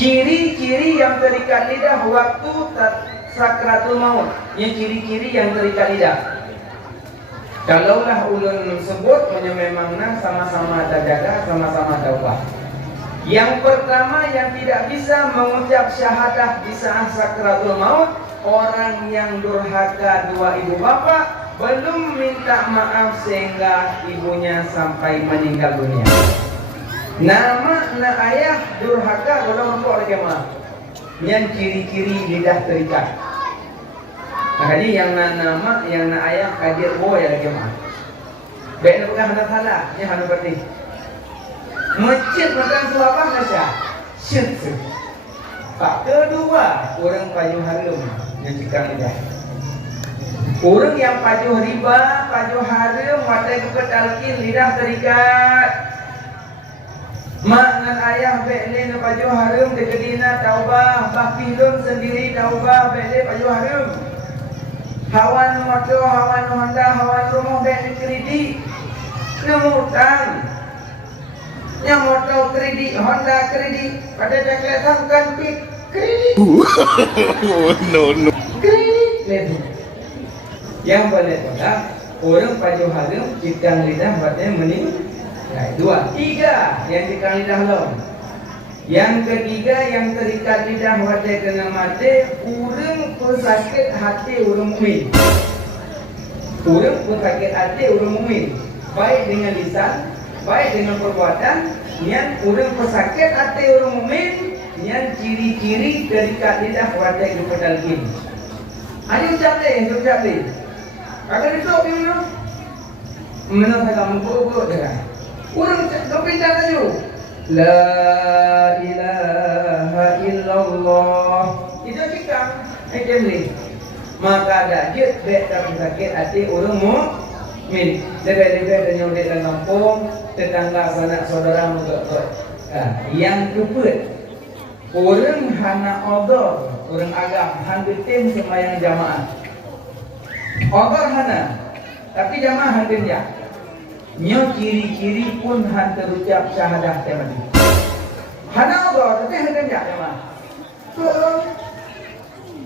Ciri-ciri yang terikat lidah waktu sakratul maut. Yang ciri-ciri yang terikat lidah. Kalaulah ulun sebut memangna sama-sama terjaga, sama-sama taubat. Yang pertama yang tidak bisa mengucap syahadah di saat sakratul maut, orang yang durhaka dua ibu bapa, belum minta maaf sehingga ibunya sampai meninggal dunia. Nama na ayah durhaka belum untuk lagi maaf. Yang ciri-ciri lidah terikat. Nah, jadi yang nama yang na ayah kadir boy lagi maaf. Baik nak pegang hantar-hantar, ni hantar berarti. Masjid makan suapah nasya. Syed. Pak kedua, orang pajuh harum yang cikang lidah. Orang yang pajuh riba, pajuh harum, mata juga talqin, lidah terikat. Mak dan ayah bekle na pajuh harum, dekedina taubah, bahpilun sendiri taubah, bekle pajuh harum. Hawan motor, hawan Honda, hawan rumah bekle kredit. Kemudian yang motor kredit, Honda kredit, pada deklarasi kan kredit. No. Kredit. Yang boleh pada orang pajuh harum cikang lidah batnya mening. Nah, dua, tiga yang cikang lidah lom. Yang ketiga yang terikat lidah batnya kena mati, orang pesakit hati orang mukmin. Orang pesakit hati orang mukmin. Baik dengan lisan, baik dengan perbuatan, yang orang pesakit hati orang mukmin, yang ciri-ciri terikat lidah batnya kepada lagi. Ayo ucap deh. Agar itu opini menurut saya mengkubur dia. Orang kepindah aja. La ilaha illallah. Itu cikang. Ni. Maka ada jid tak sakit hati orang mukmin. Lebih-lebih dengan orang dalam kampung, tetangga sanak saudara untuk. Yang keput. Orang hana odor, orang agam handutin sembahyang jamaah. Odor hana, tapi jamaah hadir ya. Nyo ciri-ciri pun hantar ucap syahadah tadi. Hana odor, tapi hadir ya jamaah.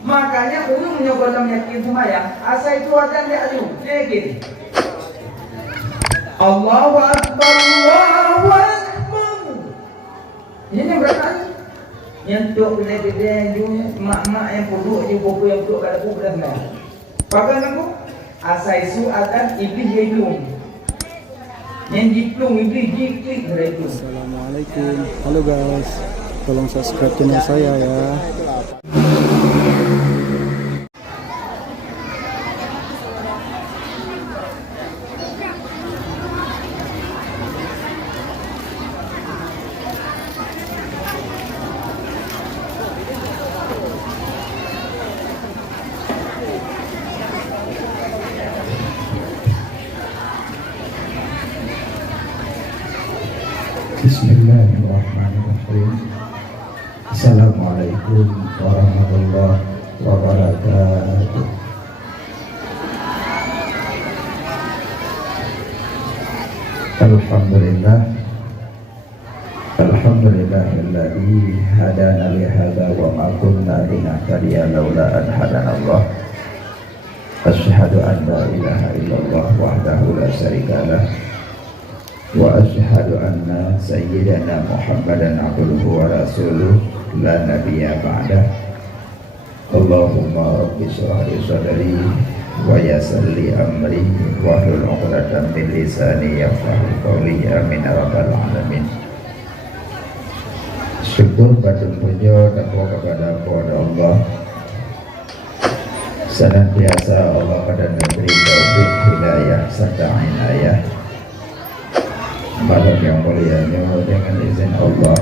Makanya ulun menyogolam yakin sembahyang, asa itu akan diaju, yakin. Allahu Akbar, Allahu Akbar. Ini berapa? Nyentuk gede-gede mak-mak yang puduk je buku yang puduk kat aku belas nah. Pakai aku asai su akan iblis hidup. Yang jiplung iblis jiklik dari itu. Assalamualaikum. Halo guys. Tolong subscribe channel saya ya. Bismillahirrahmanirrahim. Assalamualaikum warahmatullahi wabarakatuh. Alhamdulillahilladzi hadana li hadza wa ma kunna linahtadiya laula an hadanallah. Asyhadu an la ilaha illallah wahdahu la syarikalah. Wa asyhadu anna sayyidana Muhammadan abduhu wa rasuluh la nabiyya ba'dah. Allahumma rabbi shrah li sadri wa yassir li amri wa hlul 'uqdatam min lisani yafqahu qawli. Amin ya rabbal alamin. Syukur batun puja kepada Allah. Senantiasa Allah pada memberi taufik, hidayah serta inayah. Malam yang mulianya dengan izin Allah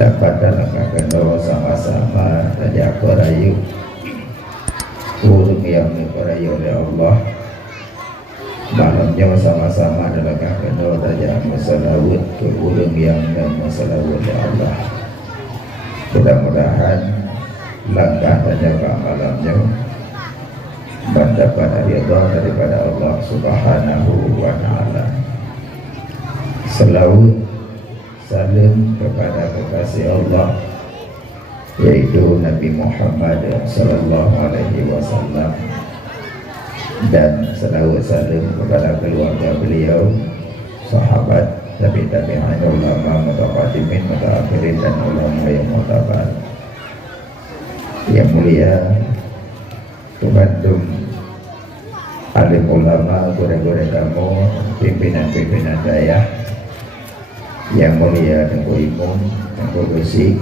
dapat dalamkan doa sama-sama saja korayu urung yang dikorayu oleh Allah. Malamnya sama-sama dalamkan doa saja masalawut ke urung yang masalawut oleh Allah. Mudah-mudahan langkah saja malamnya mendapat ridha daripada Allah Subhanahu wa Ta'ala. Selawat salam kepada kekasih Allah, yaitu Nabi Muhammad sallallahu alaihi wasallam, dan salawat salam kepada keluarga beliau, sahabat, tabi'in, ulama, mutaqaddimin, mutaakhirin, dan ulama yang mutabar. Yang mulia Tuhantum, alim ulama, guru-guru kamu, pimpinan-pimpinan daya. Yang mulia Tengku Imum, Tengku Besi,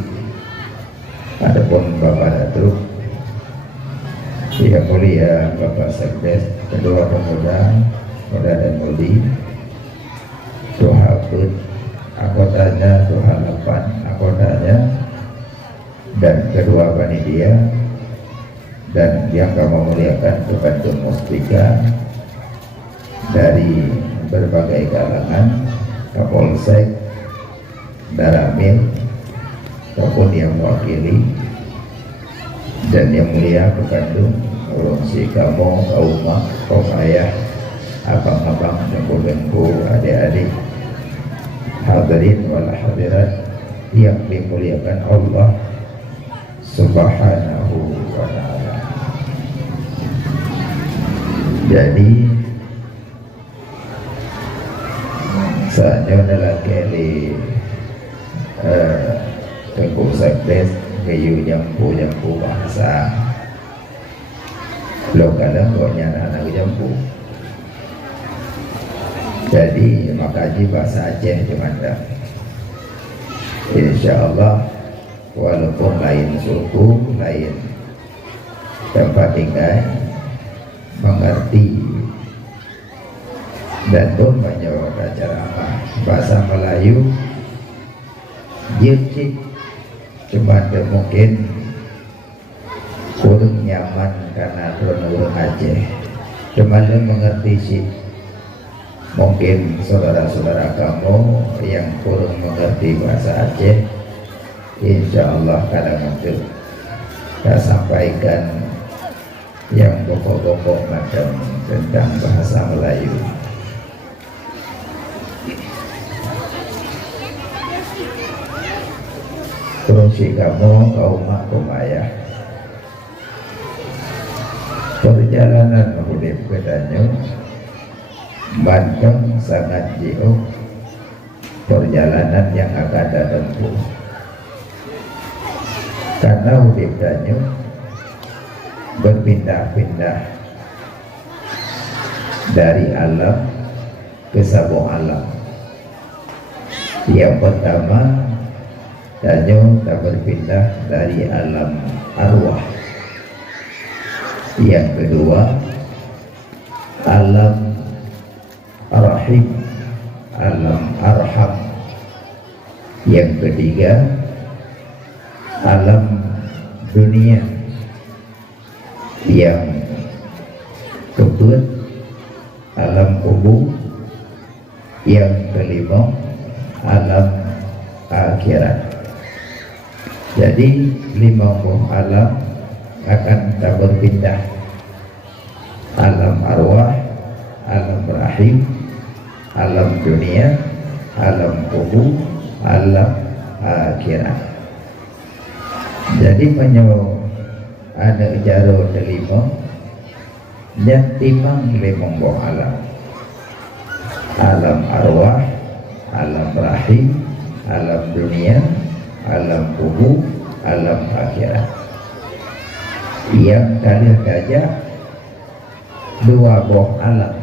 adapun Bapak Datuk. Yang mulia Bapak Sekdes, kedua pemuda, muda dan mudi, Tuhabut, anggotanya, Tuhalapan, anggotanya, dan kedua panitia, dan yang kami muliakan Kebantu Mustika dari berbagai kalangan, Kapolsek, Daramil, ataupun yang mewakili, dan yang mulia Kebantu, urung si kamu, kauma, kaum ayah, abang-abang, dengku-dengku, adik-adik, hadirin wal hadirat yang dimuliakan Allah Subhanahu wa ta'ala. Jadi saatnya adalah kali Tengku Sekdes kayu jampu bahasa lo kadang koknya anak jampu. Jadi makaji bahasa Aceh cuman dah. Insyaallah walaupun lain suku, lain tempat tinggal, mengerti dan tuh menjawab ceramah bahasa Melayu jicik, cuma mungkin kurang nyaman karena turun Aceh, cuma dia mengerti sih. Mungkin saudara-saudara kamu yang kurang mengerti bahasa Aceh, insya Allah kadang itu kita sampaikan yang pokok-pokok macam tentang bahasa Melayu. Terus si kamu, kaum ayah, perjalanan hidup katanya Banten sangat jauh perjalanan yang akan ditempuh, karena hidupnya berpindah-pindah dari alam ke sebuah alam. Yang pertama, Danyo tak berpindah dari alam arwah. Yang kedua, alam rahim, alam arham. Yang ketiga, alam dunia. Yang keempat, alam kubur. Yang kelima, alam akhirat. Jadi 50 alam akan tak berpindah. Alam arwah, alam rahim, alam dunia, alam kubur, alam akhirat. Jadi penyo ada jaro delima dan timang 50 alam. Alam arwah, alam rahim, alam dunia, alam kubur, alam akhirat. Yang kalian gajah dua buah alam.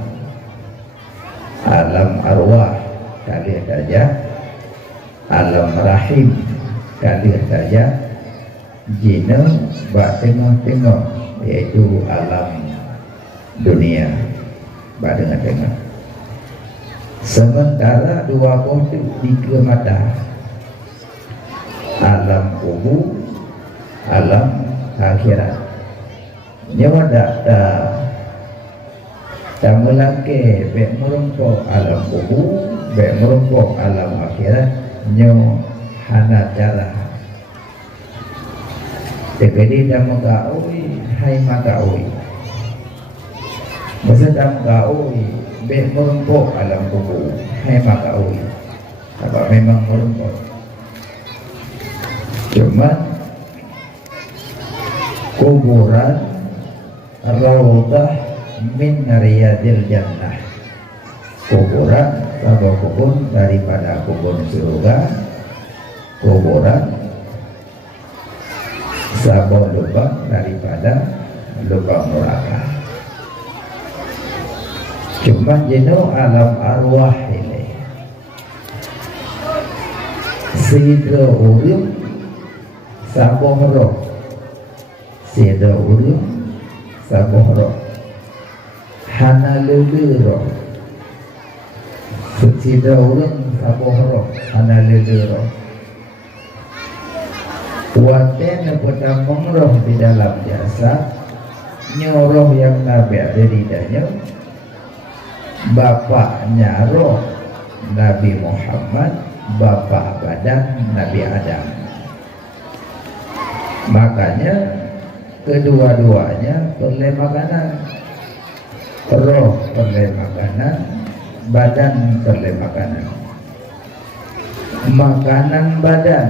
Alam arwah kalian gajah, alam rahim kalian gajah, jina bak tengah-tengah yaitu alam dunia bak tengah-tengah. Sementara dua buah itu tiga mata, alam kubur, alam akhirat. Nyawa tak mulake bek merumpok alam kubur, bek merumpok alam akhirat. Nyawa hana cara tegedi dah mengkaui hai makaui masa dah mengkaui bek merumpok alam kubur hai makaui apa memang merumput. Cuma kuburan raudhah min riyadil jannah, kuburan atau kebun daripada kebun surga, kuburan sebuah lubang daripada lubang neraka. Cuma jenuh alam arwah ini sidra urip sabuh roh, sidra urip sabuh roh, hana lele roh, sidra urip sabuh roh, hana lele roh. Waten pertama roh di dalam jasad, nyoroh yang nabi ada di dalamnya, bapaknya roh Nabi Muhammad, bapak badan Nabi Adam. Makanya kedua-duanya perlu makanan, roh perlu makanan, badan perlu makanan. Makanan badan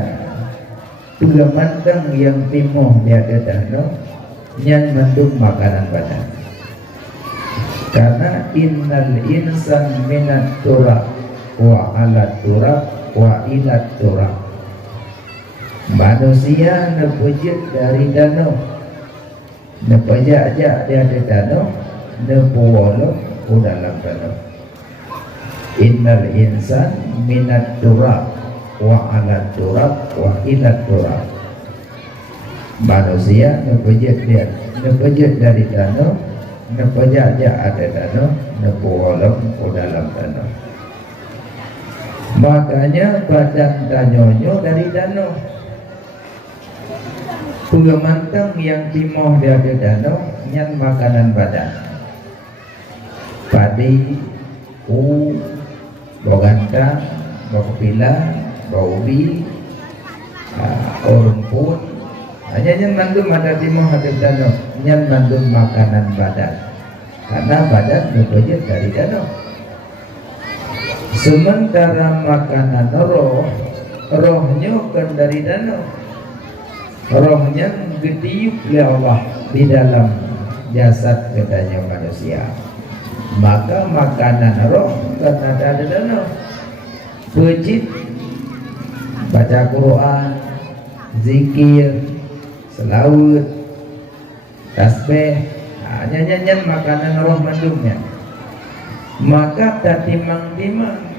tulamantang yang timuh dia ada yang mendung makanan badan. Karena innal insan minat turab wa alat turab wa ilat turab. Manusia nepejit dari danau, nepejak-jak dia ada danau, nepuwolok ke dalam danau. Innal insan minat turab wa alat turab wa ilat turab. Manusia nepejit dari danau, nepejak-jak ada danau, nepuwolok ke dalam danau. Makanya badan tanyonyo dari danau, tulamantang yang timoh dari danau nyan makanan badan, padi, bau gantang, bau pila, bau ubi, rumput. Hanya nyan mandum ada timoh ada danau, nyan mandum makanan badan, karena badan bekerja dari danau. Sementara makanan roh, rohnya kan dari danau, rohnya ditiup oleh Allah di dalam jasad katanya manusia. Maka makanan roh kan ada di danau, pejit, baca Quran, zikir, selawat, tasbih, nyanyian makanan roh mandumnya. Maka tak timang-timang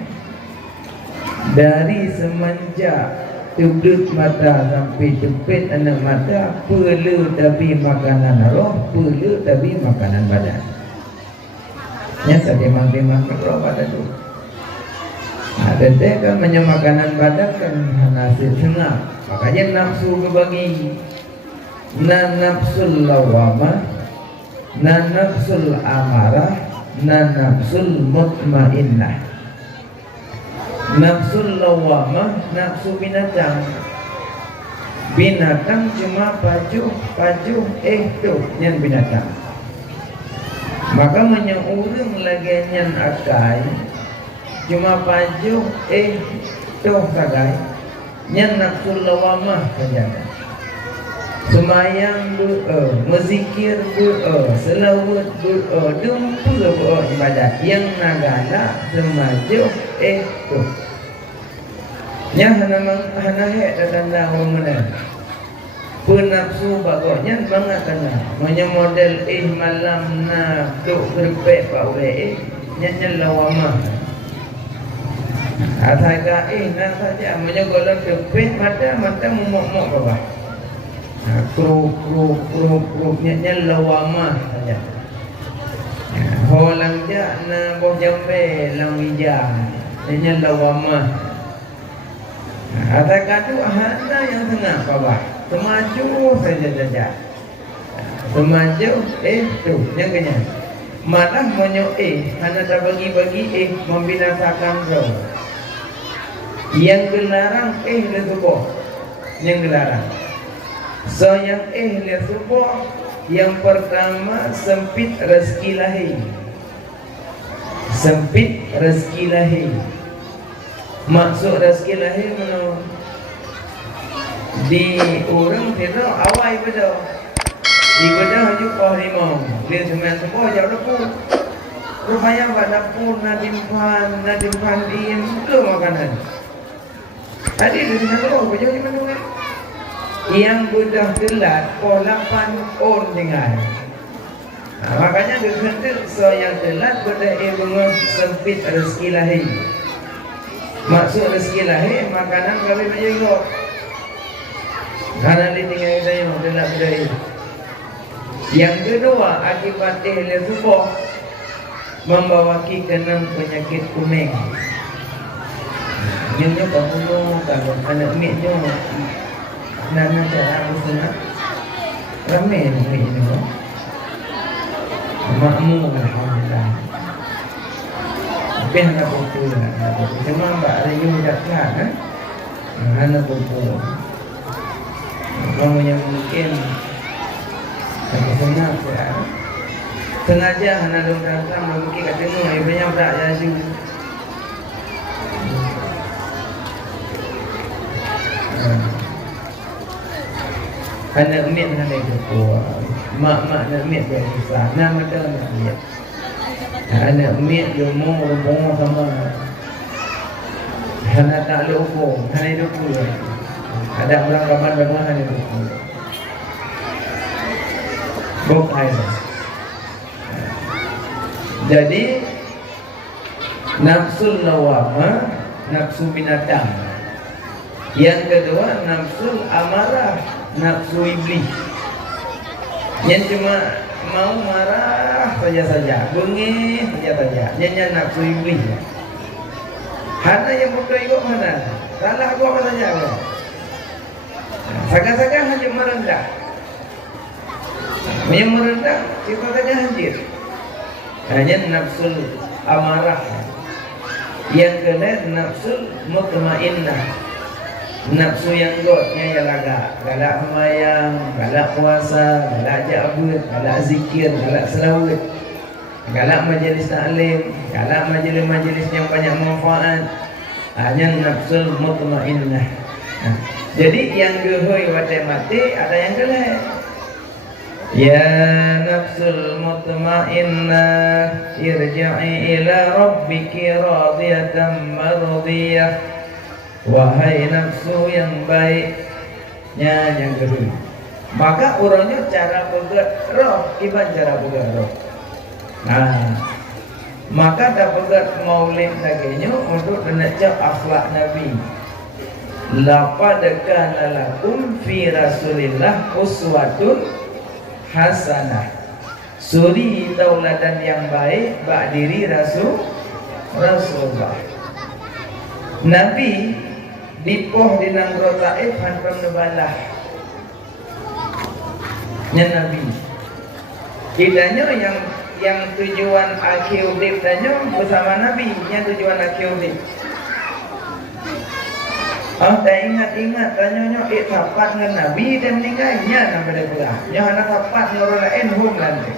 dari semenjak tubdut mata sampai jepit anak mata, perlu tapi makanan roh, perlu tapi makanan badan. Ya, tak timang-timang roh pada tu. Nah, tentu kan makanan badan kan hasil senang. Makanya nafsu berbagi, na nafsul lawamah, na nafsul amarah, na nafsul mutmainnah. Nafsul lawamah, nafsu binatang. Binatang cuma pajuh tu yang binatang. Maka menyurung lagi yang akai cuma pajuh tu sagai. Yang nafsul lawamah saja. Semayang mezikir selawat dumpu ibadat yang nagala semaju tu. Yang hana hek tanda orang mana. Penafsu bagusnya banget tanda. Manya model malam na duk berpek pak we nyanyi lawamah. Ataga nak saja manya golong berpek mata mumuk bawah. Kru nyanyi lawamah saja. Holang dia na boh jambe lang ija nyanyi lawamah. Ada kadu hana yang tengah bawah, semaju saja. Semaju tu yang kenyang. Malah monyo hana tak bagi-bagi membinasakan roh. Yang dilarang le subuh, yang dilarang. So yang le subuh, yang pertama sempit rezeki lahir. Sempit rezeki lahir. Maksud rezeki lahir mana? Di orang kita awal pada ibadah jumpa harimau. Dia semua jauh dapur. Rupanya pada dapur nadimpan diem belum makanan. Tadi di sana tu baju di mana kan? Yang sudah telat polapan on dengan. Makanya dia so yang telat pada ilmu sempit rezeki lahir. Maksud rezeki lahir makanan kami baju ikut. Karena dia tinggal kita yang telat berdaya. Yang kedua akibat ihli subuh membawa kita penyakit kuning. Nyonya kamu kalau anak miknya nana cara usuna ramai ni ini. Makmu alhamdulillah. Tapi anak buku lah. Cuma mbak Rayu dah kelar kan? Anak buku. Kamu yang mungkin tak senang ya. Sengaja anak dong mungkin katanya ibunya tak jadi. Anak mit dengan dia tua, mak nak mit dia susah, nama dia anak mit. Anak mit dia mau sama, anak tak lupa, anak itu pula. Ada orang kapan bagaimana anak itu pula. Bukan. Jadi nafsu lawamah, nafsu binatang. Yang kedua nafsu amarah, nafsu iblis. Yang cuma mau marah saja, bengih saja. Yang nafsu iblis. Hana yang bukan ikut mana? Salah gua apa saja gua. Saga-saga hanya merendah. Yang merendah kita saja hancur. Hanya nafsu amarah. Yang kedua nafsu mutmainnah. Nafsu yang godnya ialah galak sembahyang, galak puasa, galak jabut, galak zikir, galak selawat, galak majlis taklim, galak majlis-majlis yang banyak manfaat. Hanya nafsu mutmainnah. Jadi yang gehoy wate mati ada yang gelek. Ya nafsul mutmainnah irji'i ila rabbiki radiyatan mardiyah. Wahai nafsu yang baiknya yang kedua. Maka orangnya cara pegat roh ibarat cara pegat roh. Nah, maka tak pegat maulid lagi untuk menecap akhlak Nabi. Laqad kana lakum fi Rasulillah uswatun hasanah. Suri tauladan yang baik bak diri Rasulullah. Nabi dipoh di Nanggro Taif hantam nebalah nya Nabi. Kitanya yang tujuan akhir udip tanya bersama Nabi yang tujuan akhir udip. Tak ingat tanyanya tapat dengan Nabi dan meninggalnya pada belah. Yang anak tapat orang lain hum nanti.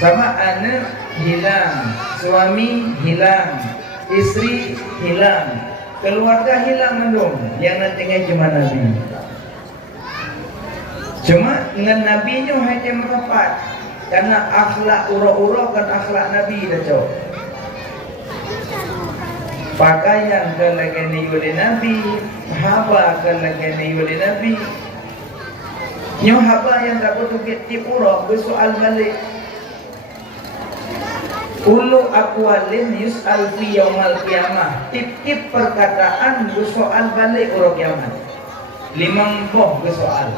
Sama anak hilang, suami hilang, istri hilang, keluarga hilang mendung. Yang nantinya cuma Nabi. Cuma dengan Nabi nya hanya merapat karena akhlak ura-ura kan akhlak Nabi dah jauh. Pakaian kalagani oleh Nabi, haba kalagani oleh Nabi. Nyo haba yang tak betul tip ura bersoal balik. Ulu aqwalin yus'al fi yaumal qiyamah. Tip-tip perkataan bersoal balik ura kiamat. 5 boh bersoal.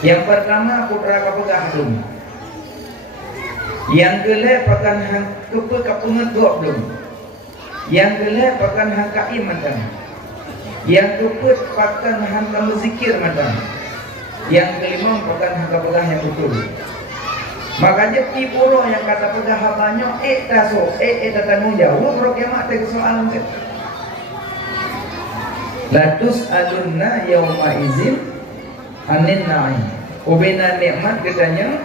Yang pertama putra kapegah belum. Yang kedua pakan hang kepe kapunget gok belum. Yang kedua pakan hang kai madang. Yang keempat pakan hang menzikir madang. Yang kelima pakan hang kapegah yang betul. Makanya pipuro yang kata pegah habanya taso tanggung jawab ro kiamat te soalan te. Latus alunna yauma izin anin na'im. Ubina nikmat katanya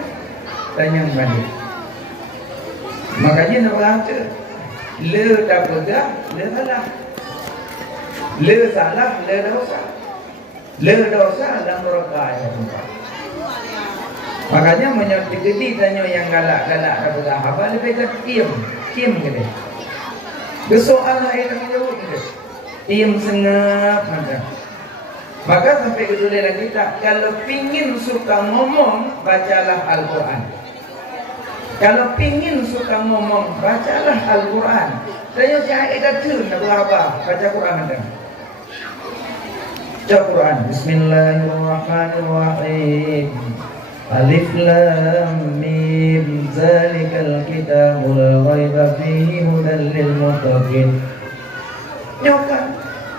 tanya balik. Makanya nak berkata le tak pegah le salah. Le salah, le dosa. Le dosa dan murka ya tempat. Makanya menyerti gede tanya yang galak-galak ada apa lebih ke diam gitu. Bersoal air menyebut gitu. Diam sengap ada. Maka sampai kedua lagi tak, kalau pingin suka ngomong bacalah Al-Quran. Kalau pingin suka ngomong bacalah Al-Quran. Tanya saya ada tu nak apa? Baca Quran ada. Baca Quran. Bismillahirrahmanirrahim. Alif Lam Mim Zalikal kitabul raiba fihi hudan lil muttaqin. Nyokan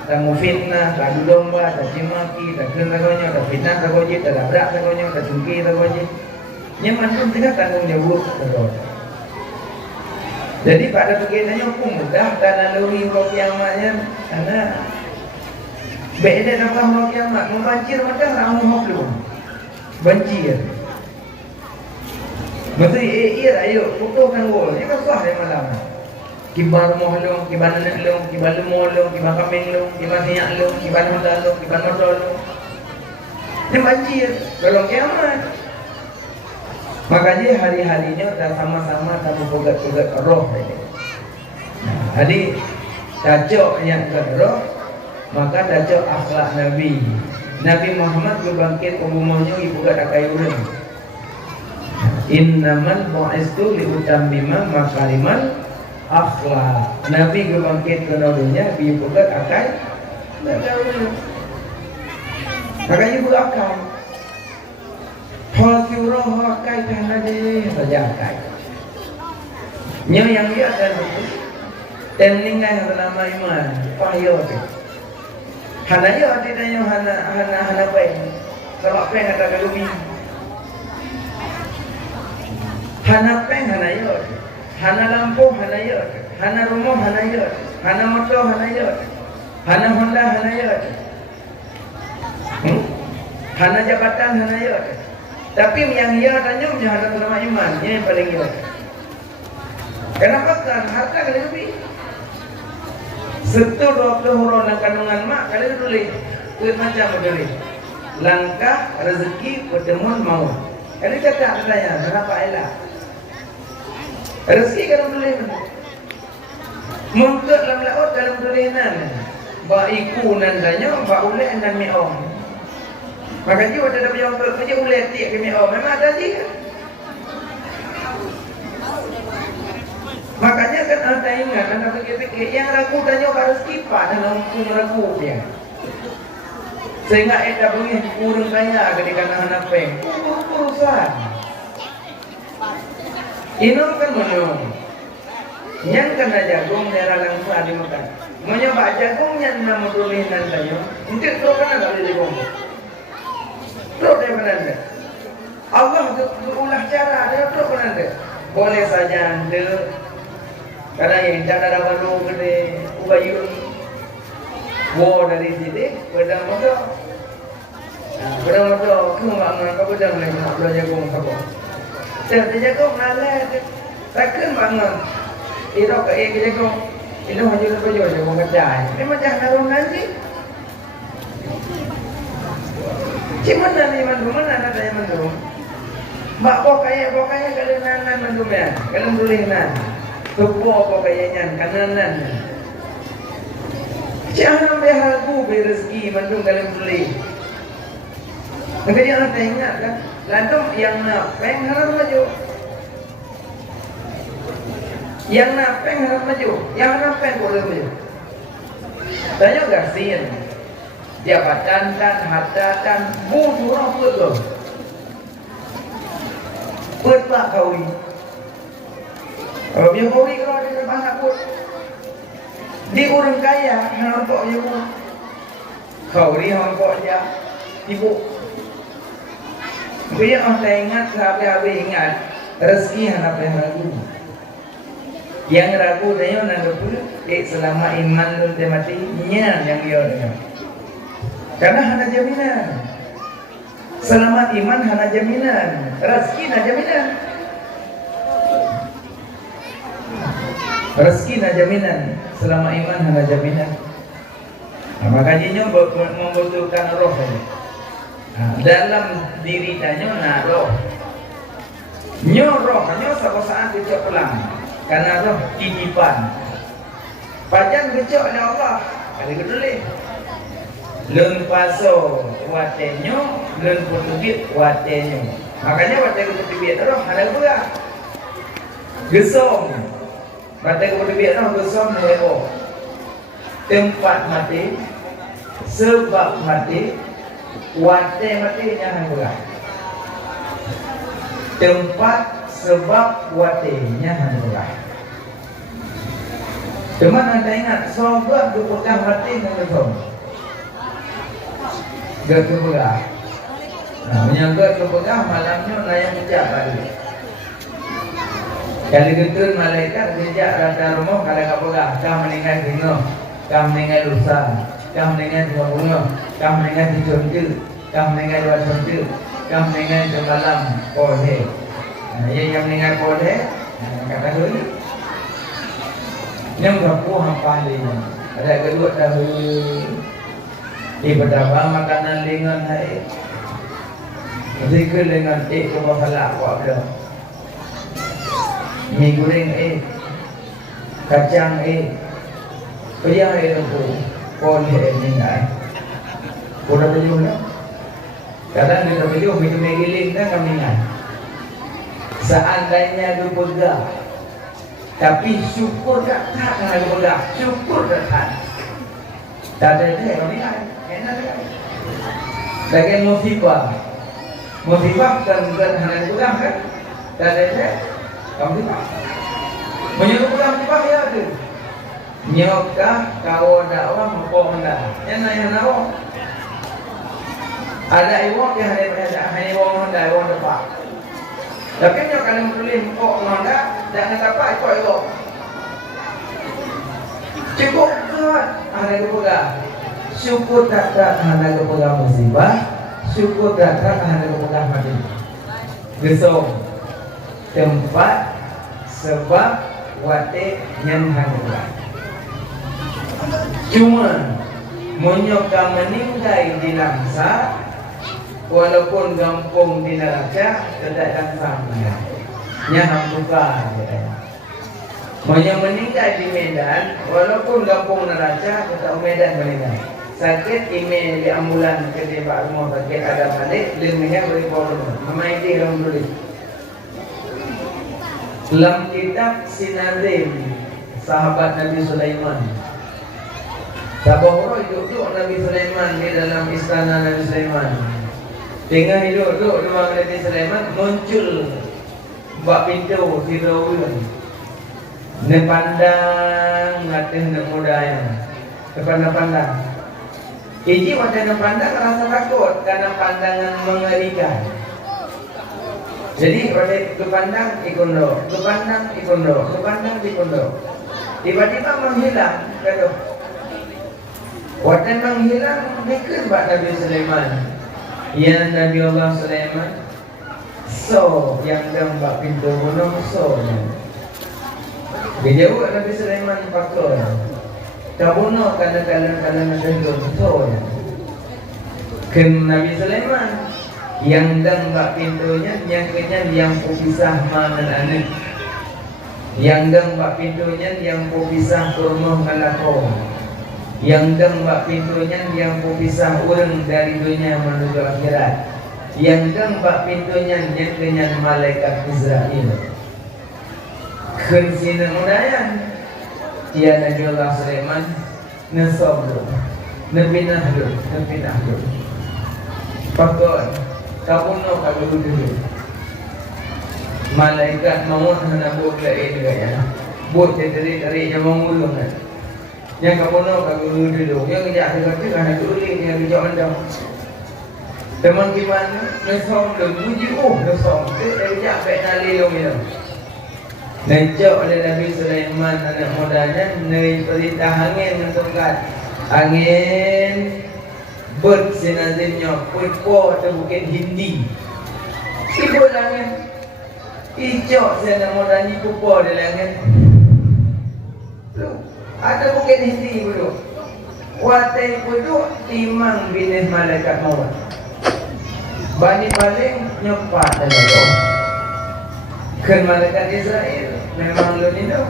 tamu fitnah, tak adu domba, tak cimaki, tak kena tagonya, tak fitnah tagonya, tak labrak tagonya, tak cungki tagonya. Nyaman pun tengah tanggung jawab tagonya. Jadi pada pikirannya pun mudah dan lalui roh kiamatnya karena beda dengan roh kiamat membanjir macam ramu belum banjir. Mesti ayo putuskan gol. Ini kan sah malam. Kibar mohlong, kibar anak long, kibar lemolong, kibar kambing long, kibar minyak long, kibar modal long, kibar motor long. Ini banjir kalau kiamat. Makanya hari-harinya dah sama-sama kamu bogat-bogat roh ini. Jadi cocok yang ke roh, maka cocok akhlak Nabi. Nabi Muhammad berbangkit umumnya ibu gak akai urun. Innamal bu'istu liutammima makarimal akhlak. Nabi berbangkit ke dunia ibu gak akai urun. Makanya ibu akai. Hasiurah akai kan aja saja akai. Nyo yang dia akan temningai bernama iman pahyo tu. Hana yo tidak hana baik. Kalau peng ada kalubi. Hana peng hana yo. Hana lampu hana yo. Hana rumah hana yo. Hana motor hana yo. Hana Honda hana yo. Hana jabatan hana yo. Tapi yang ia tanya hana bernama iman, ini yang paling yo. Kenapa kan harta kali lebih? Setu 20 huruf dalam kandungan mak kali tulis. Kuit macam tulis. Langkah rezeki pertemuan maut. Kali kata katanya, kenapa elah? Rezeki kalau tulis. Mungkut dalam laut dalam tulisan. Ba iku nandanya, ba ulek dan mi'om. Makanya waktu ada punya orang kerja ulek tiap ke mi'om. Memang ada sih kan? Makanya kan anda ingat, anda fikir-fikir yang ragu tanya harus kipas dan langsung ragu dia. Sehingga ada bunyi kurang kaya ketika anak peng, urusan. Ini kan menung. Yang kena jagung daerah langsung ada makan. Menyebab jagung yang nama tulisan tanya, untuk terus kan ada di jagung. Terus dia beranda. Allah berulah cara dia terus beranda. Boleh saja anda. Karena yang cara baru gede ubayun, war dari sini, pedang motor, kembangan apa pedang lagi nak belajar jagung apa? Saya jagung nalar, takkan bangun. Irok ke jagung, itu hanya lepas jagung kecai. Ini macam naruh nanti. Cuma nanti mana ada yang mandu. Mak pokoknya kalau nanan mandu ya, kalau boleh nan. Kepo apa kayaknya kananan. Jangan berhagu berezeki mandung dalam beli. Maka dia nak ingat kan, landung yang nak peng harap maju. Yang nak peng harap maju, yang nak peng boleh maju. Tanya gasin. Jabatan dan harta dan bunuh betul. Berpak kawi. Kalau dia kori kalau dia banyak pun di orang kaya nampak je pun kori nampak je ibu dia orang ingat habis ingat rezeki hendak ragu yang ragu dia nak pun selama iman lu mati nya yang dia dengar karena hana jaminan selama iman hana jaminan rezeki hana jaminan. Rezeki na jaminan, selama iman hana jaminan. Makanya membutuhkan roh saja. Dalam diri tanya roh. Roh hanya satu saat kecok pelang. Karena roh titipan. Pajan kecok oleh Allah. Kali kedua. Lun paso watenyo, lun putubit watenyo. Makanya waten putubit roh ada pula. Gesong. Waten putubit roh gesong lewo. Tempat mati, sebab mati, wate matinya hanura. Tempat sebab watenya hanura. Teman anda ingat, sobat berpegang hati dengan betul. Gak berpegang. Menyangkut berpegang malamnya layang kejap balik. Kali getun malaikat kejap rata rumah kalau gak pegang, kau meninggal dino. Kau meninggal lusa, kau meninggal dua bunuh, kau meninggal di contoh, kau meninggal dua contoh, kau meninggal di malam kode. Yang meninggal kode, kata dulu. Yang berapa hampa ini? Ada kedua dahulu. Di berapa makanan lengan naik. Zikir lengan ke bawah halak ada. Mie goreng kacang Kaya itu boleh meninggal. Sudah beliau lah. Kadang kita beliau minum giling kan kami ingat. Seandainya dia pegang, tapi syukur tak kalau dia pegang, syukur tak. Tak ada dia kami ingat. Enak kan? Lagi musibah kan hanya pegang kan? Tak ada dia kami ingat. Menyuruh pegang musibah ya tu. Nyokah kau dakwah mempong dah. Yang nak ada iwak yang hanya iwak dah iwak depak. Tapi nyok kalau tulis mempong dah jangan dapat ikut iwak. Cukup kuat ada kepegang. Syukur tak ada kepegang musibah. Syukur tak ada kepegang mati. Gesong tempat sebab wate yang hanura. Cuma menyokong meninggal di langsa, walaupun gampung di neraca, tidak langsa punya. Nyaham buka. Menyokong meninggal di Medan, walaupun gampung neraca, tetap Medan meninggal. Sakit email di ambulan ke depan rumah sakit ada balik, lemahnya beri problem. Memang itu orang tulis. Dalam kitab Sinarim, sahabat Nabi Sulaiman. Sabahura duduk Nabi Sulaiman di dalam istana Nabi Sulaiman. Tengah duduk di ruang Nabi Sulaiman muncul buat pintu Firaun. Dia pandang ngatih nak muda yang pandang. Iji macam pandang rasa takut karena pandangan mengerikan. Jadi pada pandang ikondo, pandang ikondo. Tiba-tiba menghilang kata. Waktu menghilang mikir buat Nabi Sulaiman. Ya Nabi Allah Sulaiman. So yang gambar pintu gunung so. Dia jawab Nabi Sulaiman pakor. Kabuno kadang-kadang pintu so. Ken Nabi Sulaiman yang gambar pintunya yang kenyang yang pisah mana anak. Yang gambar pintunya yang pisah kurma malako. Yang gambar pintunya yang pisah orang dari dunia menuju akhirat. Yang gambar pintunya yang kenyang malaikat Israel. Kensina mudayan dia Nabi Allah Sulaiman nasabru nabinah dulu pakor kapuno dulu malaikat maut hendak buat lain gaya buat dari yang mengulung kan yang kapuno dulu yang kerja dekat dengan uling yang bijak anda teman gimana nasab muji nasab dia baik nali long itu Najak oleh Nabi Sulaiman anak mudanya Nabi perintah angin menungkat angin bersinazimnya puipo atau bukit Hindi ibu langit hijau saya anak mudanya pupo di langit ada bukit Hindi dulu Watai puduk timang binis malaikat maut. Bani paling nyepat dalam roh. Kan malaikat Israel memang lu ni tu.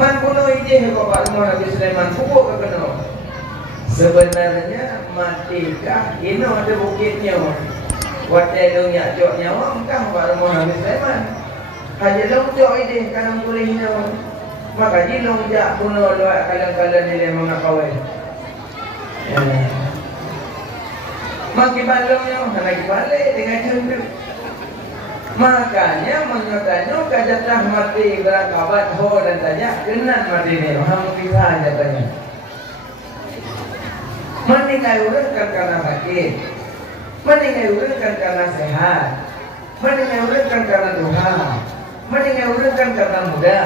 Man bunuh ijih kau Pak Nabi Sulaiman pukul ke kena. Sebenarnya matikah ino ada bukitnya. Watai lu nyak jok nyawa kah Pak Nabi Sulaiman. Haji lu jok ijih kanang boleh ino. Maka jilong jak bunuh luat kalang-kalang nilai mengakawai. Maki balongnya lagi balik dengan cendu. Makanya menyotanya kajatah mati berakabat ho dan tanya kenan mati ni. Ham kita aja tanya. Meninggal urang kan karena sakit. Meninggal urang kan karena sehat. Meninggal urang kan karena duha. Meninggal urang kan karena muda.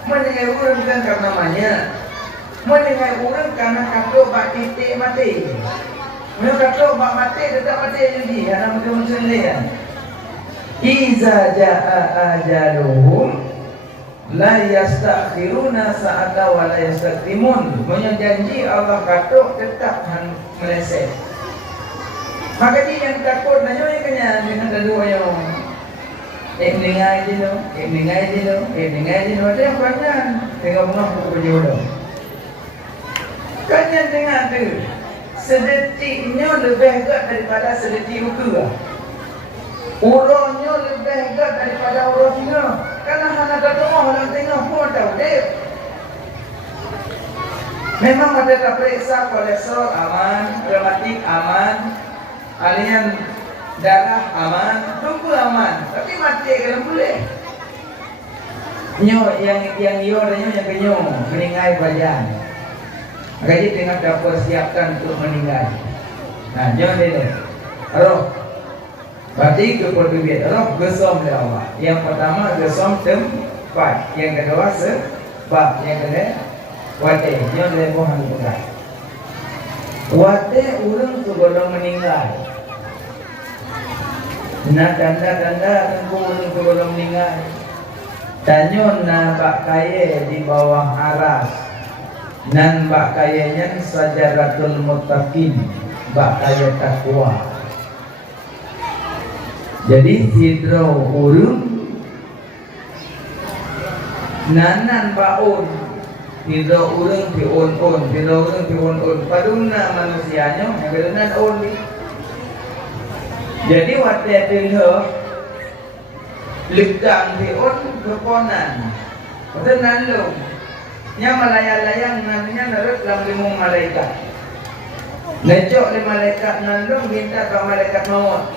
Meninggal urang kan karena banyak. Meninggal urang karena kata bak titik mati. Mereka kata bak mati tetap mati jadi. Anak muda sendirian. Iza jaa ajaluhum la yastakhiruna sa'ata wa la yastaqdimun. Punya janji Allah kata tetap meleset. Maka dia yang takut nanya kanya dengan dua yang dengar je lo, dengar je lo, dengar je lo. Ada yang banyak tengok bunga buku jodoh. Kanya dengar tu sedetiknya lebih dekat daripada sedetik muka. Urangnya lebih dekat daripada urang singa. Karena hana kata orang tengok pun tahu dia. Memang ada tak periksa kolesterol aman, rematik aman, alian darah aman, tunggu aman, tapi mati kalau boleh. Nyo yang iyo dan yang kenyo meninggal bajan. Gaji tengah dapat siapkan untuk meninggal. Nah, jangan dia. Roh. Berarti keperdulian roh gesom dari Allah. Yang pertama gesom tempat, yang kedua sebab, yang kedua wate. Jangan dia mohon bukan. Wate urang sebelum meninggal. Nah tanda-tanda tengkung urang sebelum meninggal. Tanyon na bak kaya di bawah aras. Nan bak kayanya sajaratul muttaqin, bak kaya takwa. Jadi sidro urung nanan baun, sidro urung di on, sidro urung di on. Paduna manusianya yang kedunan on. Jadi waktu itu legang di on keponan, kedunan lo. Yang melayang-layang nantinya narut dalam limung malaikat. Necok di malaikat nandung minta ke malaikat maut.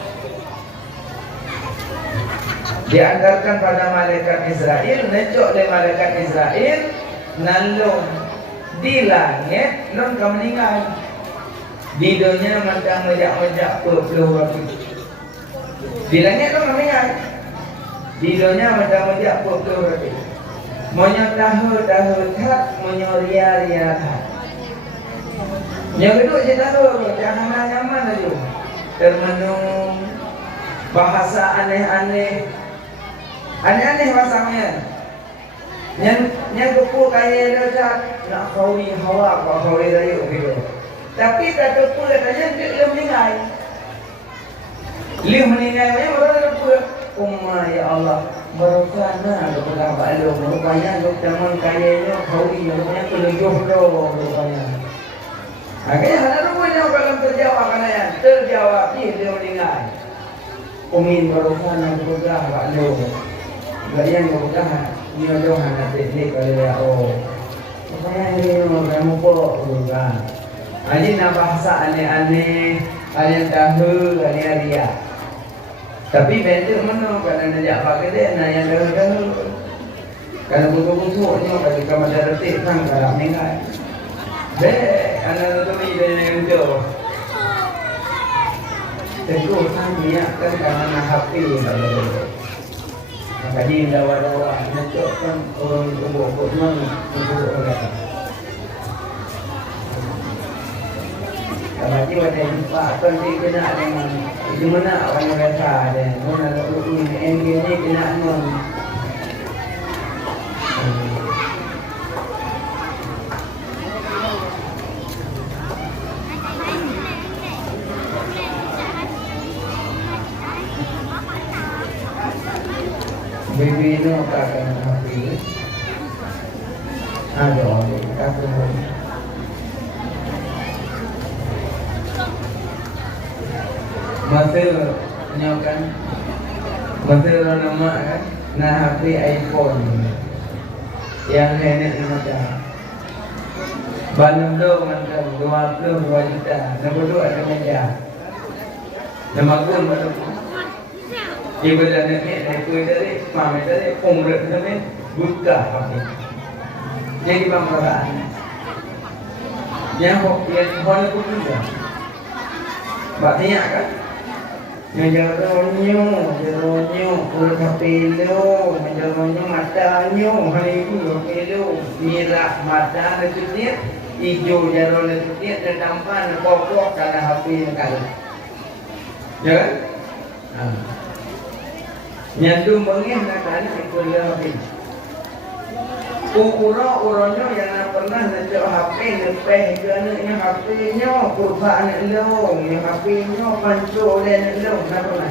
Dianggarkan pada malaikat Israel, necok di malaikat Israel, nandung di langit, non kamu meninggal. Di dunia macam mejak-mejak peluh waktu. Di langit non kamu meninggal. Di dunia macam mejak peluh waktu. Monyo tahu tak, monyo ria tak. Yang kedua je tahu, jangan nyaman aja. Termenung bahasa aneh-aneh bahasanya. Yang kupu kaya dah nak kawi hawa, kawi rayu gitu. Tapi tak kupu katanya dia meninggal. Dia meninggal ni baru kupu. Ya Allah. Berkana kepada Pak Long, rupanya zaman kayanya kawi, rupanya pelujuh doh rupanya. Akhirnya ada rupanya kalau terjawab dia meninggal. Umin berkana kepada Pak Long, bayan kepada dia doh anak teknik kalau dia rupanya ini kamu pun bukan. Ini nak bahasa aneh-aneh, ada yang tahu, ada yang riak. Tapi bentuk mana kalau nak pakai dia nak yang dahulu. Kalau busuk-busuknya kalau kamu ada retik kan kalau meninggal. Anak tu dia yang jauh. Teguh kan dia kan karena HP kalau. Maka dia dawa-dawa nak kan orang kubur mana kubur orang. Kalau dia ada jumpa kan dia kena dengan di mana orang biasa ada, mana ini kena non. Bibi no kakak happy. Aduh, kakak. Masih nyokan, masih nama kan, nah HP iPhone yang nenek macam. Bandung dong macam 22 juta, nombor 2 ada meja. Nama gun macam. Ibu dan nenek dari mama dari umur nenek buta HP. Jadi banggaan. Yang hon pun juga. Baknya kan. Menjaronyo, urut kapilo, menjaronyo matanya, hari itu kapilo, merah mata lekutnya, hijau jaron lekutnya, dan tampan pokok karena HP kali. Ya kan? Nyandu mengin nakali ikut HP. Uronyo yang pernah ngecek HP lepeh kerana HP-nya kurban elong, yang HP-nya pancul dan elong, tak pernah.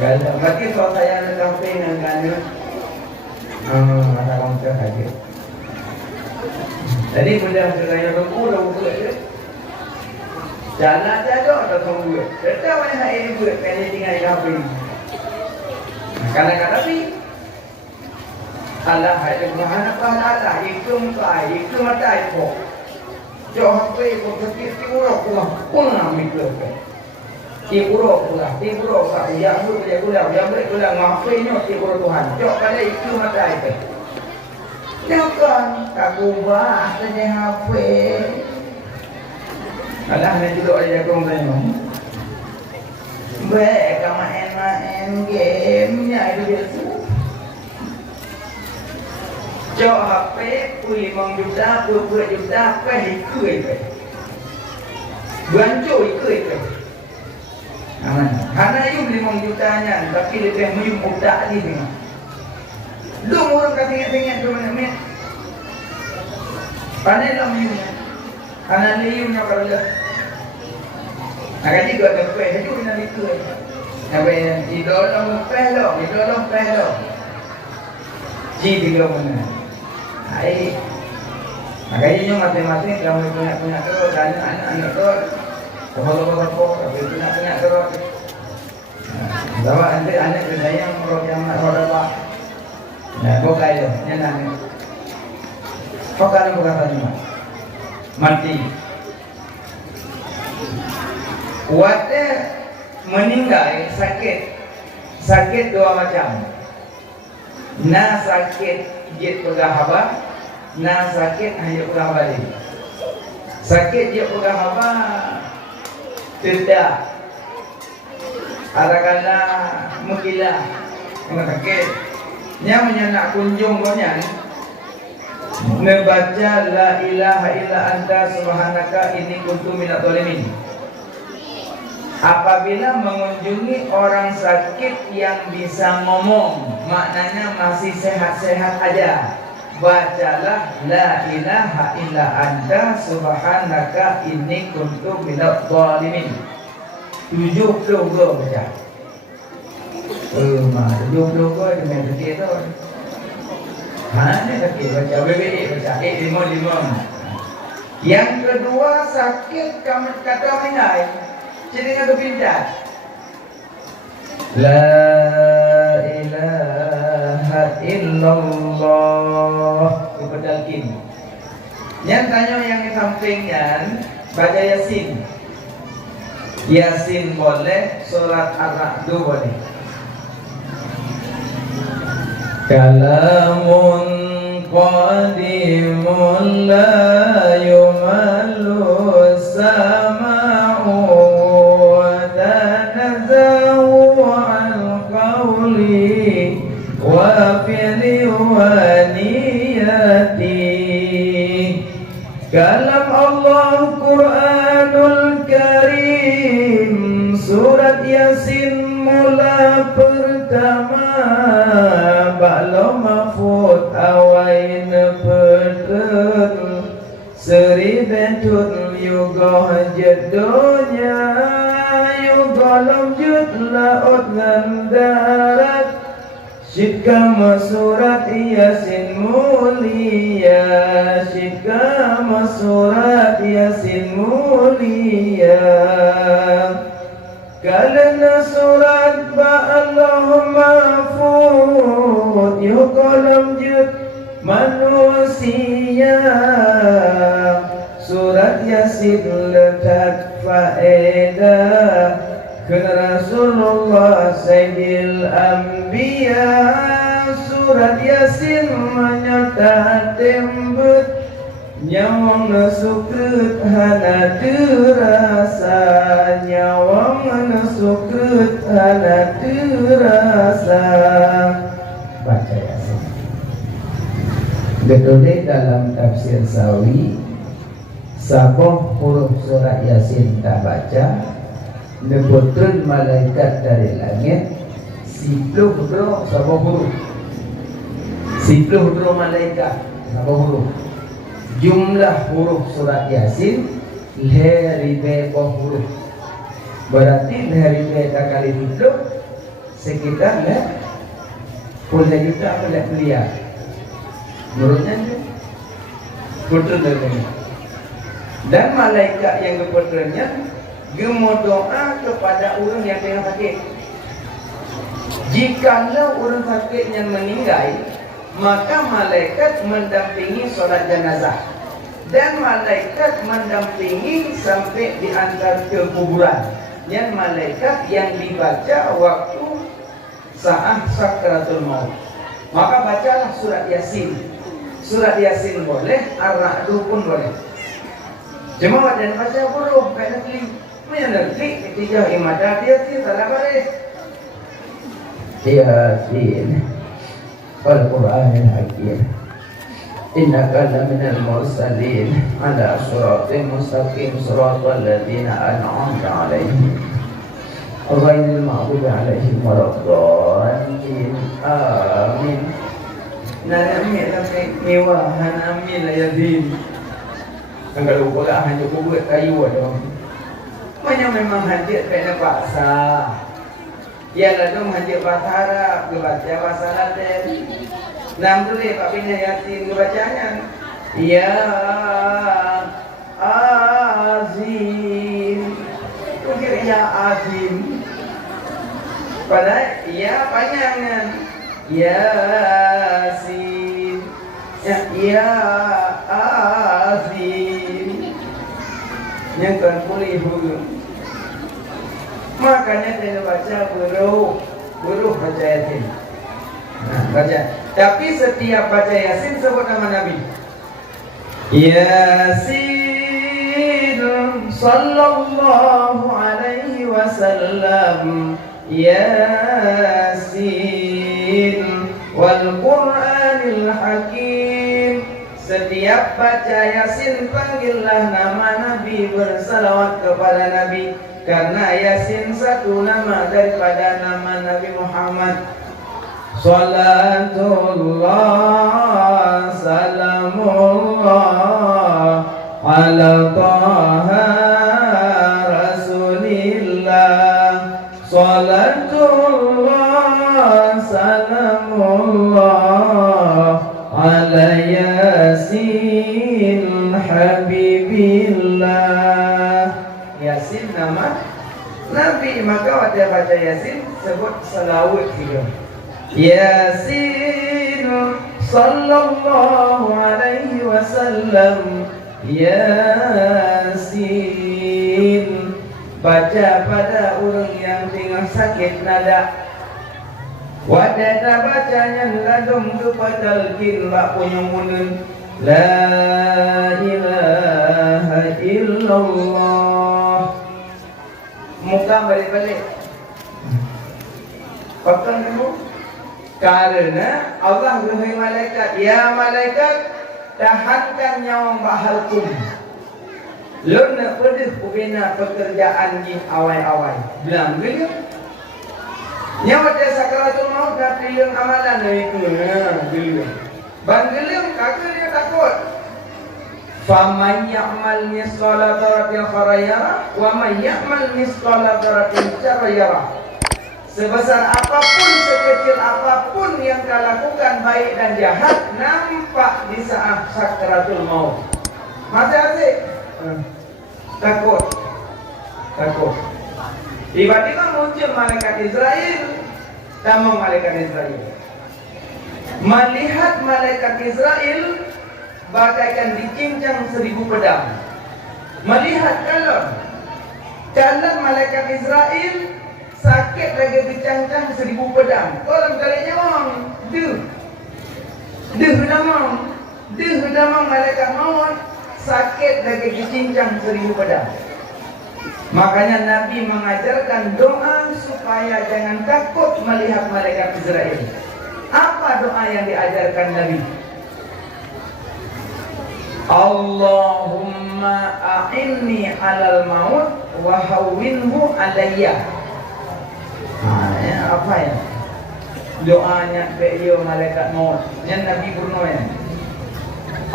Gagal. Berarti kalau saya ada HP dengan kerana masa komputer saja. Jadi benda kerana tunggu dah buat je. Jalan saja dah tunggu. Tetap mana hari buat kerana tinggal di HP. Kadang-kadang ni Allah ada bahan apa Allah ikut mata ikut. Jauh apa ikut sedikit tiurok pun mikir. Tiurok tak yang boleh ngapainnya tiurok Tuhan. Jauh pada ikut mata ikut. Jangan tak ubah saja HP. Allah ni juga ada jagung tanya. Baik, main game-nya itu biasa. Cho HP 5 juta, 10 juta, apa ikut ke? Bancu ikut ke? Karena itu 5 jutanya, tapi lebih menyum muda ni tengok. Lu orang kata ingat-ingat tu mana-mana. Pandai lah menyumnya. Karena menyumnya kalau dah. Akan juga ada kuih, itu nak ikut. Sampai idolong pelok. Ji 3 mana. Hai, makanya masing-masing kamu punya terus, anak terus, kapal, tapi punya terus. Bawa nanti anak kerja yang program roda pak, nah bukan itu, nyanyi. Bukan tanya, mati. Kuatnya meninggal sakit 2 macam. Na sakit dia pegang haba, na sakit hanya pegang balik. Sakit dia pegang haba, tidak. Ada menggila, sakit. Nya menyenak kunjung banyak. Membaca la ilaha illa anta subhanaka inni kuntu minadz zalimin. Apabila mengunjungi orang sakit yang bisa ngomong, maknanya masih sehat-sehat aja, bacalah la ilaha illa anta subhanaka inni kuntu minadz zalimin. 70 baca. 70 dengan begitu tu. Ni sakit baca BBD baca 555. Yang kedua sakit kamu kata menai. Jadinya kepindah. La ilaha illallah. Kepadalkin. Yang tanya yang di sampingnya baca Yasin. Yasin boleh, surat Ar-Ra'd boleh. Kalamun qadimun la yumallu sama'u wa tanazahu al-qawli wa fi'li wa niyati. Kalam Allah Quranul Karim, surat Yasin mula pertama, ba'lo mafut awain pedul, seribetun yugoh jedonya, yugolom jut laut dan darat, Syidkama surat Yasin mulia, syidkama surat Yasin mulia. Kalana surat ba'allahu mahfud, yukalam jud manusia. Surat Yasin letak faedah ke Rasulullah Sayyidil Anbiya. Surat Yasin menyata tembet nyawang nasukut hana terasa, nyawang nasukut hana terasa. Baca Yasin. Gedode dalam tafsir Sawi, saboh huruf surat Yasin tak baca, nebutun malaikat dari langit 10 saboh huruf, 10 malaikat saboh huruf. Jumlah huruf surat Yasin 5,000 huruf. Berarti 5,000 kali 10 sekitar 10 juta miliar. Menurutnya putra dari. Dan malaikat yang keputranya gemo doa kepada orang yang tengah sakit. Jikalau orang sakitnya meninggal, maka malaikat mendampingi solat jenazah dan malaikat mendampingi sampai diantar ke kuburan. Yang malaikat yang dibaca waktu saat sakratul maut. Maka bacalah surat Yasin. Surat Yasin boleh, Ar-Ra'du pun boleh. Cuma dan baca huruf kayak negeri. Mana negeri ketiga imadah dia salah boleh. Yasin Al-Quranil Hakim, innaka laminal mursalin ala siratin mustaqim, siratal ladzina an'amta 'alaihim ghairil maghdubi 'alaihim waladdallin. Amin. Amin sampai mewahan amin la yazin. Enggak lupa lah hanya buat kayu ada. Banyak memang hadir kena paksa. Ya lalu hadir bahasa Arab, kebaca bahasa Latin. Nam boleh Pak Bina Yasin kebacanya. Ya Azim. Ukir ya Azim. Padahal ya panjangan. Yasin. Ya Azim. Yang kan boleh huruf. Makanya kita baca buruh baca Yasin. Nah, baca. Tapi setiap baca Yasin sebut nama Nabi. Yasin sallallahu alaihi wasallam. Yasin wal Qur'anil Hakim. Setiap baca Yasin panggillah nama Nabi, bersalawat kepada Nabi. Karena Yasin satu nama daripada nama Nabi Muhammad. Salatullah salamullah ala taha rasulillah. Salatullah salamullah ala Yasin habibillah. Yasin nama Nabi, maka waktu baca Yasin sebut salawat juga. Yasin sallallahu alaihi wasallam. Yasin baca pada orang yang tengah sakit nada. Wadada bacanya ladum kepatalkin bak punyungun. La ilaha illallah. Muka balik-balik. Pakai dulu. Karena Allah berfirman malaikat, ya malaikat, tahankan nyawang bahalkum. Lu nak pedih kubina pekerjaan di awal-awal. Bilang gila. Nyawa dia sakaratul maut dah pilih amalan dari itu. Gila. Banggelim kagak dia takut. Faman ya'mal misqala dzarratin khairan wa man ya'mal misqala dzarratin syarran. Sebesar apapun, sekecil apapun yang kau lakukan, baik dan jahat, nampak di saat sakratul maut. Masih asik? Takut. Tiba-tiba muncul malaikat Israel. Tamu malaikat Israel. Melihat malaikat Israel bagaikan dicincang 1000 pedang. Melihat kalau malaikat Israel sakit lagi dicancang 1000 pedang. Orang kalinya orang Deh malaikat maut sakit lagi dicincang 1000 pedang. Makanya Nabi mengajarkan doa supaya jangan takut melihat malaikat Israel. Apa doa yang diajarkan Nabi? Allahumma a'inni 'alal maut wa hawwinhu 'alayya. Apa ya? Doanya beliau malaikat maut. Yang Nabi Bruno ya.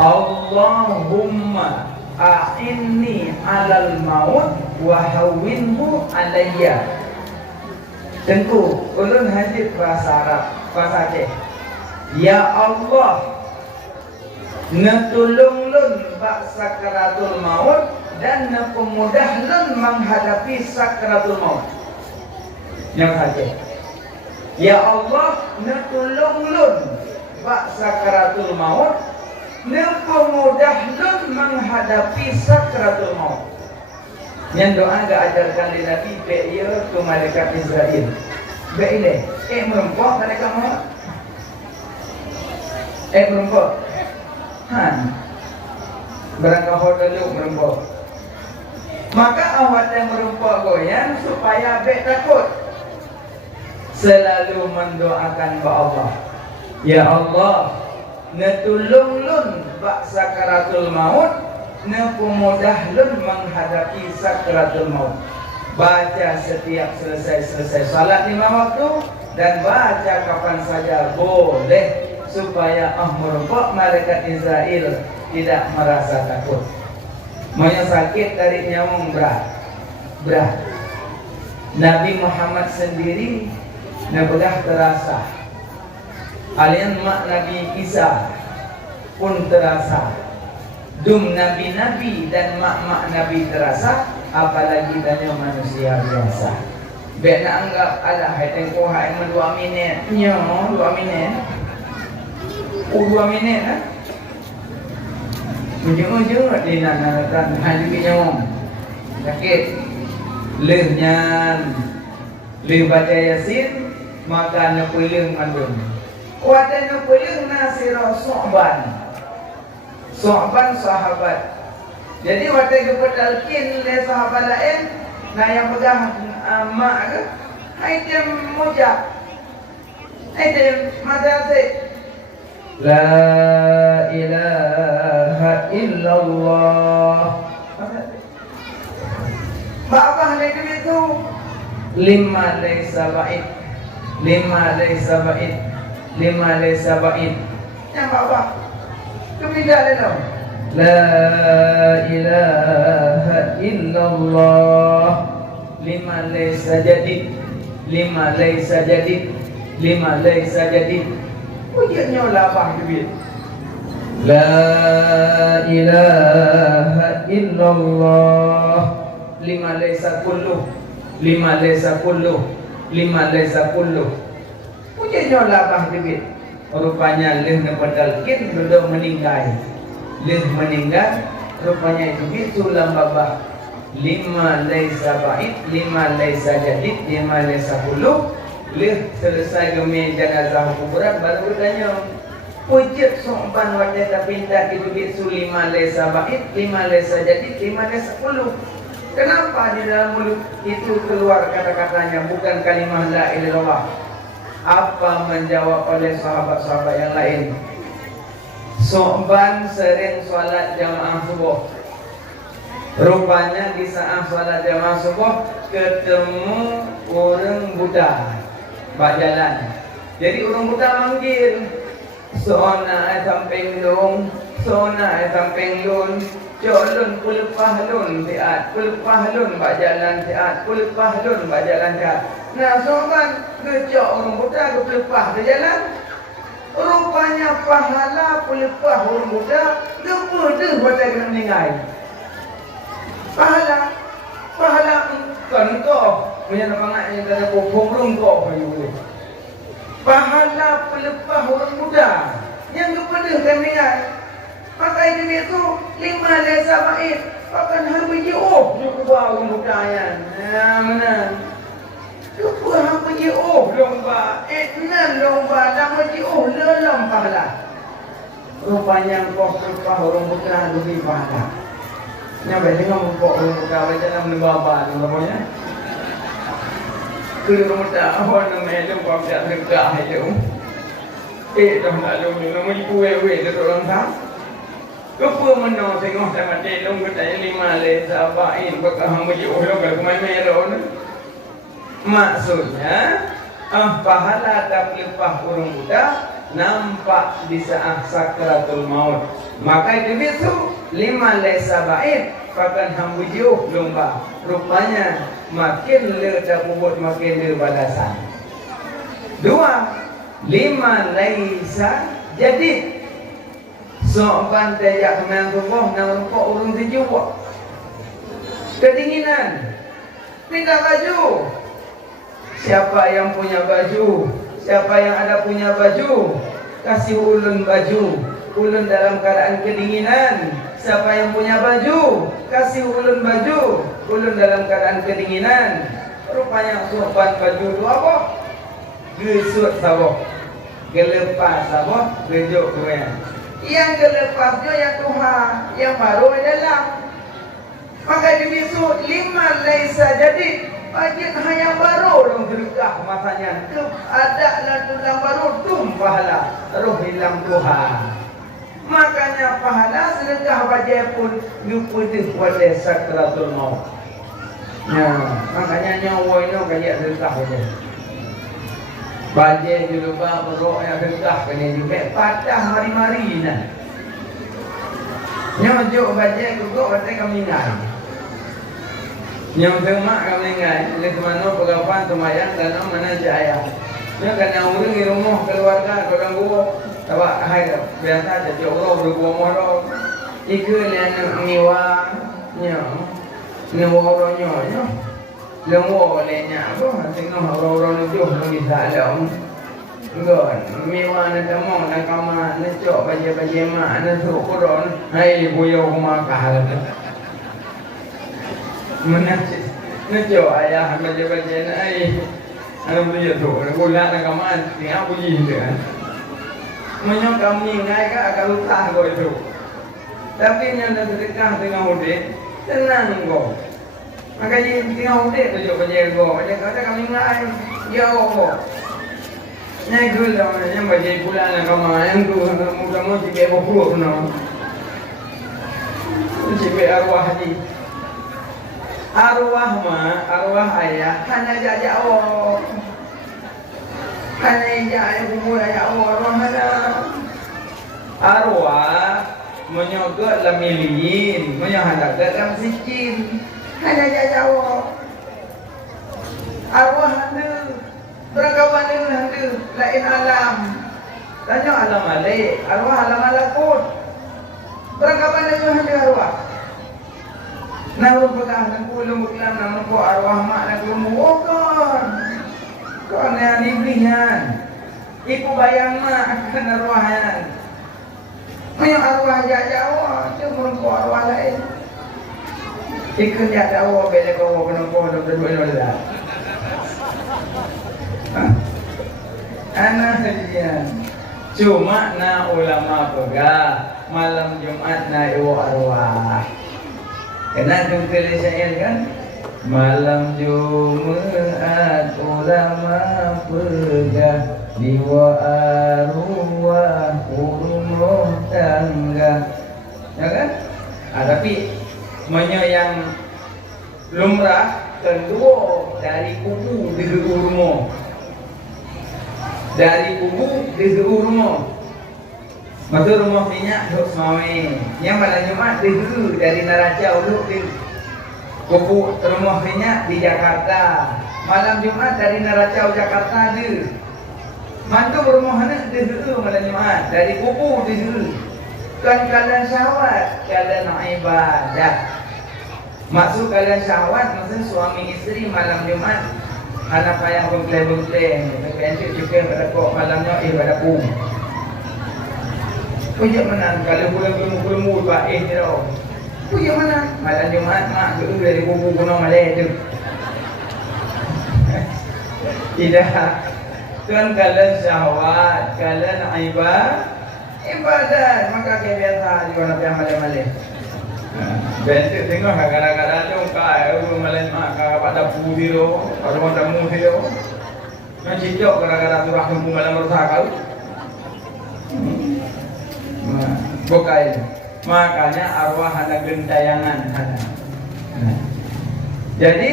Allahumma a'inni 'alal maut wa hawwinhu 'alayya. Tentu ulun hadis bahasa Arab, bahasa Aceh. Ya Allah, netulung lun bak sakratul maut dan nepemudah lun menghadapi sakratul maut. Yang saja. Ya Allah, netulung lun bak sakratul maut, nepemudah lun menghadapi sakratul maut. Yang doa gak ajarkan di Nabi be'ir ke malaikat Israel. Be'ile, merempok malaikat maut. Merempok. Berangkat hotel merempok. Maka awak yang merempok goyang supaya bek takut. Selalu mendoakan ba Allah. Ya Allah, netulung lun bak sakaratul maut, nepemudah lun menghadapi sakratul maut. Baca setiap selesai salat 5 waktu dan baca kapan saja boleh supaya merempok malaikat Israel tidak merasa takut. Maunya sakit dari nyamuk berat. Nabi Muhammad sendiri nebegah terasa. Alian mak Nabi Isa pun terasa. Dum nabi-nabi dan mak-mak Nabi terasa, apalagi tanya manusia biasa. Bek nak anggap ada hai tengko hai 2 minit. Nya 2 minit. 2 minit ujung-ujung di nanatan hadi nyong sakit leunyan leuh baca Yasin maka nepeuleung mandung kuatan nepeuleung nasira So'ban sahabat. Jadi waktu kepetalkin le sahabat lain nah yang pegang mak ke hai dia mujab hai dia mazal La ilaha illallah. Apa hal itu? 5 laysa ba'id. 5 laysa ba'id. 5 laysa ba'id. Yang apa? Kebidalan dong. La ilaha illallah. 5 laysa jadid. 5 laysa jadid. 5 laysa jadid. Ujiannya lapang duit. La ilaha illallah. 5 laysa kulluh. 5 laysa kulluh. 5 laysa kulluh. Ujiannya lapang duit. Rupanya leh nepedalkin belum meninggal. Leh meninggal rupanya duit sulam babah. 5 laysa ba'id. 5 laysa jadid. 5 laysa kulluh. Lih selesai kami jenazah kuburan baru bertanya pujit sompan wajah pindah ke duit su 5 laysa ba'id 5 laysa jadid 5 laysa kulluh. Kenapa di dalam mulut itu keluar kata-katanya bukan kalimah la ilaha illallah? Apa menjawab oleh sahabat-sahabat yang lain? Sompan sering salat jamaah subuh. Rupanya di saat salat jamaah subuh ketemu orang Buddha bak jalan. Jadi orang Buddha manggil, "Sona samping lung, sona samping lun, Cok lun pelepah lun tiat, pelepah lun bak jalan tiat, pelepah lun bak jalan tiat. Nah, sobat kecok orang Buddha ke pelepah ke jalan. Rupanya pahala pelepah orang Buddha kepada pada kena meninggal. Pahala kau punya nama yang kata pokok rungkau bagi boleh. Pahala pelepah orang Buddha yang kepada kena meninggal. Pakai duit tu 5 lesa baik. Pakai harga jauh juga orang Buddha yang. Mana? Lupa hampa jauh lomba. Nan lomba lama jauh lelam pahala. Rupanya kau pelepah orang Buddha lebih pahala. Nyampe tengok mumpuk orang Buddha baca dalam lebaba tu namanya. Orang Buddha orang namanya tu kau tak tegak itu. Dah lalu ni nama ibu wewe tu orang tak. Kepa mana tengok sama telung katanya 5 lesa baik bakal hamba jauh kalau kemai merah ni. Maksudnya pahala tak pelepah orang Buddha nampak di saat sakratul maut. Maka itu besok 5 lesa baik bahkan hamba jauh lomba. Rupanya makin le dah bubut makin le balasan. 2 5 lesa jadi sopan tajak kenang tubuh nak rupuk urung dijual. Kedinginan pindah baju. Siapa yang punya baju, siapa yang ada punya baju, kasih ulun baju. Ulun dalam keadaan kedinginan. Siapa yang punya baju, kasih ulun baju. Ulun dalam keadaan kedinginan. Rupanya sopan baju tu apa? Gesut sabah, gelepas sabah, gejuk goyang. Yang gelepasnya yang Tuhan, yang baru adalah maka dibisuk 5 laisa jadi bajet yang baru dong tergah matanya tu ada lah tulang baru tum pahala roh hilang Tuhan. Makanya pahala sedekah bajet pun lupa tu pada sakratul maut. Nah, makanya nyawa ini kayak sedekah bajet. Bajet dulu bah berok yang sedekah kena juga patah mari-mari nah. Nyojok bajet guguk bajet kami ingat. Yang termak kami ingat, oleh mana pengapan tumayang dan mana jaya. Yang kena urang di rumah keluarga orang gua, tawa hai biasa jadi orang bergua moh. Iku lian ngiwa nya. Ngiwa orangnya. Lengwo lenya apa tengok orang-orang itu lagi salam. Gon, miwa na tamong na kama na cok baje mak na sukuron. Hai buyo kumakal. Menacik na cok ayah baje na ai. Ano beli tu? Gula na kama tinggal puji dia. Menyo kami ngai ka akan lutah go itu. Tapi yang dah sedekah tengah mudik tenang go. Maka dia tengah udik tu jok baje go. Baje kata kami ngai jauh. Nyai gula yang baje gula na kama yang tu mudah-mudahan cikgu berpuluh no. Cikgu arwah haji. Arwah ayah hanya jauh. Hanya jauh kubur ayah arwah ada. Arwah menyogok lamilin, menyohandak dalam sikin. Hanya jauh. Arwah ada. Berkawan dengan handa lain alam. Tanya alam alik, arwah alam malakut. Berkawan dengan handa arwah. Namun pegang dan pulang berkelam namun ko arwah mak nak lumbuhkan. Kau yang diblihan. Ibu bayang mak kan arwahnya. Punya arwah jauh, cuma ko arwah lain. Ikut jauh bela kau kena ko berdua dah. Anak sajian. Cuma na ulama pegah malam Jumat na iwo arwah. Kena kembali syair kan? Malam Jumat ulama pegah iwo arwah rumah tangga. Ya kan? Tapi yang lumrah kedua dari kubu di rumah. Dari kubu di rumah. Masa rumah minyak duk semawin. Yang malam Jumat dia dulu dari Naraca duk di Pupuk rumah minyak di Jakarta. Malam Jumat dari Naraca Jakarta dia. Mantu rumah anak dia dulu malam Jumat dari Pupuk dia dulu. Kan kalian syahwat, kalian ibadah. Maksud kalian syahwat maksud suami isteri malam Jumat. Anak ayam bengkleng-bengkleng. Pentik juga pada kok malamnya pada pung. Punya mana kalau belum baik dia. Punya mana malam Jumat mak dulu dari buku kuno Malay tu. Tidak. Tuan kalian syahwat, kalian ibadat, maka kebiasa juga nak yang Malay. Bentuk tengok kadang-kadang tu kai Malay mak pada putih tu, pada tamu tu. Nak cicok kadang-kadang tu rah kumpul malam bersakal. Bukan. Makanya arwah ada gentayangan ada. Jadi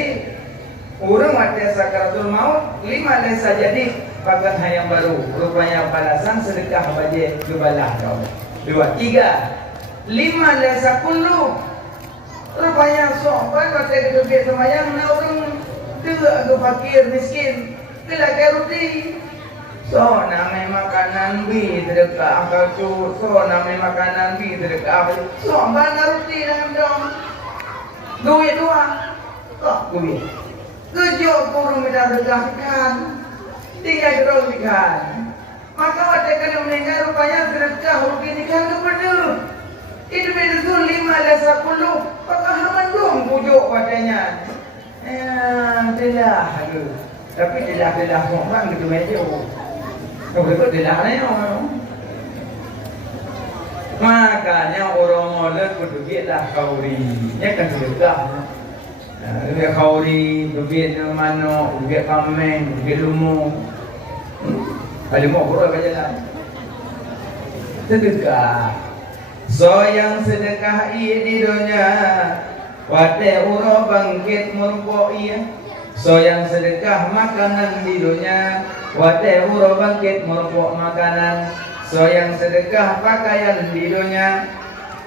orang mati sakaratul maut 5 lesa jadi pakan hayam baru. Rupanya balasan sedekah baje gebalah kau. 2, 3, 5 lesa kullu. Rupanya sopan mati duit semayang na orang tu fakir miskin. Kelak roti. So namanya makanan bi sedekah kau. So namanya makanan bi sedekah. So mana roti dalam dong. Duit doang. Kok duit. Kerja kurung minta sedekahkan. Tinggal terus ikan. Maka waktu kena meninggal rupanya sedekah roti ikan kepada. Itu betul 5 lesa 10. Maka haman dong pujuk wadanya. Tidak. Tapi tidak orang gitu meja. Kau betul tidak ni makanya orang modern berduit dah kauri. Ini kan sedekah. Duit kauri, duit mana, duit pamen, duit lumu. Ada mau berapa baca lah. Sedekah. So yang sedekah ini dunia, wate uro bangkit murko iya. So yang sedekah makanan di dunia, wate uro bangkit murko makanan. So yang sedekah pakaian di dunia,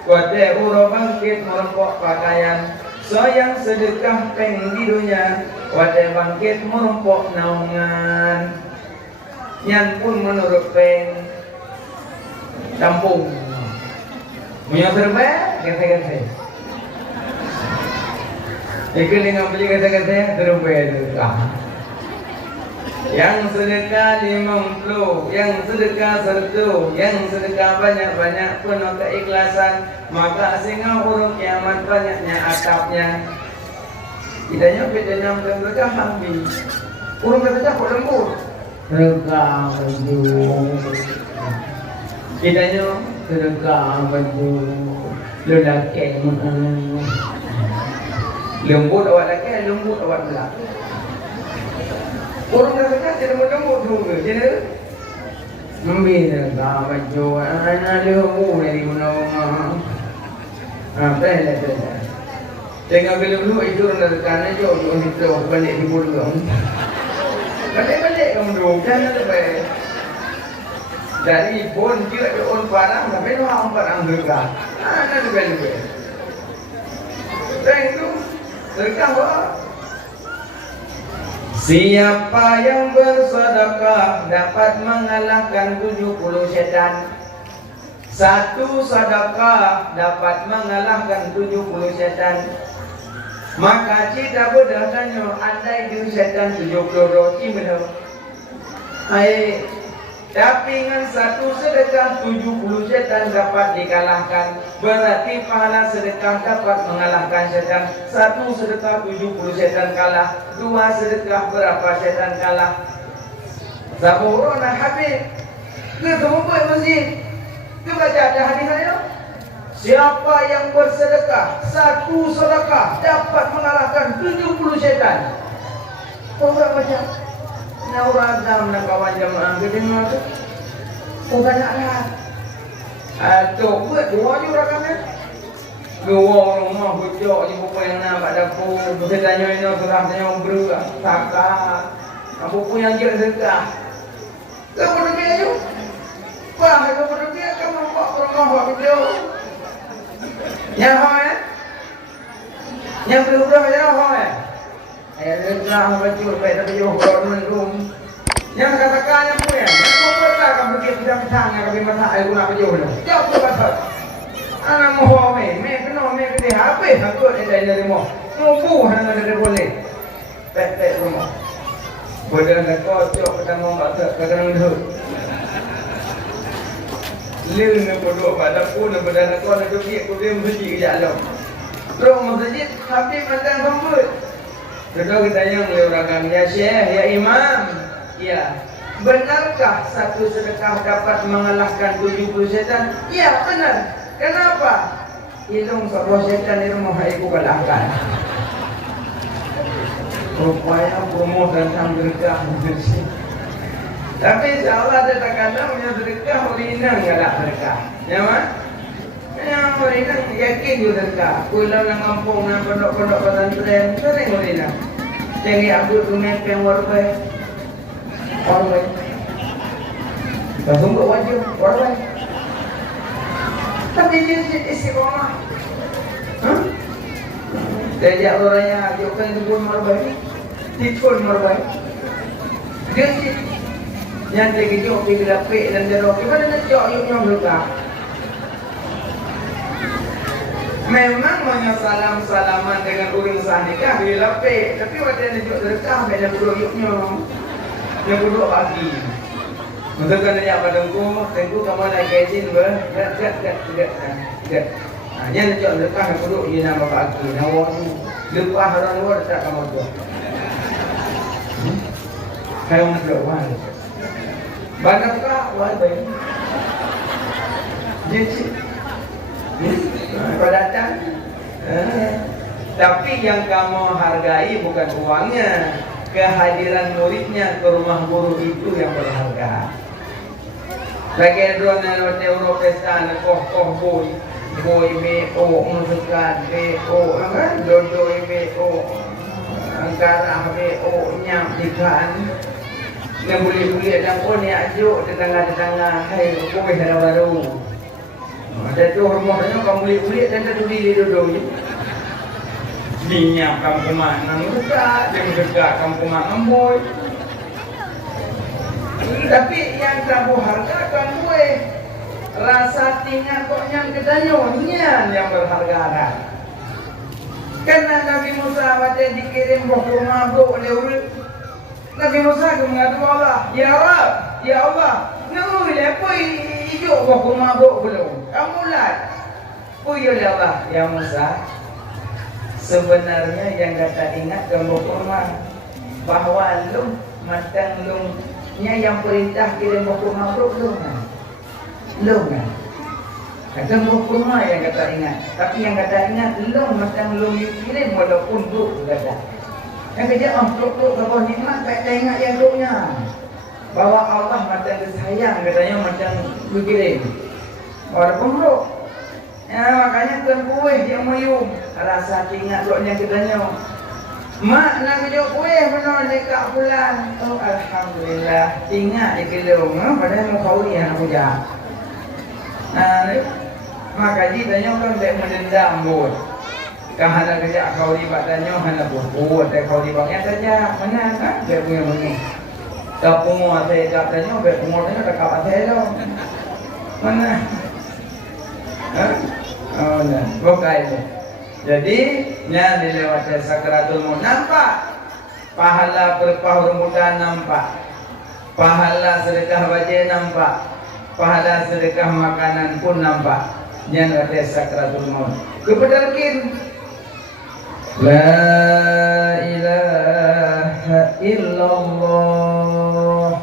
wate uro bangkit murko pakaian. So yang sedekah peng di dunia, wate bangkit murko naungan. Yang pun menurut peng campung. Punya serba, kata-kata. Ikut dengan beli kata-kata terubah sedekah. Yang sedekah 50, yang sedekah 100, yang sedekah banyak-banyak penuh keikhlasan, maka sehingga huruf kiamat banyaknya atapnya. Tidaknya bedanya sedekah habis. Huruf sedekah kok lembut. Sedekah baju. Tidaknya sedekah baju. Lelaki lembut awak lelaki, lembut awak belakang. Orang sedekah jadi lembut juga, jadi ambil sedekah baju, anak lembut dari mana? Apa yang ada? Tengah belum itu orang sedekah ni jauh itu balik di pulau. Balik kamu dulu, jangan sampai dari pun dia on barang sampai orang barang sedekah. Anak lebih. Tengok tu. Sedekah. Siapa yang bersedekah dapat mengalahkan 70 setan. Satu sedekah dapat mengalahkan 70 setan. Maka kita berdasarnya andai di setan 70 roti benar. Tapi dengan satu sedekah 70 setan dapat dikalahkan. Berarti pahala sedekah dapat mengalahkan setan. Satu sedekah 70 setan kalah. 2 sedekah berapa setan kalah? Saburun Habib. Ketemu masjid. Kita baca ada hadisnya. Siapa yang bersedekah, satu sedekah dapat mengalahkan 70 setan. Orang baca. Orang Adam nak kawan jemaah ke dengar tu. Bukan naklah. Atuk buat dua je orang kan. Dua rumah bujok je buku yang nampak dapur. Kita tanya ini surah tanya beri takak. Buku yang dia sedekah. Kau boleh aja. Wah, itu berdua kamu kok rumah video. Yang apa? Yang berubah yang apa? Ayat Islam baca baca video orang yang katakan yang punya, yang kata kamu begitu tidak ketanya kami mata air guna video itu. Jauh tu kata. Anak mohon me kena me kena habis aku dari rumah. Mampu hanya dari boleh. Pet rumah. Badan nak kocok pertama tak kadang itu. Leu nak bodoh pada pun badan nak kau nak duduk dia mesti kerja lo. Terus masjid habis makan bambut. Kedua kita yang melewarkan ya Syekh, ya Imam. Ya. Benarkah satu sedekah dapat mengalahkan 70 setan? Ya, benar. Kenapa? Ilung 10 setan di rumah ibu kalahkan. Rupanya promo tentang berkah. Tapi insyaAllah dia tak kata punya berkah, urinang galak berkah. Ya, Mak? Yang urinang yakin dia berkah. Pulau nak kampung, nak pondok-pondok pesantren, sering urinang. Jadi aku tunai warbai. Warbai. Langsung buat wajib, warbai. Tapi dia isi rumah. Diajak orangnya, ajukan telefon warbai. Telefon warbai. Dia sih. Yang dia kejok, pergi lapik dan dia rokok. Mana nak jok, yuk berkah. Memang banyak salam-salaman dengan orang sah nikah bila lapik. Tapi waktu dia duduk berkah, dia duduk yuknya. Dia duduk pagi. Masa kan dia pada tengku kamu nak kejin ber. Gat. Yang duduk berkah, dia duduk dia nama pagi. Nawar tu. Lepas orang luar tak kamu tu. Kamu nak berapa? Banyakkah wajib? Jadi, kau datang. Tapi yang kamu hargai bukan uangnya, kehadiran muridnya ke rumah guru itu yang berharga. Lagi dua nano euro pesta koh boy bo musukan bo dodo bo angkara bo nyam ikan. Yang boleh dan pun ni ajuk tetangga-tetangga hai kuih dah baru. Ada tu rumahnya kamu boleh dan ada di duduk ni. Dinya kampung mana muka, dia dekat kampung Amboy. Tapi yang kamu hargakan gue rasa tinggal kok yang kedanyonya yang berharga ada. Karena Nabi Musa waktu dikirim ke rumah oleh urut Nabi Musa mengadu Allah, Ya Rab, Ya Allah, nunggu apa hijau waktu mabuk belum? Kamu lihat, ya Allah, Ya Musa. Sebenarnya yang kata ingat kamu rumah bahwa lung matang lungnya yang perintah kirim waktu mabuk lung kan? Kata rumah yang kata ingat, tapi yang kata ingat lung matang lung kirim walaupun duk kata. Yang kerja untuk Allah nikmat tak ingat yang duknya. Bahwa Allah macam disayang katanya macam begitu. Walaupun duk. Ya makanya tuan kuih dia mayum rasa ingat duknya katanya. Mak nak kerja kuih benar dekat bulan. Oh alhamdulillah ingat dia kelong padahal mau kau ni anak puja. Maka dia tanya kan dia mendendam bos. Kahana kerja kau di badannya hana buat kau di bangnya saja mana kan dia punya bunyi. Kapung ada katanya berkumurnya ada kapatnya lo. Mana? Oh nah, bukan itu. Jadi nya dilewati sakratul maut nampak pahala berpahur muda nampak. Pahala sedekah wajah nampak. Pahala sedekah makanan pun nampak. Nya lewati sakratul maut. Kepada kin La ilaha illallah.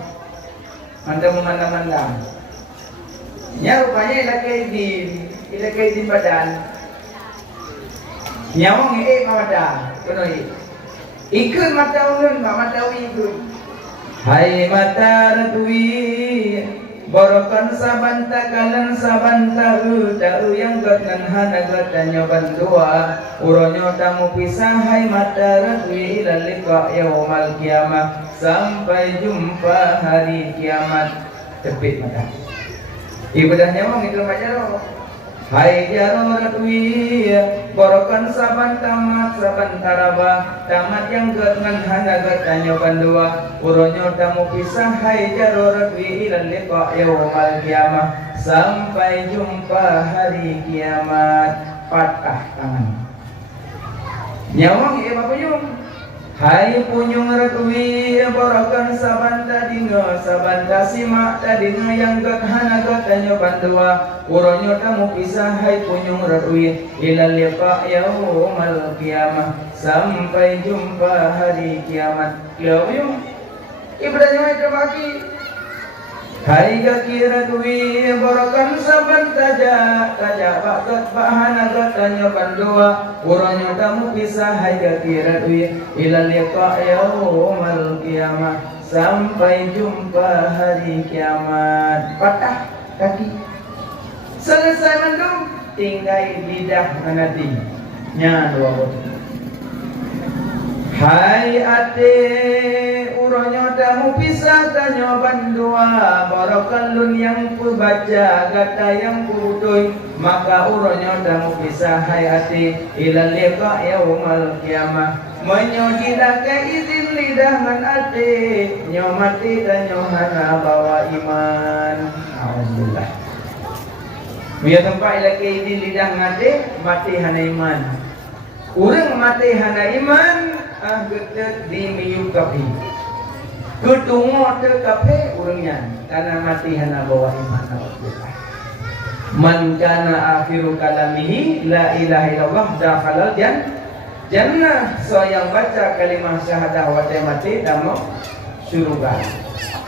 Mandang-mandang. Ya rupanya ilakai di badan. Nyawang mata. Kenoi. Ikut mata ulun, mata ikut. Hai mata ratui. Borokan sabanta kalan sabanta tahu yang gatan hana gatanya bandua uronyo tamu pisah hai mata ratwi lalika yaumal kiamah sampai jumpa hari kiamat. Tepit mata Ibadah nyawang itu Pak Jaro. Hai Jaro ratwi borokan saban tamat saban taraba tamat yang ngan hana gatanya bandua uronyo tamu pisah. Hai Jaro ratwi ilan liqa yaumal kiamah, sampai jumpa hari kiamat. Patah tangan nyawang ya Bapak Yung. Hai punyung ratwi borokan saban tadinga saban tasima tadinga yang gathana gatanya bandua uronyo tamu pisah. Hai punyung ratwi ilal liqa yaumal kiamah, sampai jumpa hari kiamat. Ya Yung ibadahnya itu bagi. Hai kaki ratwi borokan saban taja bakat bahana gatanya bandua uronyo tamu pisah. Hai kaki ratwi ilal liqa yaumal kiamah, sampai jumpa hari kiamat. Patah kaki selesai mendung, tinggal lidah menadi nya dua botol. Hai ate uronyo tamu pisah tanyo bandua borokan lun yang baca gata yang putui maka uronyo tamu pisah. Hai ate ilal liqa yaumal kiamah, menyojida ke izin lidah man ate nyomati dan nyohana bawa iman. Alhamdulillah biar tempat lagi izin lidah ngate mati hana iman. Urang mati hana iman getet di miyuk kapi ketungo te kape urangnya karena mati hana bawa iman. Alhamdulillah. Man kana akhiru kalamihi la ilaha illallah dakhalal jannah. So yang baca kalimah syahadah wa mati damo surga.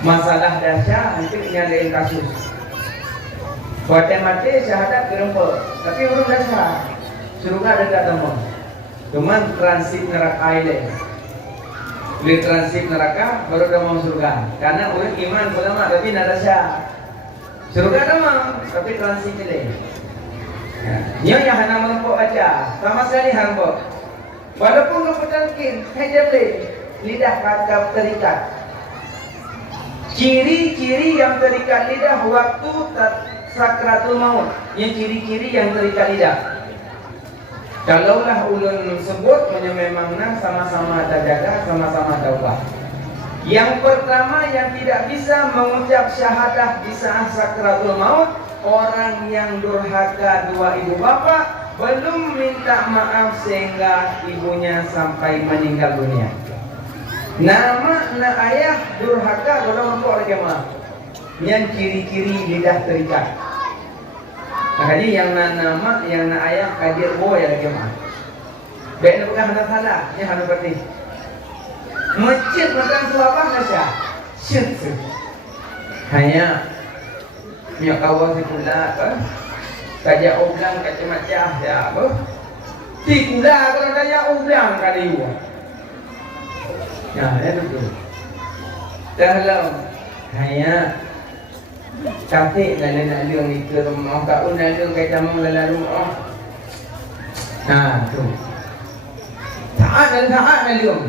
Masalah dahsyat nanti nyadain kasus wa mati syahadah kerempel tapi urang dahsyat surga dekat damo. Cuman transit neraka ile. Beli transit neraka baru udah mau surga. Karena orang iman pertama tapi nada syah. Surga sama tapi transit ile. Nyo yang hana merempok aja, sama sekali harbo. Walaupun kepetalkin, hejable lidah kakap terikat. Ciri-ciri yang terikat lidah waktu sakratul maut. Yang ciri-ciri yang terikat lidah. Kalaulah ulun sebut memangna sama-sama terjaga, sama-sama taubat. Yang pertama yang tidak bisa mengucap syahadah di saat sakratul maut, orang yang durhaka dua ibu bapa, belum minta maaf sehingga ibunya sampai meninggal dunia. Nama ayah durhaka belum boleh maaf. Yang ciri-ciri lidah terikat. Makanya yang nama yang ayah kadir boy lagi mah. Baik nak bukan hendak salah, yang hendak berarti. Masjid makan suapah saja. Syut. Hanya minyak kawal sikula apa? Kajak ublang kacang macam ya apa? Sikula kalau kajak ublang kali dua. Ya, itu. Dalam hanya capek nak lung itu rumah kau nak lung kata mau lalu rumah. Nah tu. Taat nak lung.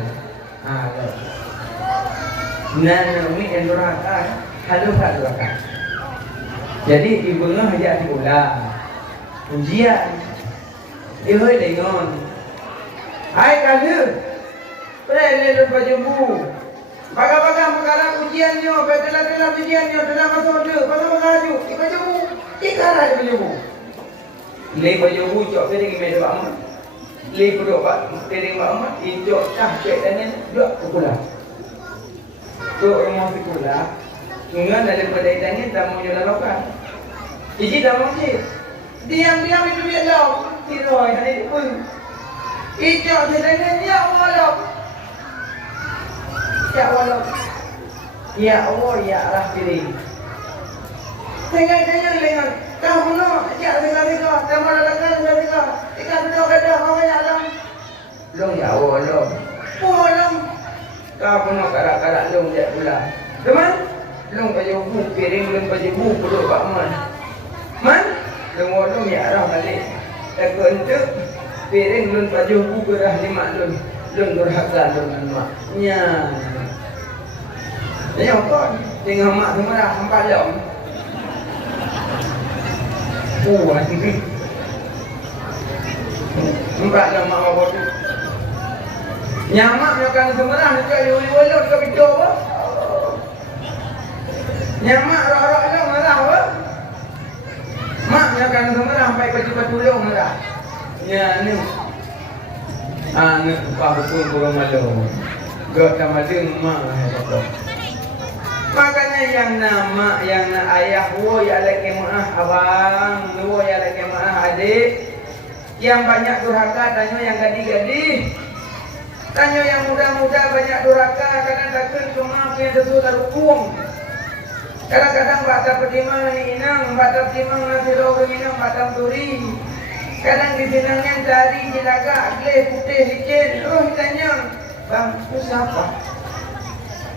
Nah ni enduraka halus. Jadi ibunya hajat diulang. Ujian. Dia dengan. Hai kalu. Boleh baju bu. Baga-baga perkara ujiannya, betul-betul ujiannya dalam masa muda, pasal mengaju, baju bu, ikarah baju bu. Lei baju bu cok piring meja bak mak. Lei puduk bak piring bak mak, ijok cah cek dan dua pukulah. Tu orang pukulah, dengan daripada itanya tamu jalan lokal. Iji dah masjid. Diam-diam itu dia lau, tiroi hari pun. Ijok sedangnya dia walau. Ya Allah, ya Allah, ya Allah piring. Tengah-tengah lengan, kamu no, ya tengah-tengah, kamu tengah-tengah, ikan tu ada, kamu ya Allah. Long ya Allah, long. Kamu no karak-karak long dia pula. Teman, long baju bu piring, long baju bu perlu pak man. Man, long ya Allah balik. Tak untuk piring, long baju bu gerah lima long. Long durhaka dengan maknya. Tengok kau, tengok mak semua dah hampa jom. Puan. Mbak yang mak apa tu? Nyamak makan semerah dekat liu-liu dekat bidok apa? Nyamak rak-rak dia marah apa? Mak makan semerah sampai baju-baju dia marah. Ya ni. Ni buka betul kurang malu. Gak sama dia mak lah. Makanya yang nama, yang ayah, wo ya lagi maah abang, wo ya lagi maah adik. Yang banyak durhaka tanya yang gadis-gadis. Tanya yang muda-muda banyak durhaka, kadang takut cuma punya sesuatu terhukum. Kadang-kadang baca pertimang ni inang, baca pertimang nasi lorong inang, baca turi. Kadang disenangnya cari jilaga, gleh putih licin. Oh tanya, bang, tu siapa?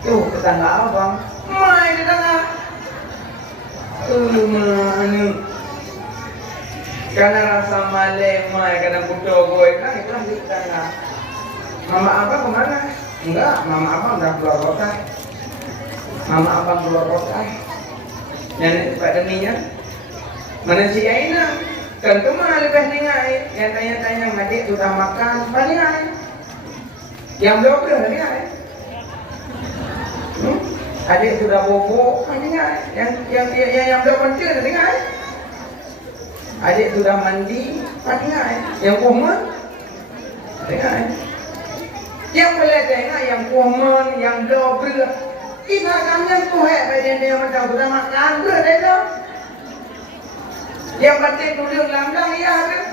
Tu tetangga abang. Mai tetangga. Mana? Karena rasa malem, mai kadang putus gue kan itulah tetangga. Mama abang kemana? Enggak, mama abang dah keluar kota. Mama abang keluar kota. Yang pandeminya. Mana si Aina? Kan kemana lepas dengai? Yang tanya-tanya adik sudah makan, pandai. Yang belum dengai. Adik sudah bobo, pandai. Yang belum penting dengai. Adik sudah mandi, pandai. Yang kuman, dengai. Yang boleh tengok yang kuman, yang belum berat. Kita akan yang tuhet pada dia macam sudah makan berat itu. Yang penting tulis lambang iya kan.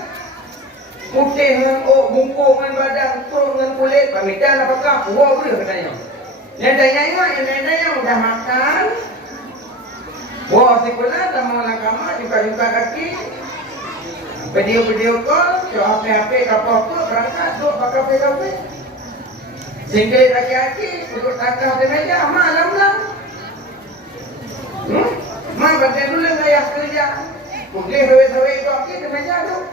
Putih dengan bungkuk dengan badan, turun dengan kulit, pamitan apakah? Wah berat katanya. Yang tanya yang tanya sudah makan. Wah sekolah sama orang kamar juga kaki. Video call, coba HP kapal berangkat duk pakai kafe. Singgit laki-laki, duduk takah di meja, malam lah. Mak bantai dulu ayah kerja. Putih hawe-hawe kaki di meja tu.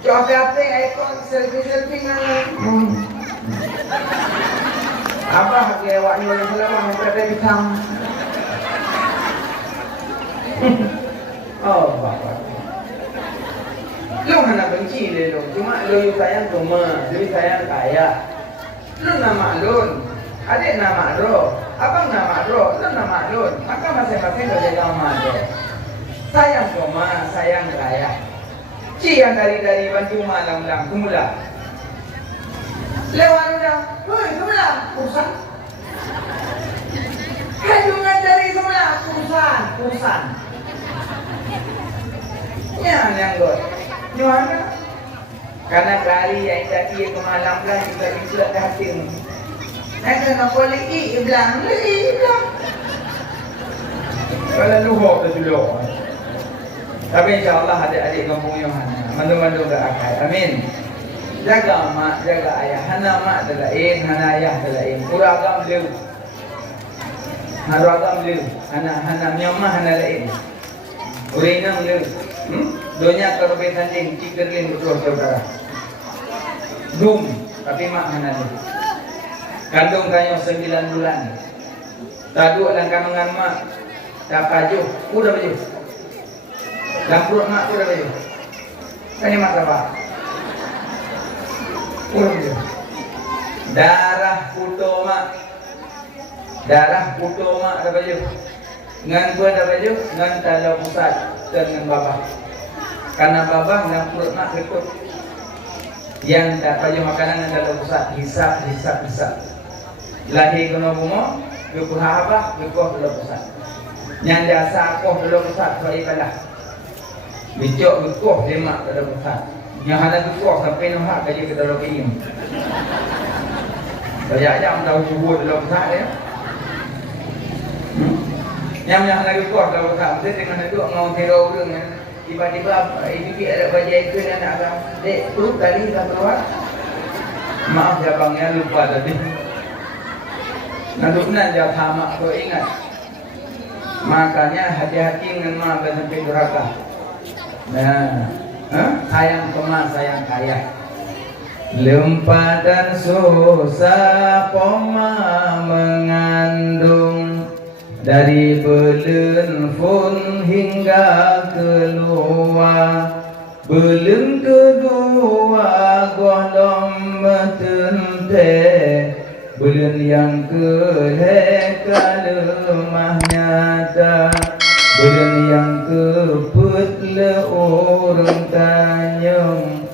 Coba apa ikon selfie dengan. Apa hati awak ni orang selama berada di sana? Oh, bapak. Lu mana benci dia lu? Cuma lu sayang cuma, lu sayang kaya. Lu nama Lun, adik nama Ro, abang nama Ro, lu nama Lun. Maka masing-masing dah jaga nama dia. Sayang cuma, sayang raya. Ci yang dari bantu malam semula. Lewat udah, hei semula, urusan. Kandungan dari semula, urusan. Yang got, nyuana. Karena kali yang tadi ke malam lah juga disulat hati. Nanti nak boleh bilang. Kalau luhur tu dulu. Tapi insyaAllah adik-adik kampung Yohana mandu-mandu ke akal. Amin. Jaga mak, jaga ayah. Hana mak terlain, hana ayah terlain. Uragam liu. Haragam liu. Hana nyamah hana lain. Urinang liu. Donya terlebih sanding, cikerlin betul saudara. Dum, tapi mak mana ni? Kandung kayu 9 bulan. Taduk dalam kandungan mak, dah pajuh, udah baju. Dalam perut mak udah baju. Tanya mak siapa? Udah baju. Darah putu mak ada baju. Ngan gua ada baju, ngan talau pusat dengan babah. Karena babah dan perut mak ketut. Yang tak baju makanan yang talau pusat, hisap. Lahir kena bunga, yukuh habah, yukuh talau pusat. Yang jasa akoh talau pusat, soal ibadah. Bicok yukuh lemak talau pusat. Yang ada yukuh sampai nuhak kaji ke talau kiyim. Banyak-banyak tahu subuh talau pusat dia. Yang lagi kuat kalau tak betul dengan itu mau teror dengan tiba-tiba ini ada bajai ke anak agam dek perut tadi tak keluar. Maaf ya bangnya lupa tadi. Nanti dia tamak kau ingat. Makanya hati-hati dengan mak dan sampai durhaka. Nah, sayang kemas sayang kaya. Lempah dan susah poma mengandung dari belen pun hingga keluar. Belen kedua golong metente, belen yang keheka lemah nyata, belen yang keput leurung tanyung,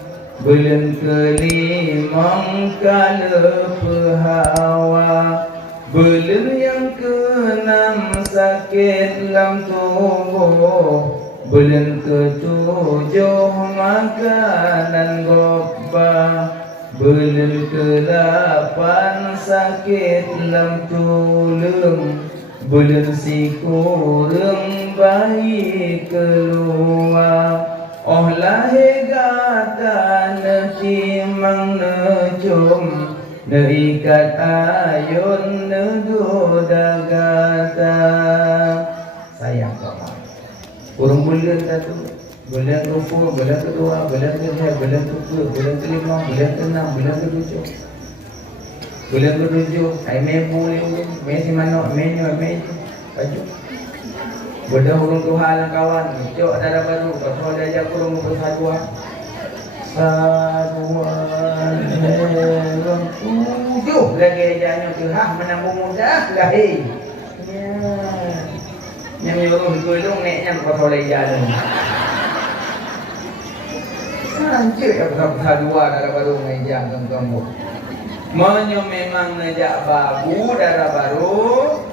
belen kelimang kala pehawa, belen yang keenam sakit lam tubuh, belen ketujuh makanan gobah, belen ke-8 sakit lam tulung, belen si kurang bayi keluar. Oh lahir gata netimang necum, neikat ayun negoda gata. Sayang kawan. Kurang bulan satu, bulan rukuk, bulan kedua, bulan ketiga, bulan keempat, bulan kelima, bulan keenam, bulan ketujuh. Bulan ketujuh, ai me boleh, me si mana, me baju. Bodoh urung Tuhan lang kawan, cok darah baru, kalau dia ajak kurang bersadua. Saduan helong tujuh lagi janya Tuhan menambung mudah lahir. Yang nyuruh gulung neknya kalau dia jalan. Sancik apa dua darah baru ngejang kamu. Monyo memang ngejak babu darah baru.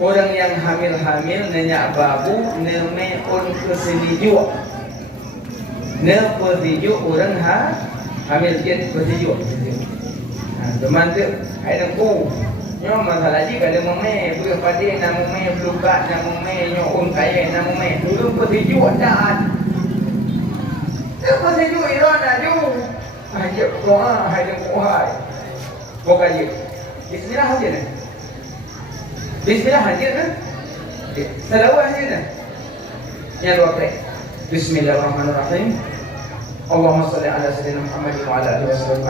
Orang yang hamil-hamil nenyak babu neme on keseliju. Ne pertiju orang hamil jet pertiju. Teman tu ai nangku. Nyo masalah ji kalau mame boleh padi nama mame belukat nama mame nyo kaya nama mame dulu pertiju adaan. Ne pertiju irona ju. Ajak doa hai nangku hai. Pokoknya bismillah aja ni. Bismillah hadir kan? Salawat hadir kan? Yang dua kali. Bismillahirrahmanirrahim. Allahumma salli ala sayyidina Muhammad wa ala alihi wasallam.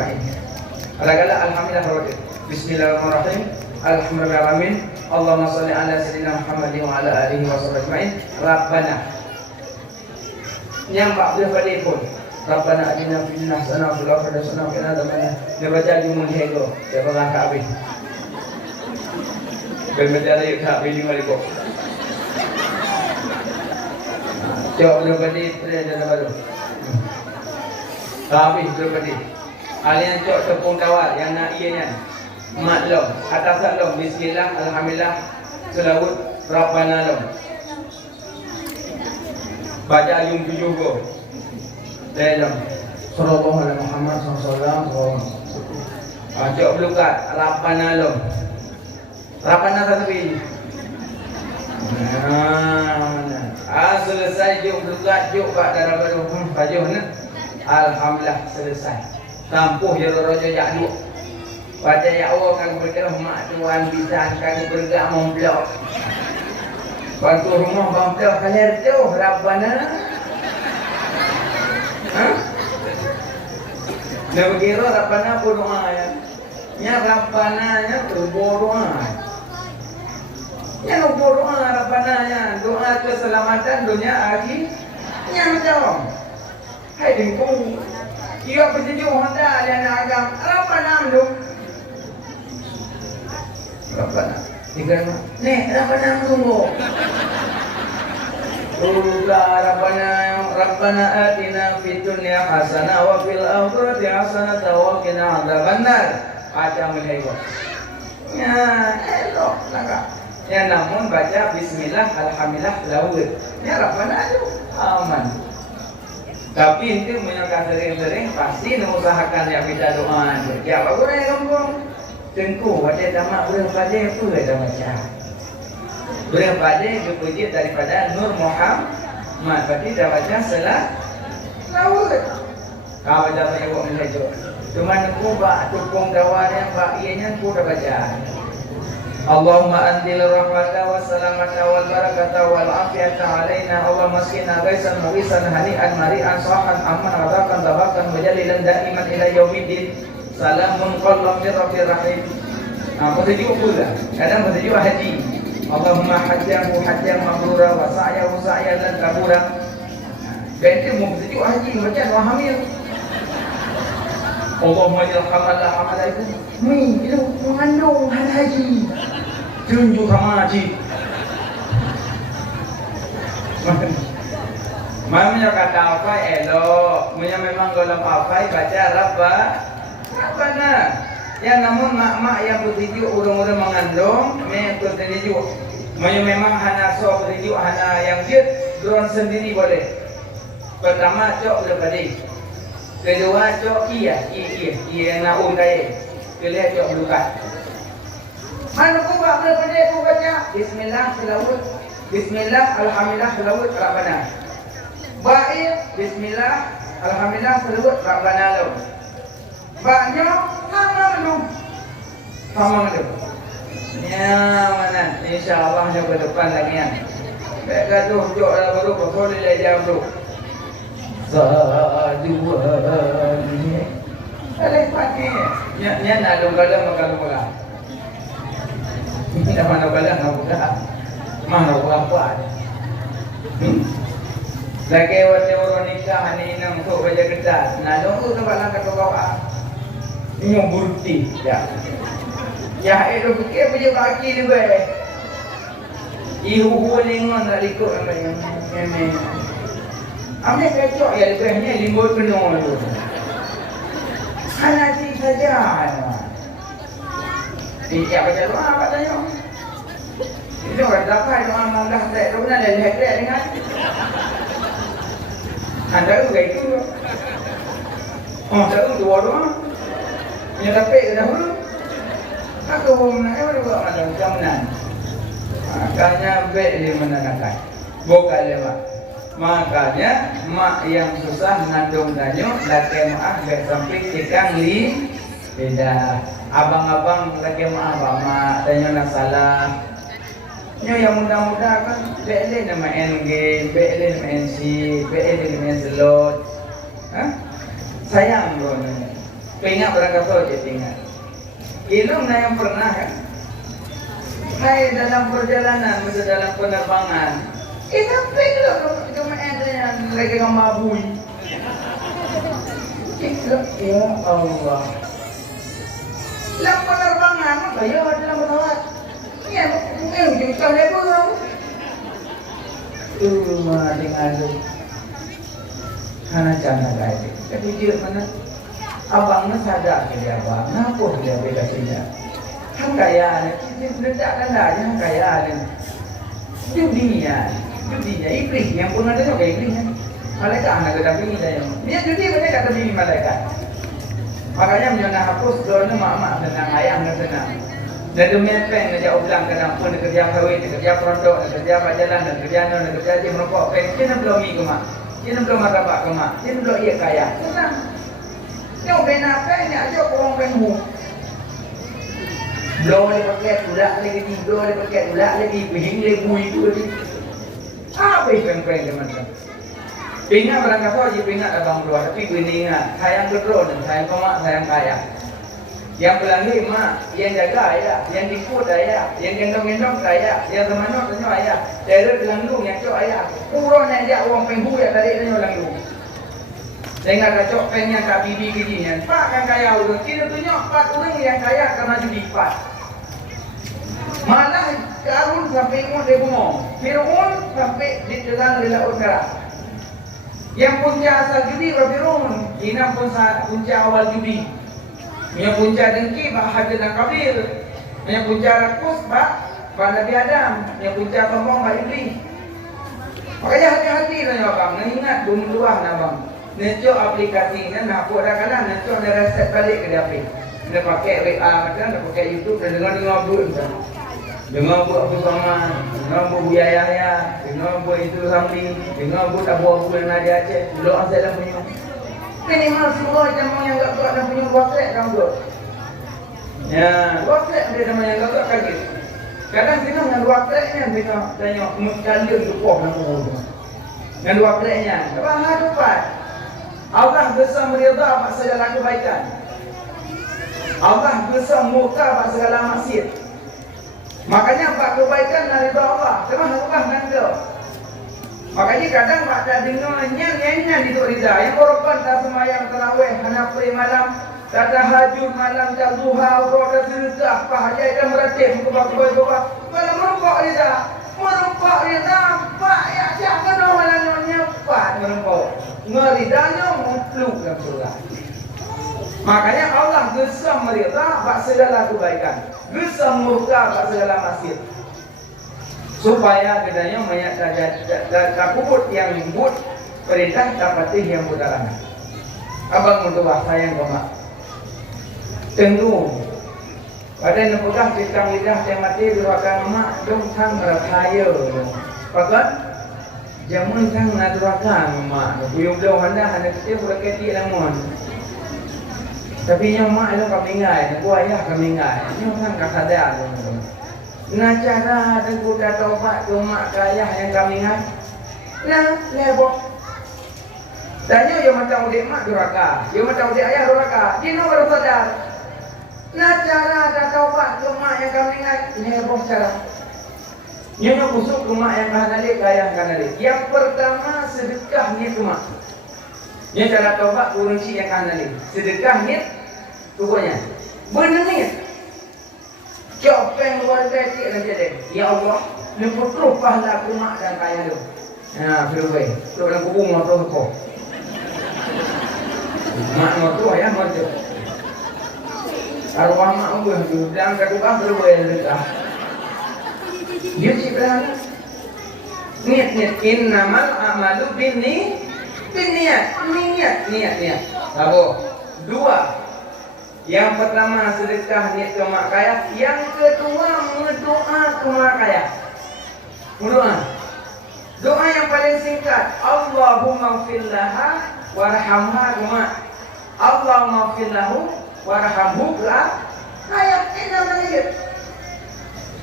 Alagala alhamdulillah rawatib. Bismillahirrahmanirrahim. Alhamdulillah alamin. Allahumma salli ala sayyidina Muhammad wa ala alihi wasallam. Rabbana. Yang Pak boleh balik pun. Rabbana atina fid dunya hasanah wa fil akhirati hasanah wa qina adzabannar. Dia baca jumul hego. Dia bangga habis. Berbicara yuk tak pilih balik kok. Cok belum balik ada baru. Habis belum balik. Alian cok tepung tawar yang nak ianya. Mat long, atas long. Bismillah, alhamdulillah, selawat, Rabbana long. Baca ayum tujuh go. Dalam. Sallallahu alaihi Muhammad sallallahu. Cok belum kat Rabbana long. Rabbana satu ini. Selesai juk belukat juk pak darah baru pajuh ni. Alhamdulillah selesai. Tampuh ya rojo jak duk. Pada ya Allah kan berkah mak tuan bisa kan bergak memblok. Bantu rumah bangkau kalian tu Rabbana. Dia berkira Rabbana pun doa ya. Nya Rabbana nya tu doa. Yang doa Rabbana doa keselamatan dunia akhirat yang menjawab. Hai dengku. Ia bersetuju hendak dia nak agam. Rabbana mendung. Rabbana. Tiga ni Rabbana tunggu. Rabbana atina fid dunya hasanah wa fil akhirati hasanah wa qina adzabannar. Baca mulai. Ya, elok langkah. Ya namun baca bismillah alhamdulillah laut. Ya Rabbana aduh aman. Tapi itu menyangka sering-sering pasti mengusahakan yang kita doa. Ya apa guna yang kampung? Tentu pada tamak berpada apa kita baca. Berpada kepuji daripada Nur Muhammad. Berarti dah baca salat laut. Kau baca apa yang buat mengajar. Cuma aku bak tukung dawan yang bak ianya aku dah baca. Allahumma anzil rahmata wa salamata wal barakata wal afiyata alaina. Allahumma sqina ghaisan muwisan hani'an mari'an sahan amman radakan tabakan wajalilan da'iman ila yaumiddin. Salamun qallam min rabbir rahim. Bertuju pula. Kadang bertuju haji. Allahumma hajjahu hajjan mabrura wa sa'yahu sa'yan lan kabura. Benda mau sejuk haji macam orang hamil. Allahumma jal hamalah hamalah itu. Itu mengandung haji. Tunjuk sama haji. Mamanya kata apa elok, memang kalau apa baca Rabbana. Ya namun mak-mak yang bertuju orang-orang mengandung, mereka bertuju. Memang hana sok bertuju hana yang jid, drone sendiri boleh. Pertama cok lebih. Kedua cok iya nak undai. Kelihatan cok lukat. Mana ku buat benda ku baca Bismillah selawat. Bismillah alhamdulillah selawat Rabbana. Baik, Bismillah, Alhamdulillah, selawat Rabbana lu. Baknya sama lu. Ya mana? InsyaAllah yang ke depan lagi ya. Baik gaduh jok dah baru betul dia jam tu. Saduan ni. Alih pagi. Nya nak longgalah makan bola. Ini dah mana bola nak buka. Mana apa? Lagi waktu orang nikah ni nang untuk baca kertas. Nah, dong tu nampak langkah kau ah. Ini yang burti, ya. Ya, itu fikir baca kaki ni be. Ihu lengon nak ikut namanya. Ini. Ambil kacau ya lebihnya limbut penuh tu. Hanya saja. Ini apa baca doa apa tanya? Itu orang dapat doa malah tak tahu nak lihat dengan. Anda tu kayak itu, anda tu dua doang, yang dapat dahulu, aku nak juga ada jaminan, makanya baik di mana nak, bukan lewat, makanya mak yang susah nandung danyo, laki maaf baik sampai cikang li, beda, abang-abang laki maaf mak danyo nak salah. Yang muda-muda kan BL nama NG, BL nama NC, BL nama Slot. Sayang loh ni. Pengat berangkat so je tinggal. Ilmu yang pernah kan. Naik dalam perjalanan, masa dalam penerbangan. Sampai kalau cuma ada yang lagi mabui. Ya Allah. Dalam penerbangan, bayar dalam pesawat. Ya, kita lepas rumah dengan lu, karena jangan lagi. Tapi dia mana, abangnya sadar ke dia abang, kenapa dia beda sini? Hang kaya ni, letakkan dah, hang kaya ni. Judinya, iblis yang pun ada juga iblisnya. Malaikat anak kedampingi dia. Dia judi banyak kata bini malaikat. Makanya menyono hapus doanya mak-mak tenang, ayah tenang. Dan demikian pen kerja ulang kadang pun kerja kawin, kerja prodok, kerja pajalan, kerja non, kerja je merokok pen. Kita belum mi ke mak, kita belum martabak ke mak, kita belum ia kaya. Senang. Yang pen apa ni aja orang pen hu. Belum ada pakai budak lagi, belum ada pakai budak lagi, behing lagi itu lagi. Apa pen teman-teman? Ingat berangkat saja, ingat abang dua, tapi begini ingat, sayang betul dan sayang kemak, sayang kaya. Yang berlangit mak, yang jaga ayah, yang dikut ayah, yang gendong-gendong ayah, yang temanok tanya ayah, daerah gelanggung yang cok ayah, kurang aja orang penghu yang tadi tanya gelanggung. Dengar cok pengnya tak bibi kejian, pak kan kaya udah, kita tunjuk 4 orang yang kaya karena judi 4. Malah Karun sampai ikut dia bengong, Fir'un sampai di dalam laut merah. Yang punca asal judi Fir'un, ini punca awal judi. Yang punca dengki bahagia dan kabir. Yang punca rakus Nabi Adam. Yang punca sombong iblis. Makanya hati-hati tanya abang. Ingat dua abang. Necok aplikasi ni nak buat dah kalah. Necok dia reset balik ke dia. Dia pakai WA macam, dia pakai YouTube, dia dengar buat macam. Dengar buat bersama, dengar buat buyaya, dengar buat itu samping, dengar buat abu-abu yang ada Aceh. Belum asal dah punya. Minimal semua jamaah yang tak kuat dan punya WhatsApp kamu tu. Ya, WhatsApp dia nama yang tak kaget. Kadang kita dengan WhatsAppnya kita tanya mukallin lupa nama orang. Dengan WhatsAppnya, bahar dapat. Allah besar meridha atas segala kebaikan. Allah besar murka atas segala maksiat. Makanya buat kebaikan dari Allah. Terus ubah nanda. Makanya kadang mak tak dengar nyanyi di tu Riza. Yang korban tak semayang tarawih, hana pray malam, tak tahajud malam, tak duha, tak sedekah, pahajai dan meratib kebak-kebak. Kalau merempak Riza, pak ya jangan orang nyepat merempak. Ngeridanya mutluk dalam surga. Makanya Allah gesam mereka buat segala kebaikan, gesam murka buat segala maksiat. Supaya kedanya mayat tak kubut yang but perintah tak patih yang putaran. Abang mentua sayang komak. Tenggu. Pada nepegah bintang lidah yang mati durakan mak dong sang rakaya. Pakat jamun sang nadurakan mak. Buyung dah handa kecil berketi lamun. Tapi yang mak itu kami ingat, aku ayah kami ingat. Yang sang kasadar. Nah cara tengku dah taubat tu mak ayah yang kami ingat. Nah, lebok. Tanya yang macam udik mak duraka, yang macam udik ayah duraka. Dia nak baru sadar. Nah cara dah taubat tu mak yang kami ingat. Lebok cara. Yang nak busuk tu mak yang kanalik, ayah kanalik. Yang pertama sedekah ni tu mak. Yang cara taubat kunci yang kanalik. Sedekah ni pokoknya benar. Copeng luar biasa dan jadi. Ya Allah, lemputuh pahala aku mak dan kaya tu. Nah, firway. Tu dalam kubung motor kau. Mak motor ya motor. Arwah mak ubah tu dan kedua firway dekat. Dia ciptaan. Niat innamal amalu niat. Sabo. Dua. Yang pertama sedekah niat ke mak kaya. Yang kedua berdoa ke mak kaya. Berdoa. Doa yang paling singkat. Allahumma fillaha warhamha mak. Allahumma fillahu warhamhu la. Ayat ini namanya.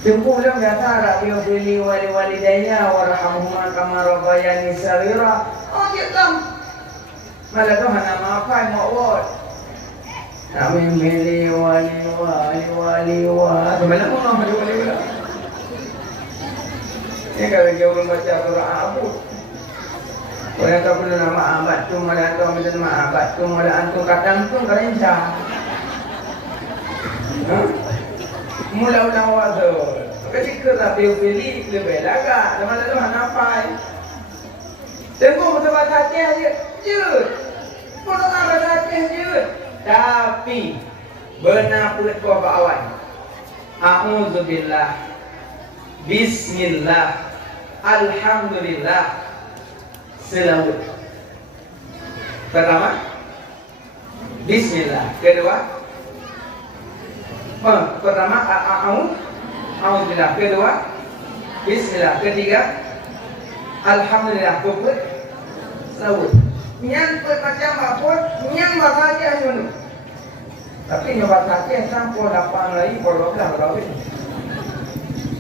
Jemput dalam kata Rabbi fili walidayya warhamhuma kama rabbayani saghira. Oh dia tahu. Malah tu hana maafkan maut. Amin mili wali. Mana mau nama wali. Ini kalau dia orang baca Quran Abu. Orang tak perlu nama abad tu malah tu minta nama abad tu malah antum kadang tu kalian mula ulang waktu. Ketika Rabi pilih lebih lagak. Mana tu hanapai. Tengok betul baca dia. Jut. Pernah baca jut. Tapi benar pulut kau bawai. A'udzubillah. Bismillah. Alhamdulillah. Selawat. Pertama Bismillah. Kedua pertama A'udzubillah. Kedua Bismillah. Ketiga Alhamdulillah. Keempat selawat. Nyan macam apa? Nyan bahagia dulu. Tapi nyoba bahagia sampai 8 lagi, 12 lagi.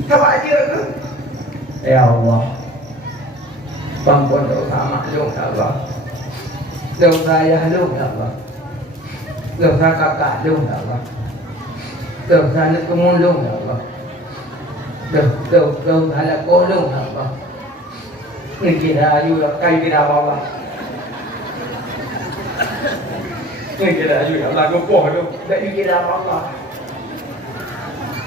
Coba aja tu. Ya Allah. Ampun dosa maklum Allah. Dosa ayah lu Allah. Dosa kakak lu Allah. Dosa anak kemulung Allah. Dosa anak kolong Allah. Ni kira ayu kai kira Allah. Ni kira ayu Allah gopoh tu. Tak kira Allah.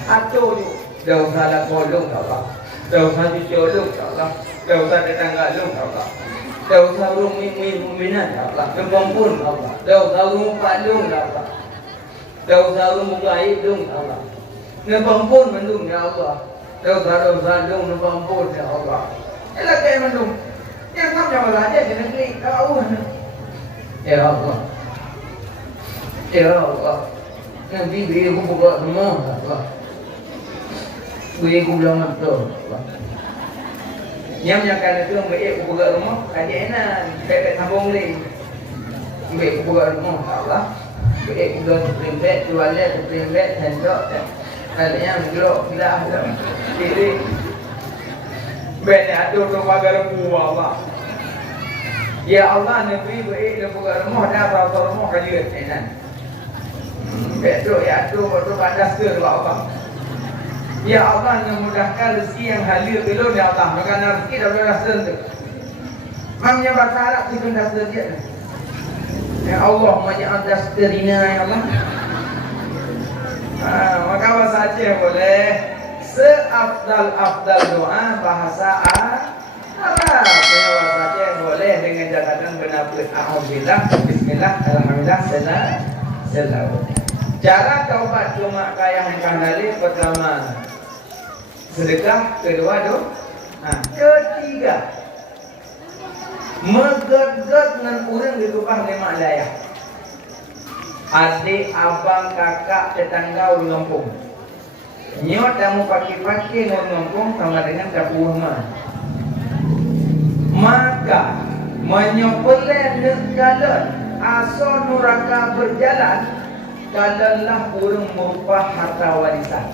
Atuh tu dosa anak kolong Allah. Dosa dicolong Allah. Dosa tetangga lu Allah. Dosa rumah mu'minat Allah. Kepompun Allah. Dosa rumah lu Allah. Dosa rumah gaib lu Allah. Kepompun mendung ya Allah. Dosa lu kepompun ya Allah. Elah kayak mendung. Yang sama malah aja di negeri kau. Ya Allah. Ya Allah. Nabi beri aku buka semua Allah. Beri aku bilang betul Allah. Yang akan itu beri aku buka rumah. Adik enak. Pepek sambung lagi. Beri aku buka rumah Allah. Beri aku buka primbet, tualet, primbet, sendok. Kalian gelok, gelah. Diri. Beri atur tu pagar buah Allah. Ya Allah, Nabi beri aku buka rumah. Dah berapa rumah kajut. Enak. Betul ya tu batas ke Allah. Ya Allah yang mudahkan rezeki yang halal belum ya Allah. Maka rezeki dah boleh rasa tu. Mamnya bahasa Arab itu dah sedia. Ya Allah maj'al dastarina ya Allah. Maka bahasa Aceh boleh. Seafdal doa bahasa Arab. Bahasa Aceh boleh dengan catatan penafsir Alhamdulillah, Bismillah, Alhamdulillah, Selalu. Cara taubat cuma kaya hengkang dalil pertama sedekah, kedua ketiga meged-ged dengan urang di rumah lima daya. Adik, abang, kakak, tetangga urang kampung. Nyot kamu paki-paki urang kampung sama dengan dapur rumah. Maka menyepeleh jalan asal neraka berjalan kalalah urang merupa harta warisan.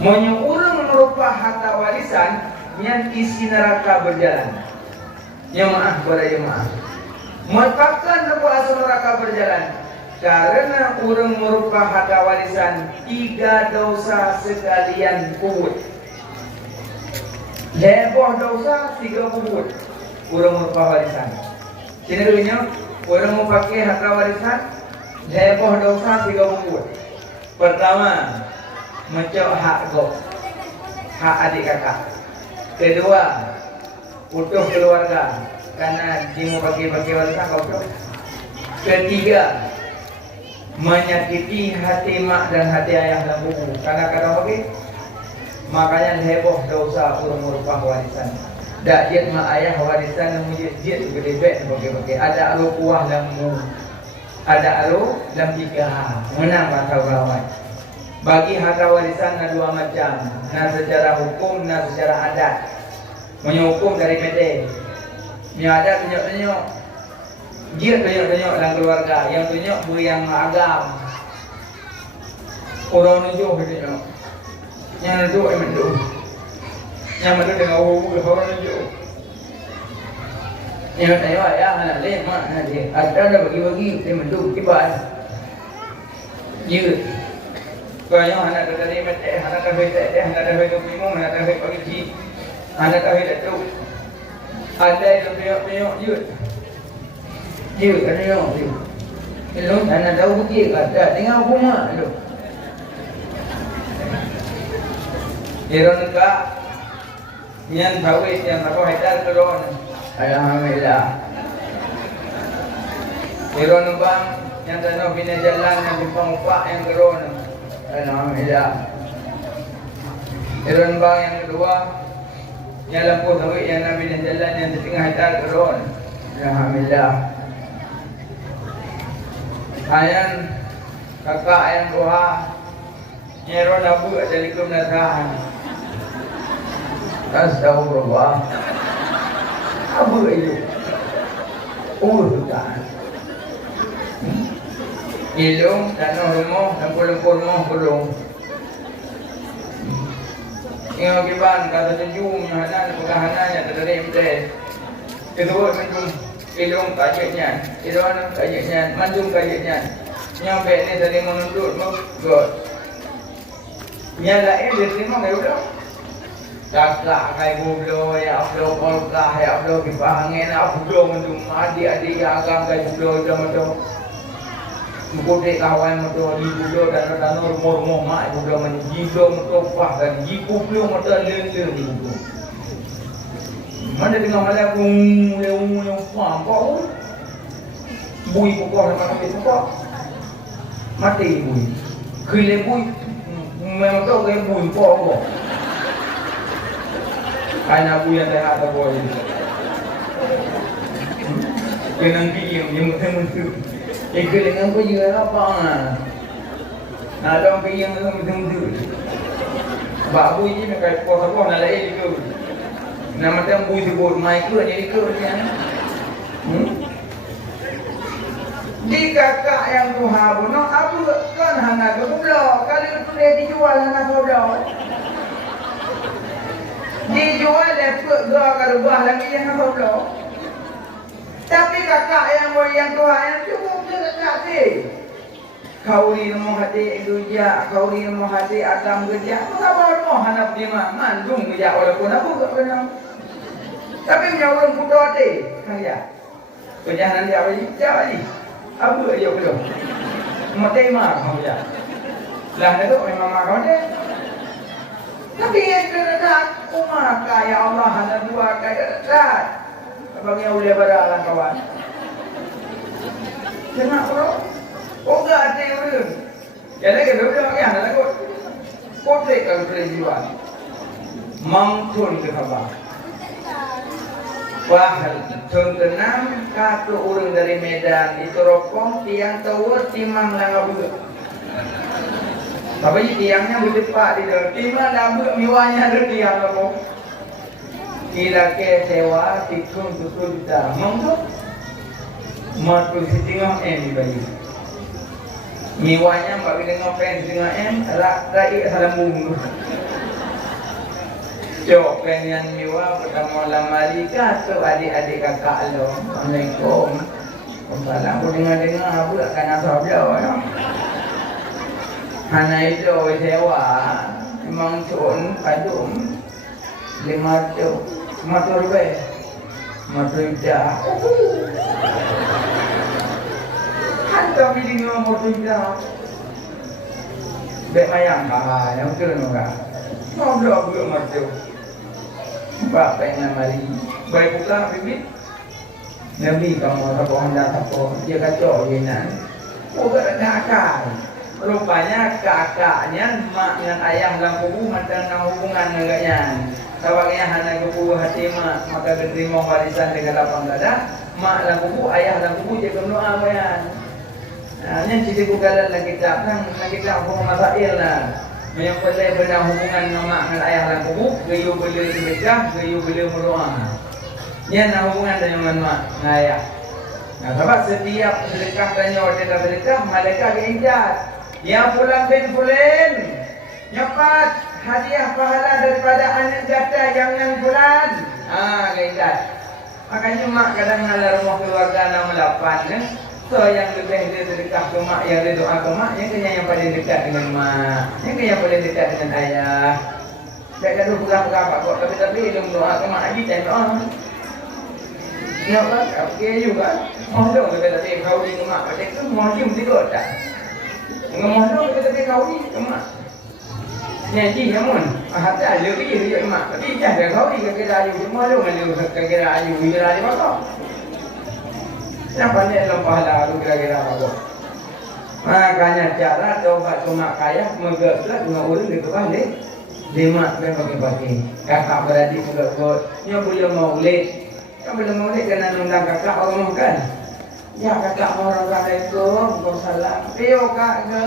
Urang merupa harta warisan yang isi neraka berjalan. Ya maaf, beraya maaf. Matakan merupa asal neraka berjalan karena urang merupa harta warisan 3 dosa sekalian kubur. Heboh dosa 3 kubur. Urang merupa warisan. Sini dulunya, urang mau pakai harta warisan heboh dosa 3 kubur. Pertama, mencok hak adik kakak. Kedua, utuh keluarga karena dia mau pakai warisan kau utuh. Ketiga, menyakiti hati mak dan hati ayah dan buku karena kata bagi. Makanya heboh dosa urang merupa warisan. Dak jet mak ayah warisan namun jet gede bet bagi. Ada alu kuah lamu. Ada alu dalam 3 menang bahasa bawah. Bagi harta warisan ada 2 macam. Nah secara hukum, nah secara adat. Menghukum dari PT. Yang ada tunjuk-tunjuk. Dia tunjuk-tunjuk dalam keluarga. Yang tunjuk yang agam. Orang tunjuk tunjuk. Yang tunjuk yang mendu. Yang mendu dengan hubung orang tunjuk. Yang tengok ya anak leh mak nanti ada bagi-bagi dia mendu kibas. Dia banyak anak dari mete, anak dari teh, anak dari kumung, anak dari pagi, anak dari itu. Ada yang piok-piok jut. Jut ada yang tu. Belum anak tahu putih ada tengah rumah tu. Iron ka yang bawis yang aku hajar turun. Alhamdulillah. Iron bang yang tanah bina jalan yang jepang upak yang turun. Alhamdulillah. Iron bang yang kedua yang lampu sawit yang nabi dan jalan yang di tengah hajar turun. Alhamdulillah. Ayan kakak ayam doa nyeron abu adalikum nasahan. Astagfirullah. Abu itu urutan. Ilung dan rumah dan pulang-pulang belum. Ingat kiban kata tunjuk hanan penghanannya dari MT. Kedua mendung ilung kajiknya, ilung kajiknya, mandung kajiknya. Nyampe ni tadi menuntut God. Nyala dia terima ke udah. Kakak kai bublo ya ablo kolkah ya ablo kipangin ablo mendung adik-adik ya agam kai bublo dah mengkode kawan motor di bublo dan rumah mak bublo menjido motor pah dan di bublo motor lele di bublo mana tengah malam yang pah kau bui pokok sama kami pokok mati bui kile bui memang kau kayak bui pokok anak bui yang dah ada boy kenang biang yang betul ikut dengan aku juga apa ada orang yang betul babu ini mereka kuasa nak lagi itu nama dia bui sebut mai ke jadi ke di kakak yang tuha bono abu kan hana gublo kali itu dia dijual hana gublo dijual lepuk gua kalau buah lagi yang gublo. Tapi kakak yang tuha yang cukup juga kasih. Kauri nemu hati duja, kauri nemu hati atam kerja. Apa mau hanap dia mah mandung kerja walaupun aku tak kenal. Tapi punya orang putus hati, kan ya. Kerjaan dia apa ni? Jawab ni. Apa dia belum? Mati mah kamu ya. Lah itu memang marah dia. Tapi yang terdekat, maka ya Allah ada dua kaya dekat. Abang yang boleh beralang kawan. Jangan bro. Oh enggak ada yang belum. Jadi kita bilang ya, ada kot. Kotek kalau perjuangan. Mangkun ke khabar. Wahal contenam kata orang dari Medan itu rokong tiang tawar timang langabuk. Tapi tiangnya berdepak di dalam timang langabuk miwanya ada tiang langabuk. Kira ke sewa tikung tutul kita mangkuk. Matu setengah di bayu. Miwanya mbak bila ngopen setengah rai salam bungu. Jok pengen miwa pertama lamali kata adik-adik kakak lo. Assalamualaikum. Waalaikumsalam. Aku dengar aku akan asal jauh ya. Hana itu sewa. Memang cun padum 500 rupiah. 500 dah. Hantar pilih 500 dah. Bek mayang yang tu nora. Mau blok blok macam. Bapa yang mari baik pulang bibit Nabi kamu tak bohong dah tak bohong dia kacau dia nan bukan kakak rupanya kakaknya mak dengan ayah dalam kubu macam hubungan dengannya sebabnya hanya kubu hati mak maka diterima warisan dengan lapang dada mak dalam kubu ayah dalam kubu dia berdoa bayan yang cerita kukalan lagi tak kan lagi tak hubungan masail lah yang boleh benar hubungan mak dengan ayah dan kubu, gayu bela sedekah, gayu bela berdoa. Yang nak hubungan dengan mak dengan ayah. Nah, sebab setiap sedekah dan nyawa tidak sedekah, malaikat keinjat. Yang fulan bin fulan, nyapat hadiah pahala daripada anak jata jangan fulan. Keinjat. Makanya mak kadang ngalar rumah keluarga nama 8 So yang lebih dia sedekah ke mak, yang dia doa ke mak, yang kena yang paling dekat dengan mak, yang kena yang paling dekat dengan ayah. Tak ada pegang-pegang pak kok, tapi dia doa ke mak lagi, jangan doa. Ya kan, okey juga. Mohon dong tapi kau di mak, macam tu mohon cium tidur tak? Mohon dong tapi kau di mak. Nanti namun, hati ada dia mak, tapi jangan kau di kira-kira ayu, semua dong ada kira-kira ayu, kira-kira apa? Yang banyak dalam pahala itu kira-kira apa? Makanya cara coba cuma kaya mengegerak dengan orang di kebalik 5 bagi-bagi. Kakak beradik mengegerak, yang boleh maulid. Yang boleh maulid kena undang kakak orang kan? Ya kakak Assalamualaikum, Waalaikumsalam. Ayo kak ke?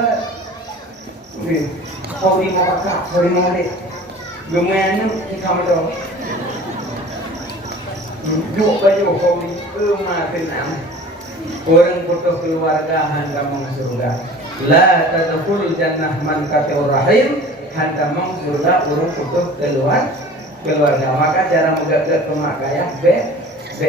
Kau di mau kakak, kau di maulid. Lumayan ni kamu tahu. Duk baju kau di tenang. Orang putus keluarga handa masuk surga. La tadkhulul jannah man qatir rahim, handa masuk surga orang putus keluarga. Maka cara menggagak pemakaian be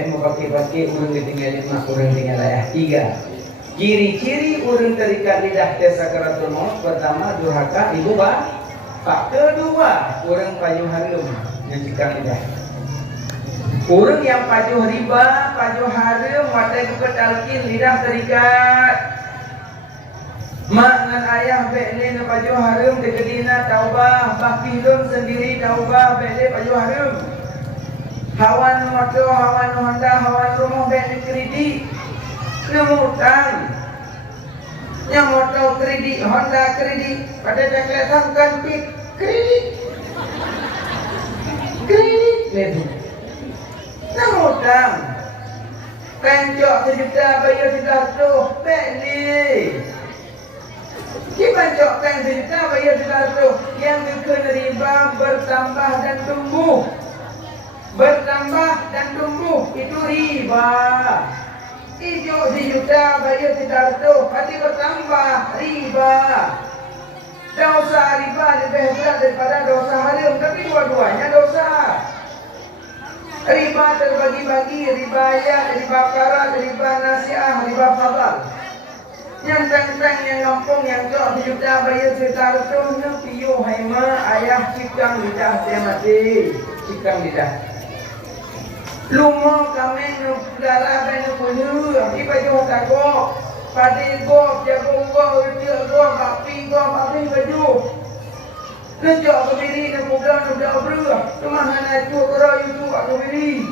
mau pakai orang ditinggalin mak, orang tinggal ayah. 3. Ciri-ciri orang terikat lidah ke sakaratul maut. Pertama durhaka ibu bapak. Kedua orang pajuh harum yang cikang lidah. Orang yang pajuh riba, pajuh haram, watai buka talqin, lidah terikat. Mak dengan ayah bekle pajuh haram, dekedina taubah, bakilun sendiri taubah, bekle pajuh haram. Hawan motor, hawan Honda, hawan rumah bekle kredit. Nemu utang. Yang motor kredit, Honda kredit, pada dah kelihatan kan kredit. Kredit. Namun utang. Pencok 1 juta bayar 100 beli. Di pencok pen 1 juta bayar 100 yang dikena riba bertambah dan tumbuh. Bertambah dan tumbuh itu riba. Ijo 1 juta bayar 100 pasti bertambah riba. Dosa riba lebih berat daripada dosa haram, tapi dua-duanya dosa. Riba terbagi-bagi, riba ayat, riba karat, riba nasiah, riba fadal. Yang tentang yang kampung yang kau sejuta bayar sekitar tu nak piu haima ayah cikang lidah dia mati cikang lidah. Lumo kami nak darah dan nak punya aki baju tako padi go jago go dia go kapi baju. Kerja aku beri nak bukan nak berdua. Rumah anak tu orang itu aku beri.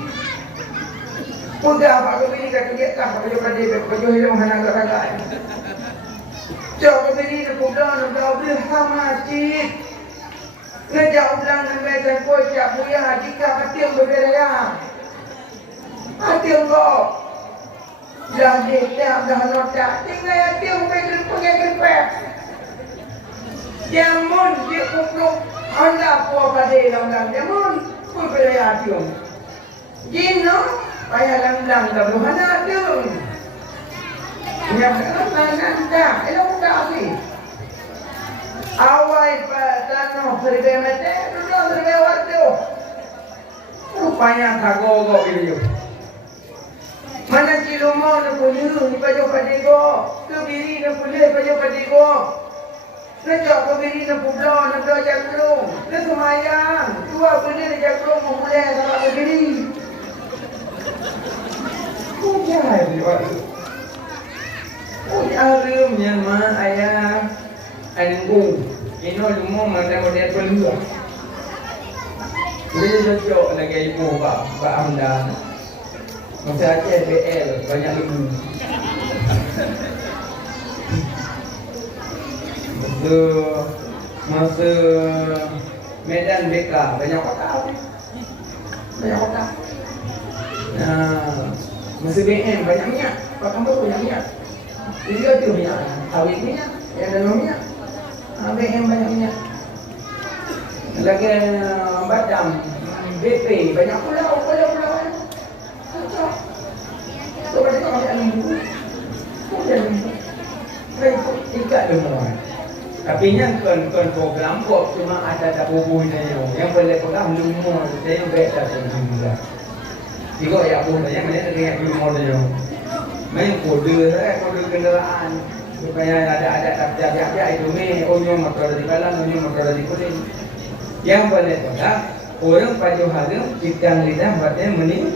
Udah aku beri kat dia tak baju hilang anak kakak. Jauh beri nak bukan nak berdua sama cik. Ngejauh dan membaca koi siap buaya jika betul berbeda. Betul kok. Dah dia dah notak. Tinggal dia punya keripek. Jamun dia kumpul anda puas pada dalam jamun pun beraya tiung. Jino payah landang dah belum ada tiung. Yang landang elok tak lagi. Awal tanah serba mata, duduk serba waktu. Rupanya kago video. Mana cilumo nak punya ni baju padigo, kebiri nak punya baju padigo. Sejak kebiri nak pula nak belajar dulu. Nak semayang. Dua benda nak jaga memulai sama kebiri. Kujai dia. Kujai Myanmar ayah. Angu. Ino lumo mana model pelua. Dia cocok lagi ibu Pak Amda. Masa Aceh BL banyak ibu. Masa Medan BK banyak kota. Masa BM banyak minyak. Pakai apa banyak minyak. Dia tu minyak. Awet minyak. Yang dalam minyak. BM banyak minyak. Lagi Batam BP banyak pulau. Tu banyak orang limbu. Ikat lemah. Tapi yang kon program kok cuma ada bubuhnya yang boleh pegang lumur saya beda dengan juga. Jika ya pun saya mana dengan lumur dia. Main kode kendaraan supaya ada tak itu me onyo motor di kanan onyo motor di kuning. Yang boleh pegang orang paju harum cikang lidah batnya mening.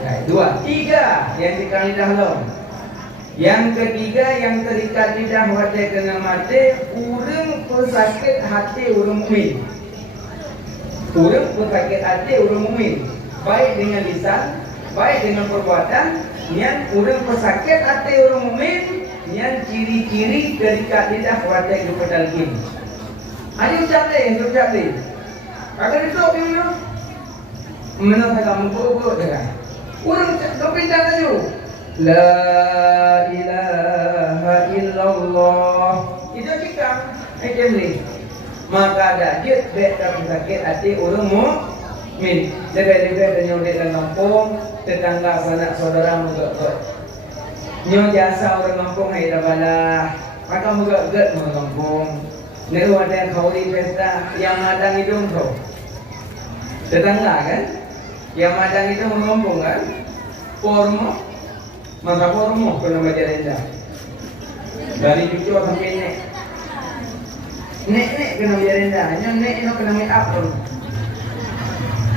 Ya, 2, 3 yang cikang lidah lom. Yang ketiga yang terikat lidah wajah kena mati, urang pesakit hati urang mukmin. Urang pesakit hati urang mukmin. Baik dengan lisan, baik dengan perbuatan, yang urang pesakit hati urang mukmin, yang ciri-ciri terikat lidah wajah kepada lagi. Ayo ucap deh. Kagak itu bingung. Mana kamu bobo dah. Urang kepindah aja. La ilaha illallah. Itu cikang ni. Maka ada jid beda sakit hati orang mukmin. Lebih-lebih dengan orang kampung, tetangga sanak saudara muka. Nyo jasa orang kampung hai bala. Maka muka get orang kampung. Neru ada khauri pesta yang madang hidung tu. Tetangga kan? Yang madang hidung orang kampung kan? Pormo maka formo kena baca rendah. Dari cucu sampai nek kena baca rendah. Hanya nek itu kena make up tu.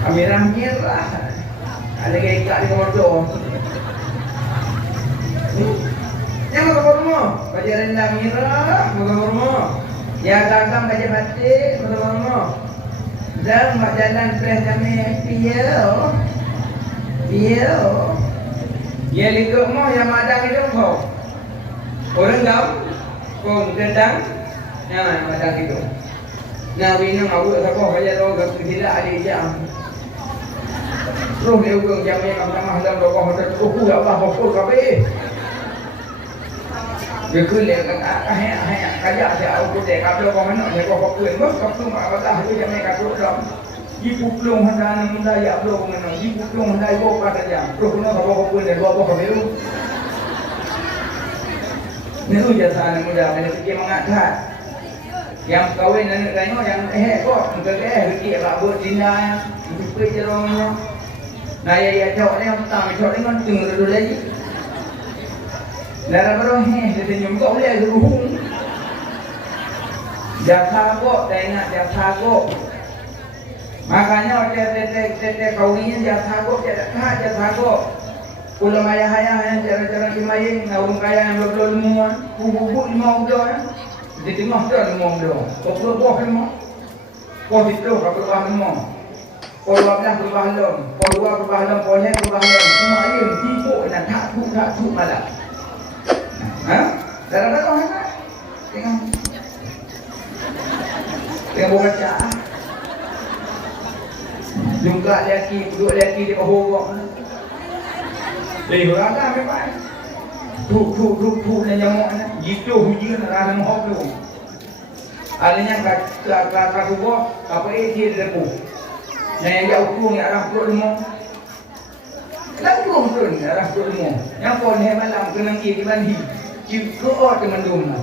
Kamera merah. Ada gaya ikat di kamar tu. Yang maka formo baca rendah merah maka formo. Yang gantang baca batik maka formo. Dan mak jalan fresh kami piyo. Ya lingkup mau yang madang itu kau. Orang kau gendang, yang madang itu. Nah, bina mahu siapa kaya roh tidak ada jam. Roh dia uang jamnya kamar dalam roh hotel tu aku apa hafal kabe. Berkuliah kaya saya aku dek kabel kau mana saya kau berkuliah bos kau tu mak balah tu jamnya kau dalam. Ibu pelung hendak minta ya belum mengenal. Ibu pelung hendak ibu kata jam. Terus nak bawa pun dan bawa kabel. Ini jasa anak muda mana fikir mengangkat. Yang kahwin anak tengok yang kok muka fikir rabut dinda itu kerja romanya. Nah ya cowok ni yang pertama cowok ni kan tunggu dulu lagi. Lara beroheh, dia senyum kau boleh geruhung. Dia kagok, dia ingat dia kagok. Makanya dia kawinya dia kagok, dia kagok. Pulau ayah-ayah yang cara-cara kimayin, orang kaya yang berdoa semua, buku-buku lima udah ya. Di tengah tu lima udah. Kau buah lima. Kau itu kau berubah lima. Kau 12 berubah lem. Kau 2 berubah lem, kau yang berubah lem. Semua ayam tipu dan tak tu malah. Darah-darah mana? Tengok baca. Juga lelaki, duduk lelaki di bawah horok. Orang kan memang. Duk dan nyamuk ni. Gitu hujan ada mohon tu. Adanya kat kubur, apa dia depu. Yang jauh kurung yang arah perut lemah. Langsung turun arah perut lemah. Yang pun dia malam kena kiri bandi. Cikgu teman-teman.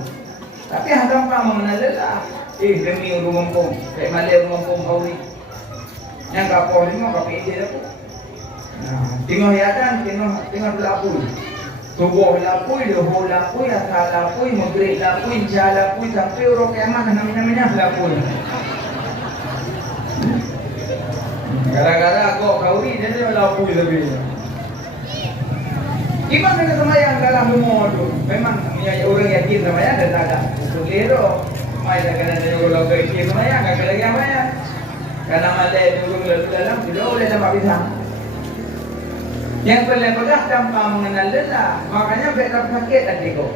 Tapi hantam pak mengenal lelah. Demi rumah kampung. Kayak malai rumah kampung kau ni. Yang kapal ni mau kapal dia tu. Tengok hiatan, tengok lapui. Tubuh lapui, doho lapui, asal lapui, maghrib lapui, isya lapui, sampai orang kiamat namanya lapui. Gara-gara kau kauri dia tu lapui lebih. Gimana kita semayang dalam rumah tu? Memang orang yakin semayang dan tak ada. Sugero, mai dah kena ada orang yakin semayang, tak lagi semayang. Karena malai turun dalam, tidak boleh dapat pisang. Yang paling pedah tanpa mengenal lelah, makanya betul sakit hati kau.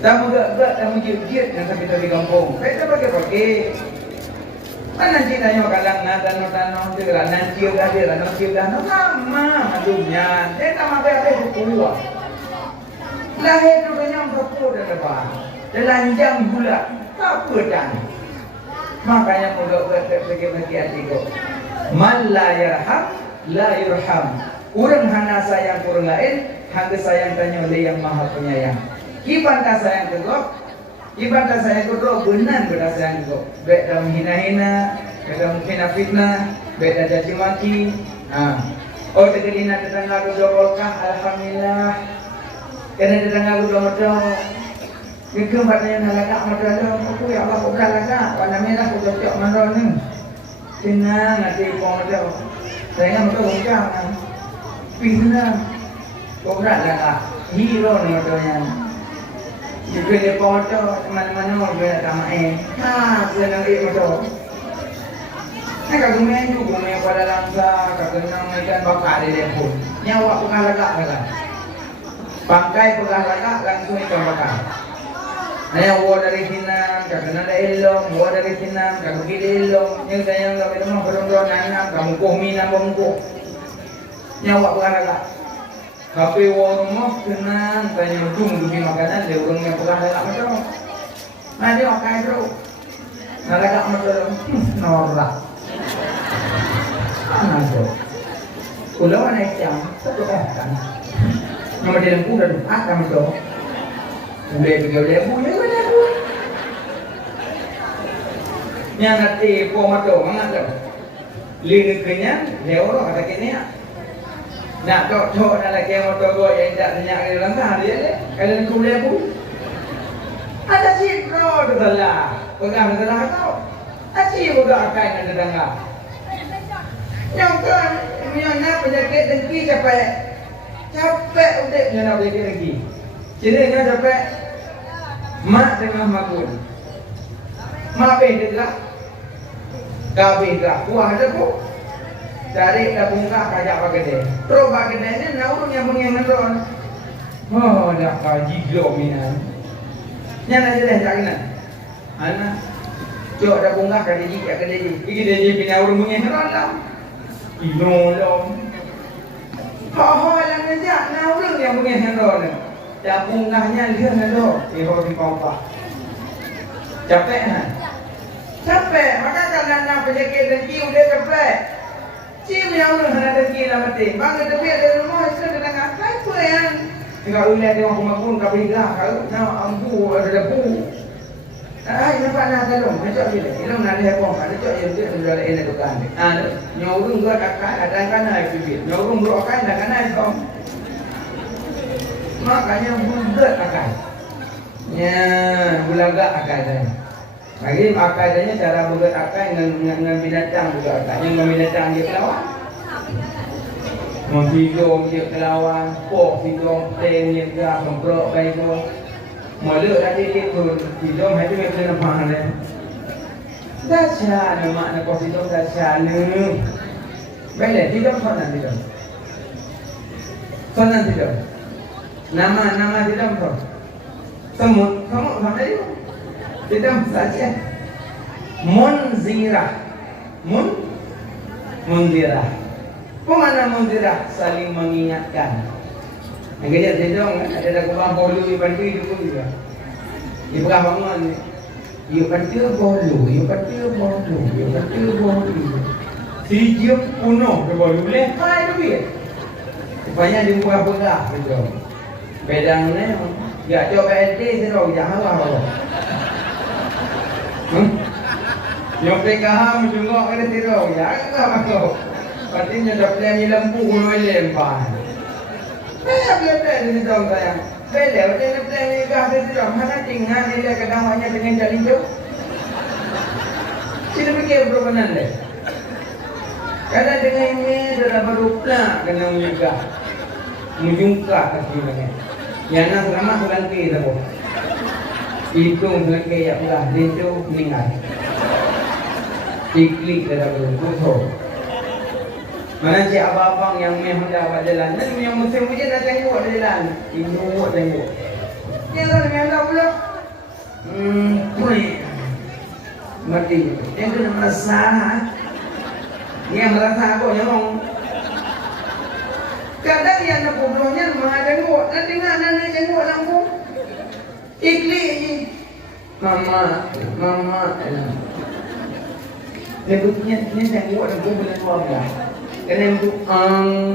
Tamu gak, tamu jiut-jiut yang sampai di kampung. Betul pakai. Mana ceritanya kadang tanah segera nanti udah dia lama madunya. Dia tak apa keluar. Lahir tu kenyang kapur dan lepas. Telanjang pula tak pedang. Makanya pondok bagi hati kau. Man la yarham la yurham. Orang hana sayang orang lain, hangga sayang tanya oleh yang maha penyayang. Iban tak sayang tegok, iban tak sayang tegok, benar benar sayang tegok. Baik dalam hina-hina, baik dalam fitnah, baik dalam caci maki. Oh tergelina tetangga dua berkah, alhamdulillah. Kerana tetangga dua macam, kita batanya nalagak macam tu. Aku ya Allah bukan lagak, warna merah aku cocok mandor ni. Tenang nanti kau macam, saya macam orang. Pina, kau berada hero ni macamnya. Jika dia foto mana-mana orang dia tak main. Senang macam. Nak kau main tu, kau main pada langsa, kau senang ikan bakar di lepon. Nyawa pengah lagak lah. Pangkai pengah lagak langsung ikan bakar. Naya war dari sini, kau kena ada elong, war dari sini, kau pergi di elong. Yang sayang kau itu mah belum nanya, kamu kohmi nama muka. Nyawa berharga. Tapi orang rumah tenang, tanya ujung demi makanan, dia orang yang berharga macam. Nah dia makan bro, berharga macam norak. Mana tu? Kalau naik jam, satu kan. Nama dia lembu dan akan tu. Boleh pergi lembu, ya boleh tu. Yang nanti pom tu, mana tu? Lini kenyang, dia orang kata kini. Nak tok nak lagi motor go yang tak banyak di dalam kan dia le. Kalau nak boleh pun. Ada si pro tu lah. Pegang dalam kau. Aci buka akan ada tetangga. Yang kan yang nak penyakit dengki capek udah yang nak penyakit dengki. Jadi yang capek mak tengah makun. Mak pedeglah. Gabi dah kuah ada pun. Dari dah bungkak kajak pakai dia. Terus pakai dia ni nak urung yang mengenal. Oh dah kaji dominan. Yang nak jadi tak kena. Anak, cok dah bungkak kajak dia kat dia. Iki dia pindah urung mengenal lah. Inolom. Hal yang ngejak nak urung yang mengenal ni. Dah bungkaknya dia nak do. Ihor di pompa. Capek kan? Capek. Maka kalau nak penyakit dengki udah capek. Cik yang orang hendak dengki lah mati. Bangga tapi ada rumah itu dengan apa yang? Kalau ulah dia orang pun kau hilang kalau nak ambu ada debu. Nampak nak tolong. Macam bila? Ilmu nak dia pun ada cok yang dia jual ini tukang. Nyorung gua kakak ada kan ada bibir. Nyorung gua kan ada kan ada. Makanya bulat akal. Ya, bulagak akal. Lagi akalnya cara bulat akal dengan binatang juga akal. Dengan binatang dia kelawan. Memvidom dia kelawan, pok vidom ten dia gerak memperok baik tu. Mula tadi itu vidom hati mereka nampak ni. Dahsyat nama nak vidom dahsyat ni. Baiklah, vidom sonan vidom. Sonan vidom. Nama vidom tu. Semut sama dia. Vidom saja. Munzirah. Munzirah. Pemana munzirah saling mengingatkan. Yang kerja sedang ada dah kubang bolu di bantu itu pun juga. Di belah bangun. You bantu bolu, you bantu bolu, you bantu bolu. Sijum punuh ke bolu lepai tu dia. Rupanya dia berah-berah gitu. Bedang ni, ya coba SD sedang jangan lah. Yang pekah menjengok kena tirau, jangan lah. Artinya dapat yang lembu mulai lempar. Saya plan di dalam saya. Saya macam plan ni dah di dalam. Mana tinggal dia kadang hanya dengan jalan jauh. Kita fikir berkenan deh. Kadang dengan ini dah baru plan kena menjungkah kaki dengan. Yang nak selamat selangki dah pun. Itu selangki yang ulah itu meninggal. Iklik dah baru. Mana cik abang-abang yang hendak buat jalan. Dan yang musim hujan dah tengok dah jalan. Tengok. Yang tu yang hendak pula. Mati. Yang kena merasa. Yang merasa aku nyamong. Kadang yang nak puluhnya maha tengok. Dan tengok nak tengok lampu. Iklik je. Mama. Ni tengok lampu boleh keluar belah. Kena itu pang.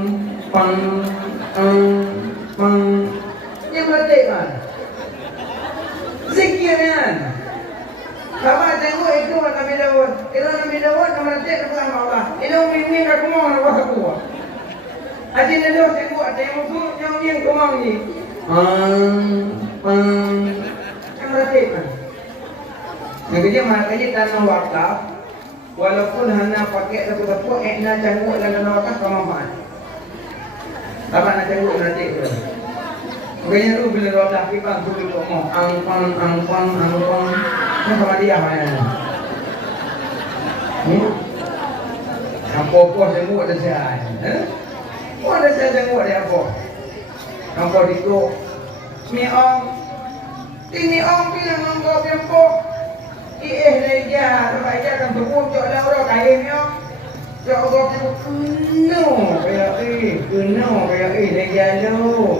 Yang mati kan? Zikir kan? Sama tengok itu Nabi Dawud. Itu Nabi Dawud nama cik depan Allah. Itu mimpi aku mau nak buat aku. Aji nelo tengok tu yang aku mau ni. Yang mati kan? Yang kerja makanya tanah wakaf. Walaupun hanya pakai tepuk-tepuk, nak cangkuk dan nak kemanfaat. Apa nak cangkuk nanti tu? Makanya tu bila orang lelaki bang tu ngomong angpang. Ni sama dia mana? Apa cangkuk ada saya? Oh ada saya cangkuk dia apa? Apa itu? Ni ong bilang engkau bimpuk. Leja, raja kan berpun jok lah orang kain ni. Jok orang tu kena kayak leja lu.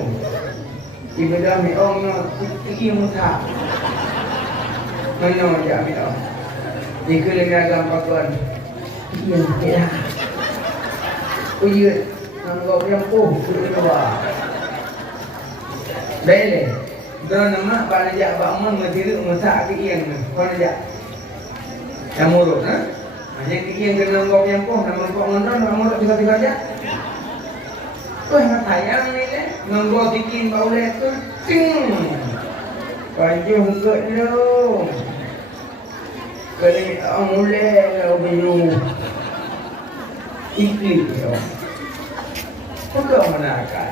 Ibu dah meong no tiki muta. Mana dia meong. Jika lagi agam pakuan. Iya. Uyut anggo yang kedua. Bele. Dah nama balajak bangun mendiru masak ke iang ni. Balajak. Yang murut, hanya yang kena ngok yang poh, nama ngok ngon, nama murut tiga aja. Tuh nak sayang ni le, ngok bikin bau le tu, ting, baju hukut lo, kali amule lo binu, iklim lo, kau mana akal?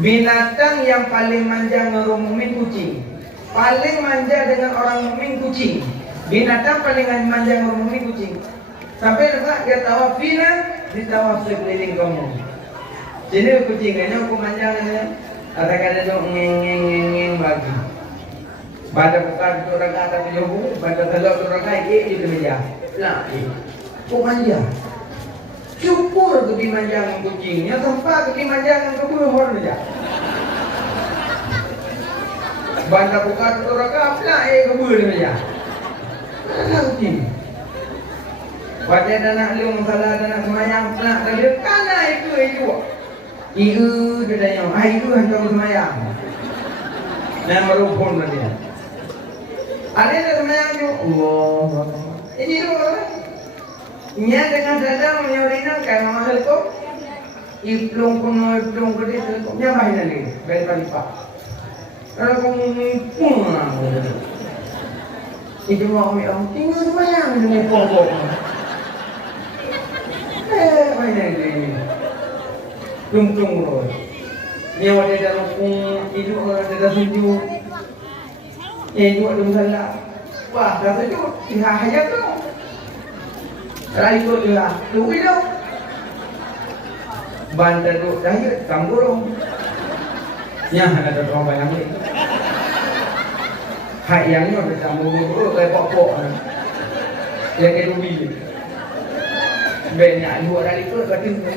Binatang yang paling manja dengan mukmin kucing, paling manja dengan orang mukmin kucing. Binatang paling manja ngomongin kucing. Sampai lepas dia tawaf fina, dia tawaf sekeliling kamu. Jadi kucingnya aku manjangnya. Ada dong ngeng bagi. Pada bukan tu raga tapi jogu, pada telur tu raga itu meja. Lah, aku manja. Syukur tu dimanjang kucingnya, tempat tu dimanjang kebuluh meja. Pada bukan tu raga lah kebuluh meja. Nanti pada anak lu masalah anak semayang nak tadi kana itu iu dia yang itu hanya semayang nama rupun dia ada semayang tu Allah ini tu nya dengan sadar menyurinkan mahal tu iplong kuno iplong gede kok nyamai nanti bel lipat. Kalau kamu pun itu mau ambil tinggal semayang dengan pokok. Main ini, tung loh. Ni awak ada rukun, hidup orang ada sujud. Hidup ada salah. Wah, dah sujud, lihat aja tu. Kalau ikut dia, tu hidup. Bandar tu dah ya, tanggung. Nya ada orang bayang ni. Hak yang ni ada tanggung kayak pokok. Yang dia rubi. Banyak dua kali tu batin tu.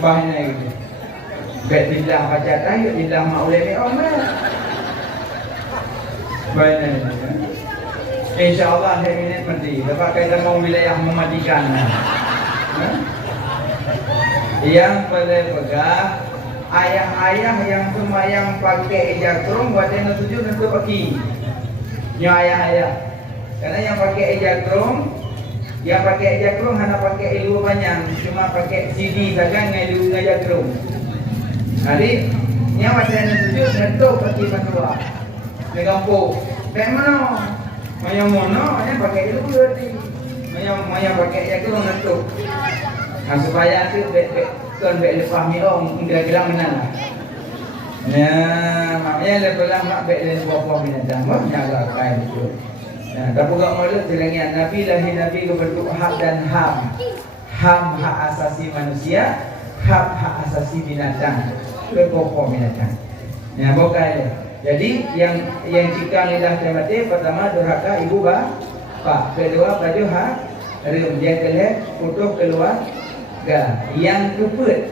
Banyak itu. Bet tidak baca tayo, tidak mau lele omel. Banyak. InsyaAllah hari ini mati. Lepas kita mau wilayah mematikan. Yang boleh pegang ayah-ayah yang semayang pakai ejatrum buat yang tujuh nanti pagi. Nyo ayah-ayah. Karena yang pakai ejatrum hanya pakai ilmu banyak, cuma pakai CD saja dengan ilmu ejatrum. Jadi yang macam yang tujuh nanti pagi berdua. Negampuk. Dari mana? Mayang mono, yang pakai ilmu berarti. Mayang pakai ejatrum nanti. Nah, supaya tu kan lepas miong kira-kira mana. Nah, maknanya lepas mak lepas binatang nyala kain itu. Nah, tapi gak malu telengian Nabi lahir Nabi berbentuk hak dan ham. Ham hak asasi manusia, hak asasi binatang. Pokok binatang. Nah, bukan. Jadi yang jika lidah termati pertama durhaka ibu bapak, kedua baju hak rim dia kelih putus keluar. Yang keput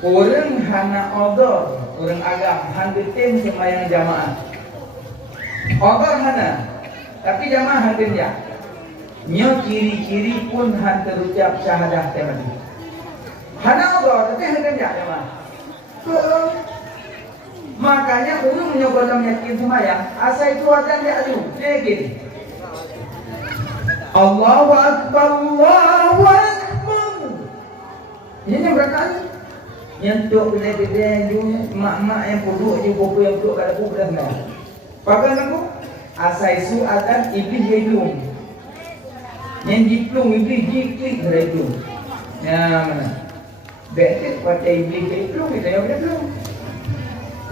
orang hana odor orang agam hampir tim sembahyang jamaah odor hana tapi jamaah hampir ya nyo ciri-ciri pun hampir ucap syahadah temati hana odor tapi hampir ya jamaah makanya orang menyogolam yakin sembahyang asa itu akan diadu yakin Allahu Akbar Allahu Akbar. Ini berkali nyentuh benda-benda mak-mak yang puduk je buku yang puduk kat aku belah nak. Pakai aku asai su akan iblis hidung. Yang diplung iblis jiklik dari itu. Ya mana? Betul pada iblis diplung kita yang diplung.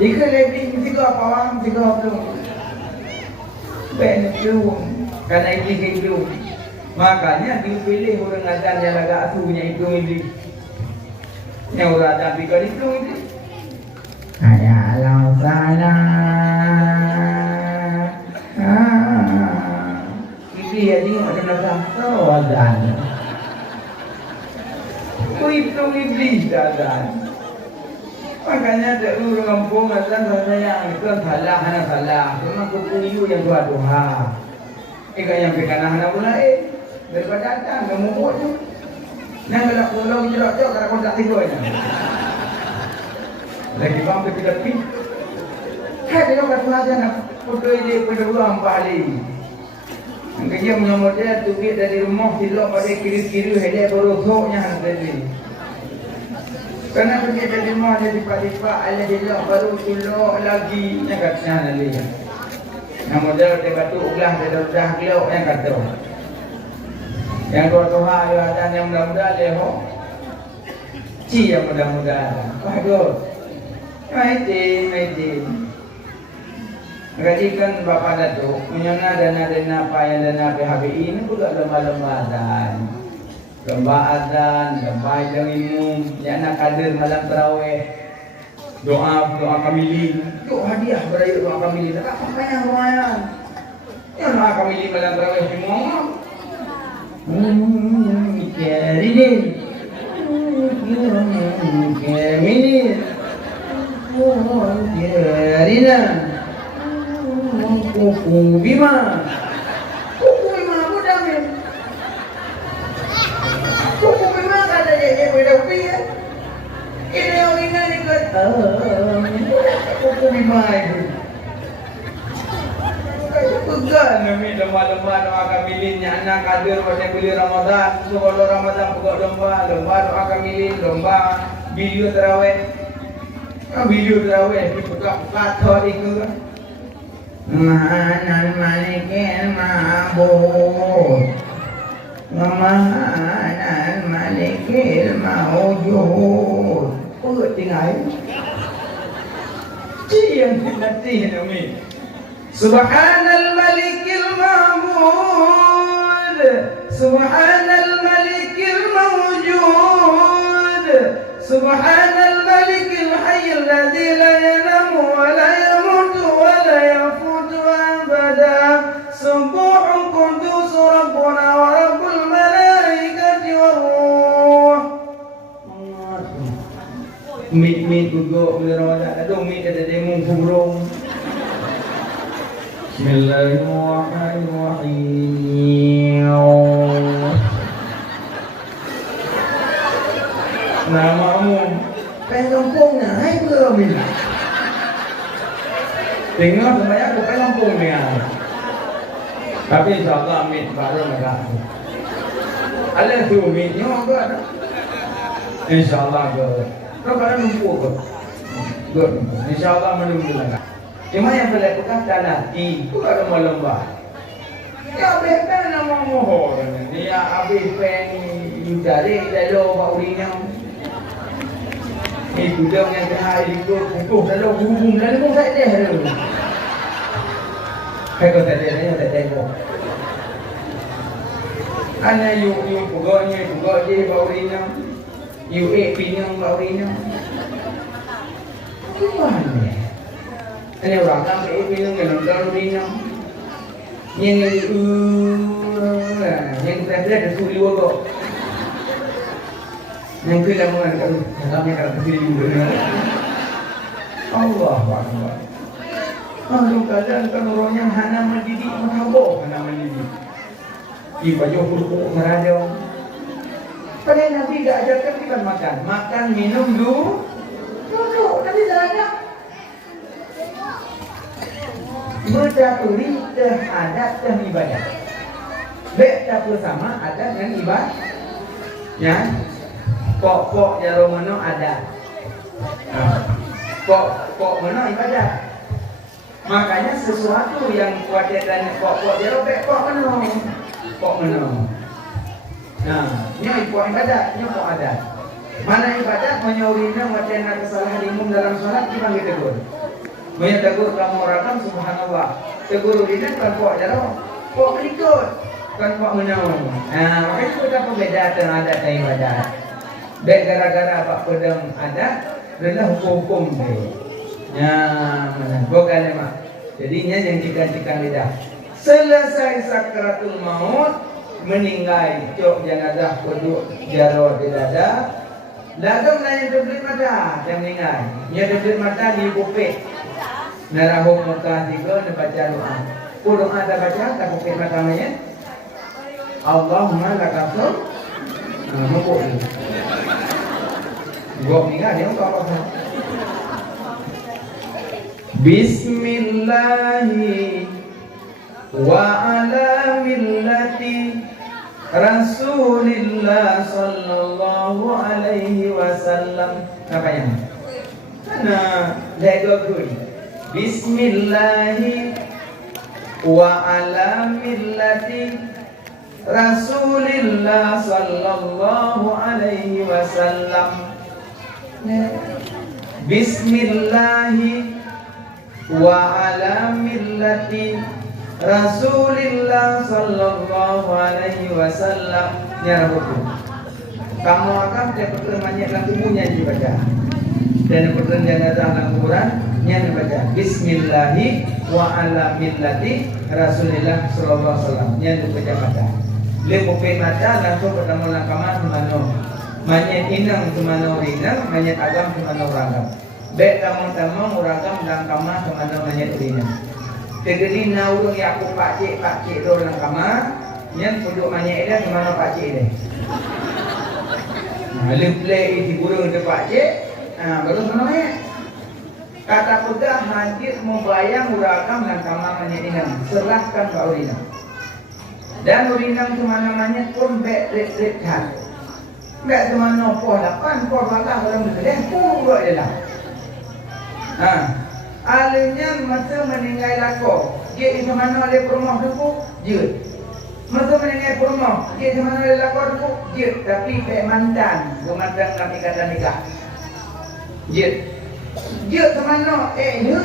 Jika iblis tiga pawang tiga plung. Betul karena iblis diplung. Makanya dipilih orang azan yang agak asuhnya itu iblis. Yang orang ada pikir itu ayalah salah iblis ya tengok dia belakang tahu azan itu iblis azan makanya ada orang kampung azan sayang itu salah hanya salah cuma kepuyu yang dua doha yang berkanah hanya mulai daripada datang kamu buat tu. Nah, kalau pulau jerak jauh, kalau kau tak tidur aja. Lagi bang tepi. Hai, dia orang kata nak putih dia berdua balik. Kerja menyamut dia tukik dari rumah silap pada kiri-kiri dia berosoknya tadi. Karena pergi dari rumah dia lipat-lipat, ada silap baru silap lagi yang katanya nanti. Namun dia batu ulah dia dah gelap yang kata. Yang dua Tuhan ada yang mudah-mudahan leho. Ci yang mudah-mudahan. Waduh. Maitin. Jadi kan Bapak Datuk menyana dana-dana payah dana PHB ini juga lomba-lomba azan. Lomba azan, lomba yang imum, yang nak kader malam tarawih. Doa kamili. Yuk hadiah beraya doa kamili. Tak apa yang lumayan. Yang doa kamili malam tarawih semua. Kerinin Kerina Kuku Bima mudah men Kuku Bima kata dia beda upi ya ini orang ini kata Kuku Bima itu pegang Nami lomba-lomba doakan milinnya anak kader pada beli Ramadan. So kalau Ramadan pegak lomba doakan milin, lomba video terawih. Video terawih pegak thot itu kan. Mahanan malikin ma'bud, Mahanan malikil mawjud. Pegak tinggal. Cian nanti Nami. Subhanal malikil ma'bud, Subhanal malikil mawjud, Subhanal malikil hayyil ladzi la yanamu wa la yamutu wa la yafutu abada. Subuhun qudus rabbuna wa rabbul malaikati war ruh. Mit guguk Ramadan. Aduh mit ada demo burung. Bismillahirrahmanirrahim. Namamu pengen kampung naik belum ini? Tengok semuanya aku pengen kampung ni. Tapi insyaAllah mit baru nak. Ada tu mitnya apa ada? InsyaAllah ke. Kau kan lumpuh ke? Good. InsyaAllah menunggu lagi. Cuma yang boleh pegang nanti itu ada lomba. Ya betul nama mohon. Dia habis pen cari lalu baurinya. Itu dia yang terakhir itu butuh lalu hubung lalu saya deh lalu. Hai kau tak ada tak tengok. Ana you pegangnya je baurinya. You pinyang baurinya. Mana? Ini orang kan minum yang dalam minum, yang terakhir ada suri wabak, yang kita mengenal kami akan berdiri dulu. Allah Akbar. Kalau kadang kan orang yang hana mendidik menghabuk, hana mendidik. Di baju puluh merajau. Padahal Nabi tidak ajarkan kita makan minum duduk, tapi tidak ada. Berdapuri terhadap ibadah. Berdapur sama adat dengan ibadah. Ya, pok jarum mana ada. Pok mana ibadah. Makanya sesuatu yang kuatir dan pok jarum pok mana. Nah, ini pok ibadah, ini pok adat. Mana ibadah menyaurinya wacana kesalahan umum dalam sholat kita tegur. Banyak tegur kamu orang subhanallah. Tegur ini kan pok jarum, pok berikut kan pok menang. Nah, makanya kita berbeda dengan adat dan ibadah. Baik gara-gara pak pedang adat, adalah hukum dia. Ya, mana? Bukan mak. Jadinya yang cikan lidah. Selesai sakratul maut, meninggal cok jenazah kodok jaro di dada. Dagang lain dibeli mata yang meninggal. Dia dibeli mata di bukit. Narahum muka tiga baca doa. Doa ada baca tak bukit mata namanya. Allahumma lakasum. Mukul. Gua meninggal dia apa? Bismillahi wa ala millati Rasulillah sallallahu alaihi wasallam. Apa yang? Nah, let go good. Bismillahi wa ala millati Rasulillah sallallahu alaihi wasallam. Bismillahi wa ala millati Rasulillah sallallahu alaihi wasallam. Ya Rabbi, kamu akan dapat banyak dalam tubuhnya dibaca dan dapat jenazah dalam Quran yang dibaca Bismillahi wa ala millati Rasulillah sallallahu alaihi wasallam yang dibaca. Lepope mata langsung bertemu langkaman semano. Manyet inang semano rinang, manyet agam semano ragam. Baik tamang-tamang uragam langkaman semano manyet rinang. Tegeri naurung yang aku pakcik do dalam kamar, yang puduk manyet dia semano pakcik dia. Nah, leplay di burung dia pakcik, baru semano manyet. Kata pedah hadir membayang urakam dan kamar menyetingan. Serahkan ke urinam. Dan urinam kemana-mana pun bek-bek kan. Bek kemana poh lapan, poh balah orang berkedih, puruk je lah. Alimnya masa meninggal lako. Dia di mana oleh perumah dulu, dia. Masa meninggal perumah, dia di mana oleh lako dulu, dia. Tapi bek mantan, bermantan Nabi kata nikah. Dia kemana? Dia.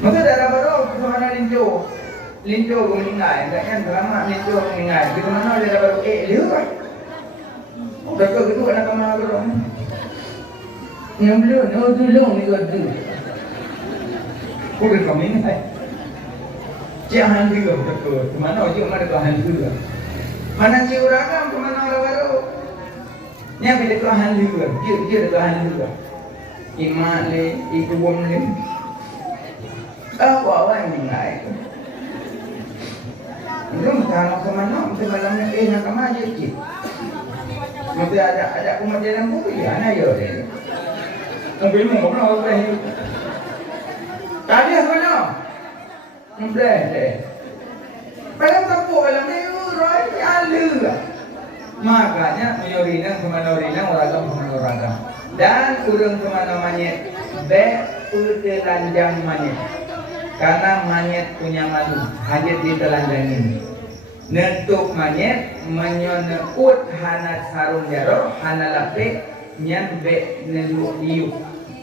Maka dah baru kemana linjo meninggal. Takkan lama linjo meninggal. Di mana dia dah baru dia. Dah kedua nak kemana baru? Yang belum, tolong ni kata. Kau dah meninggal. Jangan juga betul. Kemana je mana Tuhan juga. Mana ciuragam kemana orang baru? Ni apa dia Tuhan juga? Dia Tuhan juga. Iman le, ibu bom le. Apa awak meninggal itu? Belum tahu kemana? Mesti malamnya nak kemana je? Mesti ada umat dalam buku ya, ana yo le. Mungkin mau apa lagi? Tadi mana? Mbleh deh. Pada kampung dalam ni urai alu. Makanya menyorinan kemana-orinan orang-orang. Dan urung kemana manyet telanjang manyet karena manyet punya malu hanya ditelanjangin netuk manyet menyoneut hana sarung jaro hana lapik nyan be nelu liuk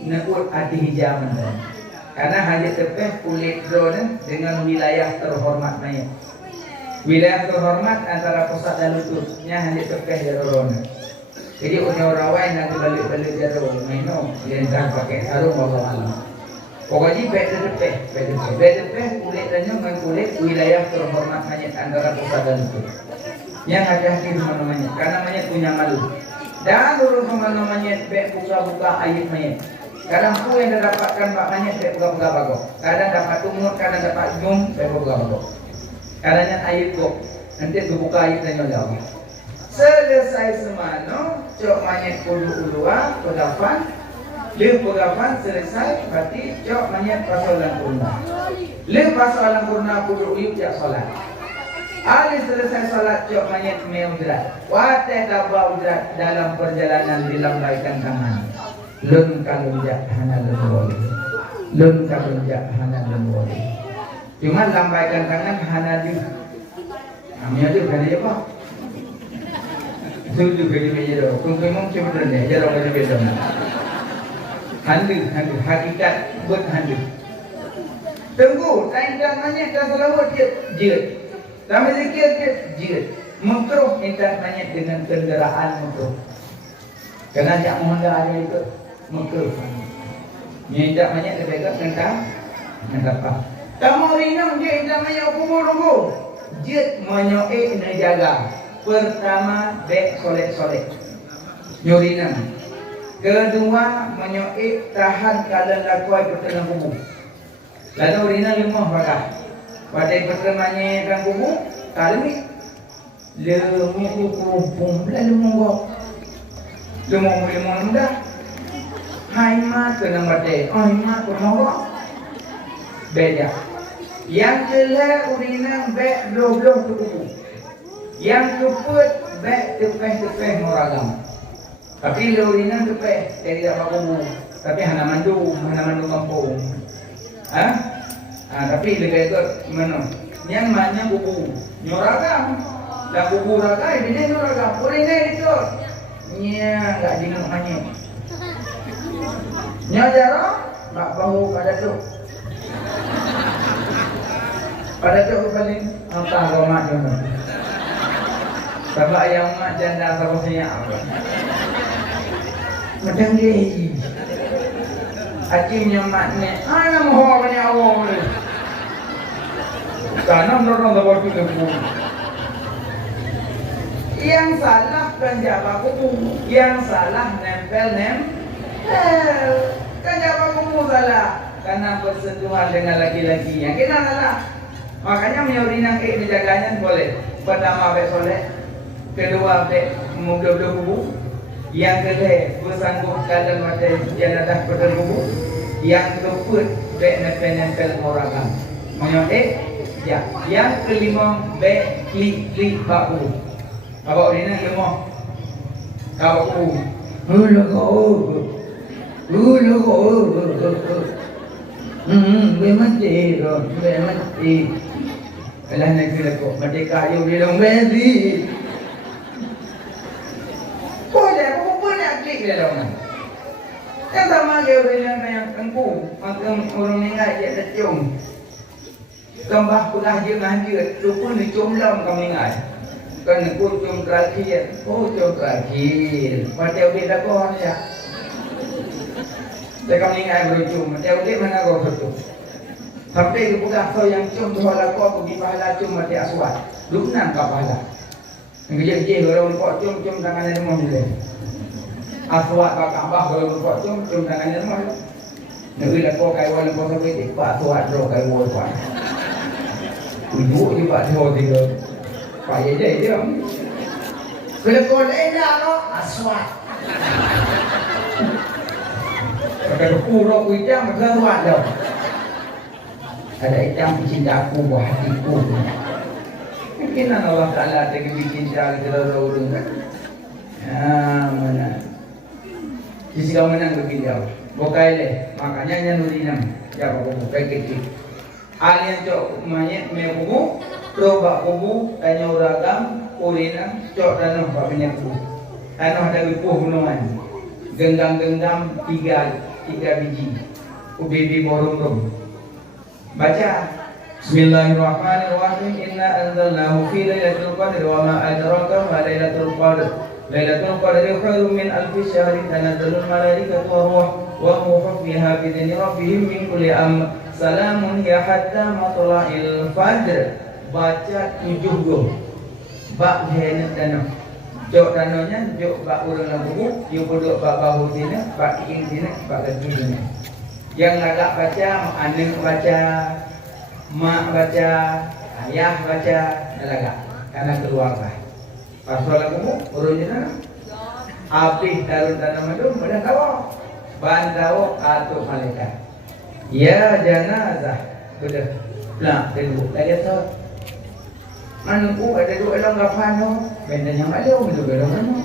neut ati hijam karena hanya tepeh kulit drone dengan wilayah terhormat manyet wilayah terhormat antara pusat dan lututnya hanya tepeh jaro. Jadi orang lain nak balik-balik jatuh minum, dia tak pakai sarung Allah. Pokoknya beda kulit dan dengan kulit wilayah terhormat hanya antara pusat dan itu. Yang hati-hati namanya, karena monyet punya malu. Dan urus namanya buka-buka aib monyet. Kadang pun yang dapatkan pak monyet buka-buka bagok. Kadang dapat tumut, kadang dapat jum, buka bagok. Kadangnya aib kok, nanti buka aib dan jauh. Selesai semano, cok manyet ulu-ulua, pegapan, pegapan selesai, berarti cok manyet pasolan kurna. Pasolan kurna kudu uyuk jak solat. Ali selesai solat, cok manyet meudrat. Wate kaba udrat dalam perjalanan dilambaikan tangan. Lun kalunjak hana lemwoli. Lun kalunjak hana lemwoli. Cuma lambaikan tangan hana di. Amnya tu kan dia apa? Sudah beli meja dah. Kungkumung cuma ni, jarang beli meja. Handu, hakikat buat handu. Tunggu, time manyet dah selawat dia. Kami zikir dia. Mengkeruh minta manyet dengan kenderaan mengkeruh. Kerana jak Honda ada itu mengkeruh. Minta manyet dia pegang tentang apa? Kamu rinam dia minta manyet tunggu. Dia menyoek nak jaga. Pertama bek solek-solek nyurinan. Kedua menyoek tahan keadaan lakuai pertenang kubu. Lalu urina lemah bakal. Pada pertemanya kan kubu kalmi lemah kumpung lemah mudah. Hai mat kena bate. Oh mat kena beda. Yang jelas urina bek loh kubu. Yang keput baik tepeh moragam. Tapi lorinan tepeh tidak bagus. Tapi hana mandu kampung. Tapi lebih itu mana? Yang mana buku nyoragam. Dah buku ragai dia nyoragam. Boleh itu. Nya enggak dinam hanya. Nya jarang bak bahu pada tu. Pada tu paling apa rumah tu. Sebab yang mak janda sama saya apa? Macam dia. Akhirnya maknya, anak mohon banyak awal. Karena orang tak boleh tu. Yang salah kan jawab kubu, yang salah nempel. Kan jawab kubu salah. Karena bersentuhan dengan laki-laki yang kita salah. Makanya menyuruh menjaganya boleh. Pertama soleh. Kedua bek muda kubu, Yang kedua bersanggup dalam macam jenazah pada kubur. Yang keempat baik nempel orang. Menyotek ya. Yang kelima baik klik bau. Abang ni nak lemah. Kau mati. Kalau nak kira kau mati kayu di dalam besi. Kau nak klik di dalam. Yang sama dia orang yang engkau, macam orang mengai dia tercium. Kembah pulah dia ngajut, tu pun dicium dalam kau mengai. Kan aku cium terakhir, cium terakhir. Macam dia kau ni ya. Saya mengai bercium, macam dia mana kau bercium. Sampai ke pulah kau yang cium tu hala kau pergi pahala cium mati aswat. Luknan kau pahala. Yang je orang kau cium tangan dia mau boleh. Aswat Kaabah kalau buat cium tangan dia mau. Negeri lah kau kaiwan kau sampai tiba aswat ro kaiwan kau. Ibu di pak ho dia. Payah dia. Kalau kau enak lo aswat. Kalau kurang kuicang macam aswat dah. Ada ikan cinta aku buah hatiku. Mungkin Allah Taala tengah bikin cinta kita orang kan. Mana? Sisi kau menang begini jauh. Bokai le, makanya nyanyi nam. Jauh kamu bokai kecil. Alien cok monyet mebuku, robak buku, tanya uragam, urina, cok tanah pak minyak buku. Tanah ada wipuh gunungan. Genggam tiga biji. Ubi borong. Baca Bismillahirrahmanirrahim. Inna anzalnahu fi lailatul qadri wa ma adraka ma lailatul qadr. Lailatul qadri khairun min alfi syahrin tanazzalul malaikatu war-ruh wa ruhu fiha bi idzni rabbihim min kulli amr. Salamun ya hatta matla'il fajr. Baca 7 go. Bak hendak tanah. Jok tanahnya jok bak urang lampu, you duduk bak bahu sini, bak king sini, bak kaki sini. Yang agak baca, anak baca, mak baca, ayah baca, agak karena keluarga. Pasal aku urusnya, api taruh tanam itu, mudah tahu, bahan tahu atau malaikat. Ya jenazah, sudah, nah, tunggu, tadi tu, manuku ada dua orang gafano, benda yang ada, betul betul mana?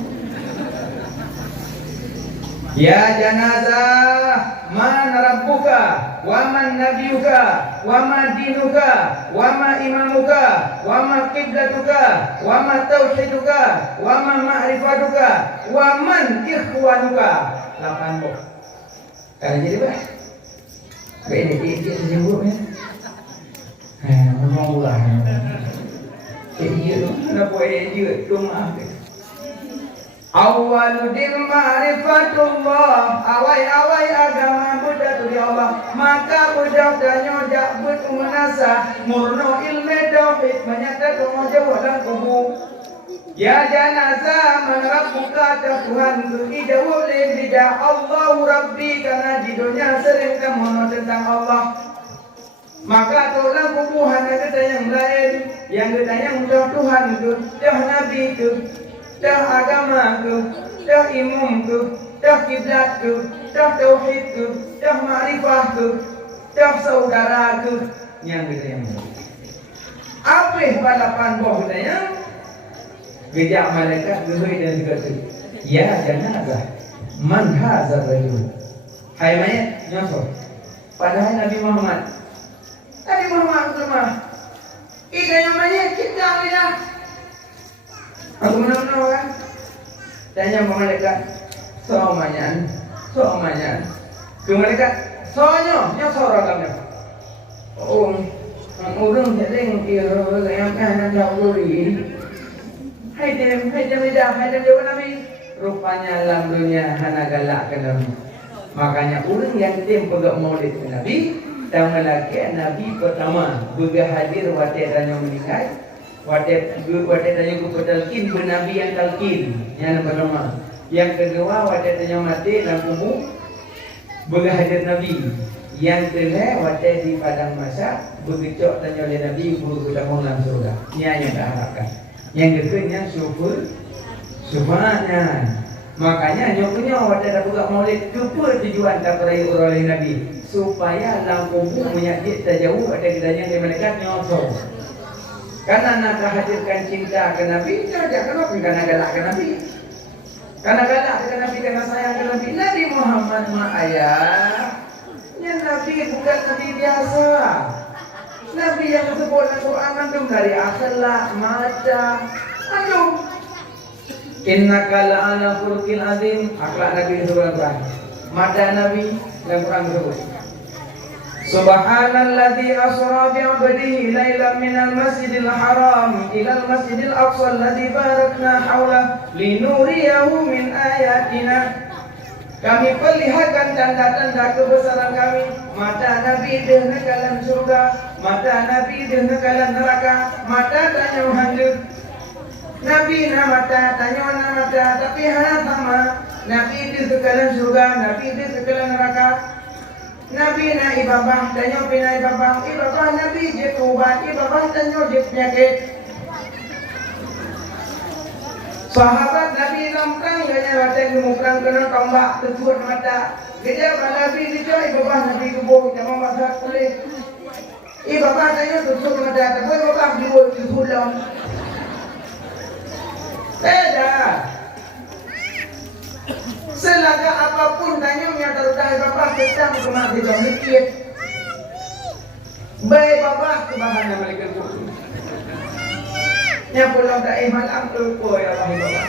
Ya janazah, man rabbuka, wa man nabiyuka, wa ma dinuka, wa ma imamuka, wa ma qiblatuka, wa ma tauhiduka, wa ma ma'rifatuka, wa man ikhwanuka. 8 bok. Kalau jadi bah, beda dia sejumurnya. Ngomong ulah. Dia tu, nak buat dia tu mah. Awaludin ma'rifatullah, awai agama Buddha tu di Allah. Maka Buddha dan nyojak menasa murno ilmu tauhid menyatakan menjawab dan kubu. Ya janazah menerabuka Tuhan tu ijawab lidah Allahu Rabbi karena di dunia sering kamu tentang Allah. Maka tolong kubu hanya kita yang lain, yang kita yang Tuhan tu, dah Nabi tu. Dah agama ku, dah imam ku, dah kiblat ku, dah tauhid ku, dah ma'rifah ku, dah saudara ku, yang kita yang apa balapan boh kita yang gejak malaikat gehoi dan berkata, ya janazah, man hazar rajul. Hai mayat, nyosor. Padahal Nabi Muhammad rumah. Ida yang mayat kita lihat. Aku menang-menang kan? Tanya malaikat, soamanyan. Ke malaikat, soalnya, soragamnya. Oh, orang sedang kira yang kanan jauh ini. Hai dem jawab Nabi. Rupanya dalam dunia hana galak ke Nabi. Makanya orang yang dem pegak maulid ke Nabi, tahu lagi Nabi pertama berhadir waktu tanya meninggal. Wadah tanya ku talqin benabi yang talqin yang pertama. Yang kedua wadah tanya mati dalam kubur berhadir Nabi. Yang ketiga wadah di padang mahsyar bergecok tanya oleh Nabi guru ketemu dalam surga. Ini yang kita harapkan. Yang ketiga syukurnya Makanya nyokunya wadah buka maulid kepa tujuan tak peraya oleh Nabi supaya lampu menyakit terjauh ada kitanya yang mendekat nyoto. Karena nak hadirkan cinta ke Nabi, jangan kenapa karena galak ke Nabi. Karena galak ke Nabi, karena sayang ke Nabi. Nabi Muhammad ayah. Ya Nabi bukan Nabi biasa. Nabi yang disebut dalam Quran antum dari akhlak, mata, antum. Innaka la'ala khuluqin azim, akhlak Nabi disebut dalam Quran. Mata Nabi dalam Quran disebut. Subhanalladzi asra bi'abdihi lailan minal masjidil haram ilal masjidil aqsa alladzi barakna haulah linuriyahu min ayatina. Kami perlihatkan tanda-tanda kebesaran kami. Mata Nabi di nekalan surga, mata Nabi di nekalan neraka, mata tanya handuk. Nabi na mata, tanya na mata, tapi hanya sama. Nabi di sekalan surga, Nabi di sekalan neraka. Nabi na ibabah, tanya pina ibabah, ibabah Nabi je ubat, ibabah tanya je penyakit. Sahabat Nabi nongkrong ganya batang gemukran kena tombak tersebut mata. Kerja Nabi dijual ibabah Nabi kubuh jangan masak kulit. Ibabah tanya tersebut mata, tapi ibabah dibuat dihulam. Dah. Selaka apapun tanya yang terutama ibabah sedang kemati dalam mikir. Baik ibabah kebahan malaikat itu. Yang pulang tak malam lupa ya Allah ibabah.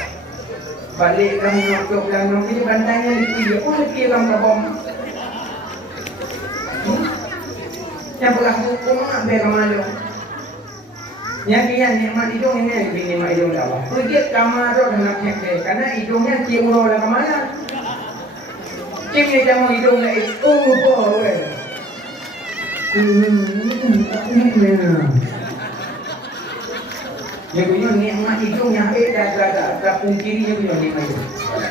Balik kamu nak pulang ini bantainya dipilih. Oh dipilih orang kabom. Yang pulang hukum ambil kemalu. Yang kian nikmat hidung ini lebih nikmat hidung Allah. Pergi kamar tu nak cek karena hidungnya cium orang kemana? Cium ni jamu hidung lagi. Oh boy. Dia punya nikmat hidungnya dah pungkirinya punya nikmat itu.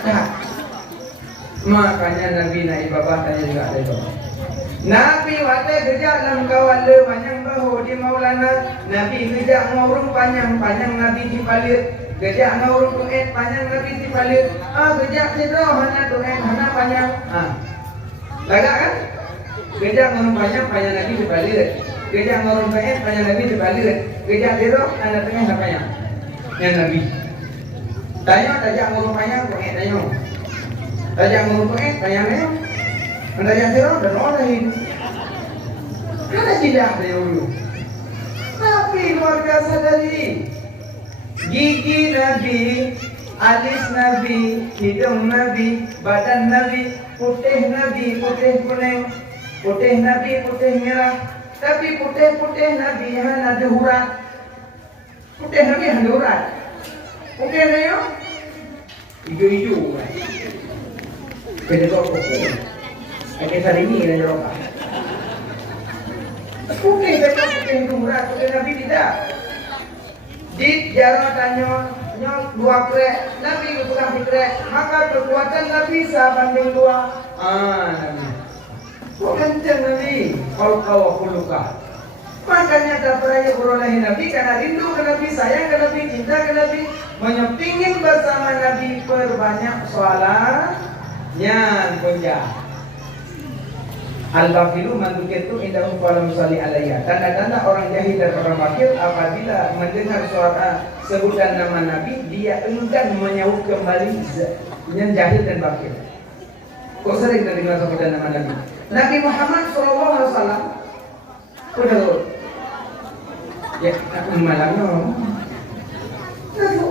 Tak. Makanya Nabi naik babah tanya juga ada itu. Nabi waktu kerja dalam kawan le panjang bahu di Maulana. Nabi kerja ngurung panjang Nabi di palir. Kerja ngurung tuet panjang Nabi di palir. Kerja sidro hana tuet hana panjang. Lagak kan? Kerja ngurung panjang Nabi di palir. Kerja ngurung tuet panjang Nabi di palir. Kerja sidro hana tengah hana panjang. Yang Nabi. Tanya ngurung panjang tuet tanya. Tanya ngurung tuet panjangnya. Anda yang terang dan orang ini karena tidak ada yang dulu. Tapi luar biasa dari gigi Nabi, alis Nabi, hidung Nabi, badan Nabi, putih Nabi, putih kuning, putih Nabi, putih merah. Tapi putih Nabi hanya ada urat. Putih Nabi hanya urat. Putih Nabi hijau-hijau. Kedua pokok. Ada kali ini dan Eropa. Putih murah, putih Nabi tidak. Di jalan tanya, dua krek, Nabi bukan krek, maka kekuatan Nabi bisa banding dua. Nabi. Kencang Nabi, kalau luka. Makanya tak peraya beroleh Nabi karena rindu ke Nabi, sayang ke Nabi, cinta ke Nabi, menyepingin bersama Nabi perbanyak sholatnya punca. Al-baqilu man dzukirtu indahum falam yusalli alayya. Tanda-tanda orang jahil dan orang bakil apabila mendengar suara sebutan nama Nabi dia enggan menyahut kembali yang jahil dan bakil. Kok sering terdengar sebutan nama Nabi? Nabi Muhammad SAW udah ya aku malamnya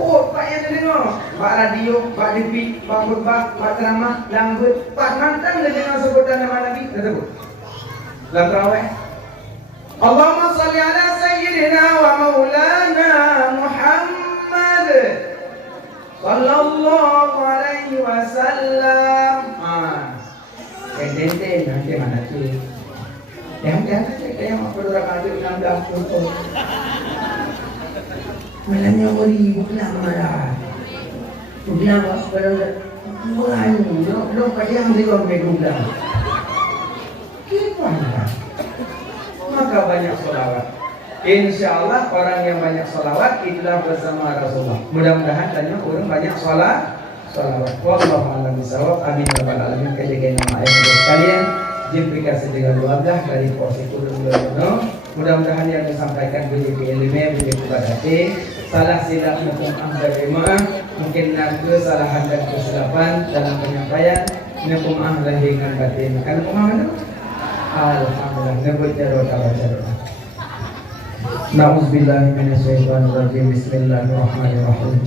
Pak yang dengar Pak radio, Pak TV, Pak khutbah, Pak ceramah, langut, Pak mantan dengar sebutan nama Nabi tersebut. Dalam tarawih. Allahumma salli ala sayyidina wa maulana Muhammad sallallahu alaihi wasallam. Pendente nanti mana tu? Yang saya mau berdoa kali 16 untuk malangnya ori bukan marah. Bukan apa pada mulai lo pada yang dia berguna. Gimana? Maka banyak selawat. Insya Allah orang yang banyak selawat itulah bersama Rasulullah. Mudah-mudahan banyak orang banyak Salawat. Wallahu a'lam bishawab. Amin ya rabbal alamin. Kejadian nama ayat sekalian. Jimplikasi dengan keluarga dari porsi kudu. Mudah-mudahan yang disampaikan menjadi ilmu, menjadi berarti. Salah silap hukum jemaah, mungkin kesalahan dan kesilapan dalam penyampaian. Hukum lahingan batin. Kan hukum mana? Alhamdulillah. Nebut jarod jarod. Na'udzubillahi minasyaitonirrajim. Bismillahirrahmanirrahim.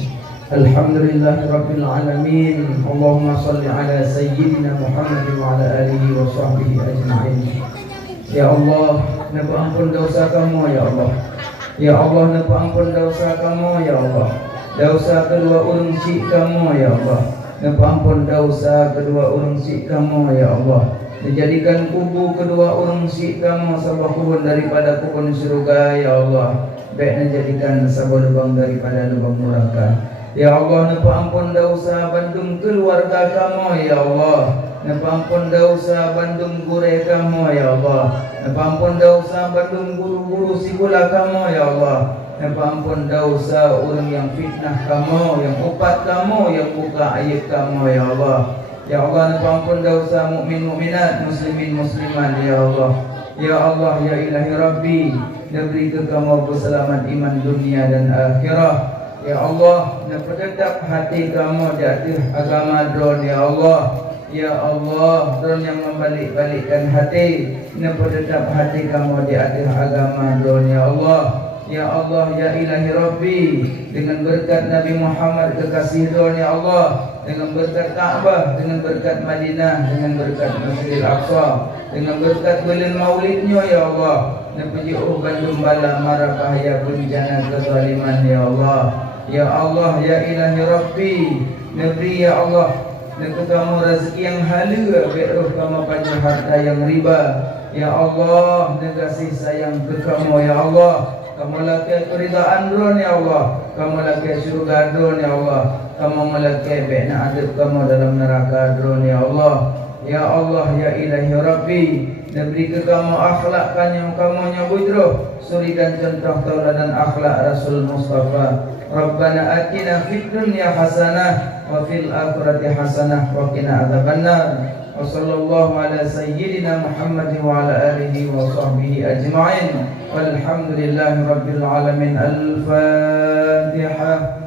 Alhamdulillahirabbil alamin. Allahumma shalli ala sayyidina Muhammad wa ala alihi wa sahbihi ajma'in. Ya Allah, napa ampun dosa kamu ya Allah. Ya Allah, napa ampun dosa kamu ya Allah. Dosa kedua urang cik kamu ya Allah. Napa ampun dosa kedua urang cik kamu ya Allah. Menjadikan kubu kedua urang cik kamu sebuah kubun daripada kubun surga ya Allah. Baik menjadikan sebuah lubang daripada lubang neraka. Ya Allah, napa ampun dosa bandung keluarga kamu ya Allah. Napa ampun dosa bandung gure kamu ya Allah. Napa ampun dosa bandung guru-guru sikula kamu ya Allah. Napa ampun dosa orang yang fitnah kamu, yang upat kamu, yang buka aib kamu ya Allah. Ya Allah, napa ampun dosa mukmin mukminat, muslimin muslimat ya Allah. Ya Allah, ya ilahi Rabbi, beri ke kamu keselamat iman dunia dan akhirah. Ya Allah, nepededap hati kamu di atas agama drone ya Allah. Ya Allah, drone yang membalik-balikkan hati, nepededap hati kamu di atas agama drone ya Allah. Ya Allah, ya ilahi Rabbi, dengan berkat Nabi Muhammad kekasih drone ya Allah, dengan berkat Ka'bah, dengan berkat Madinah, dengan berkat Masjidil Aqsa, dengan berkat bulan maulidnya ya Allah, nepuji bandung bala mara bahaya bencana kezaliman ya Allah. Ya Allah, ya ilahi Rabbi, nebri ya Allah, neku kamu rezeki yang halal, beruh kamu banyak harta yang riba. Ya Allah, nekasih sayang ke kamu ya Allah. Kamu laki keridaan drone ya Allah. Kamu laki surga drone ya Allah. Kamu laki bina adab kamu dalam neraka drone ya Allah. Ya Allah, ya ilahi Rabbi, nebri ke kamu akhlak yang kamu nyabudroh, suri dan contoh tauladan akhlak Rasul Mustafa. Rabbana atina fid dunya hasanah wa fil akhirati hasanah wa qina adzabannar. Wa sallallahu ala sayyidina Muhammad wa ala alihi wa sahbihi ajma'in. Walhamdulillahi rabbil alamin. Al-Fatihah.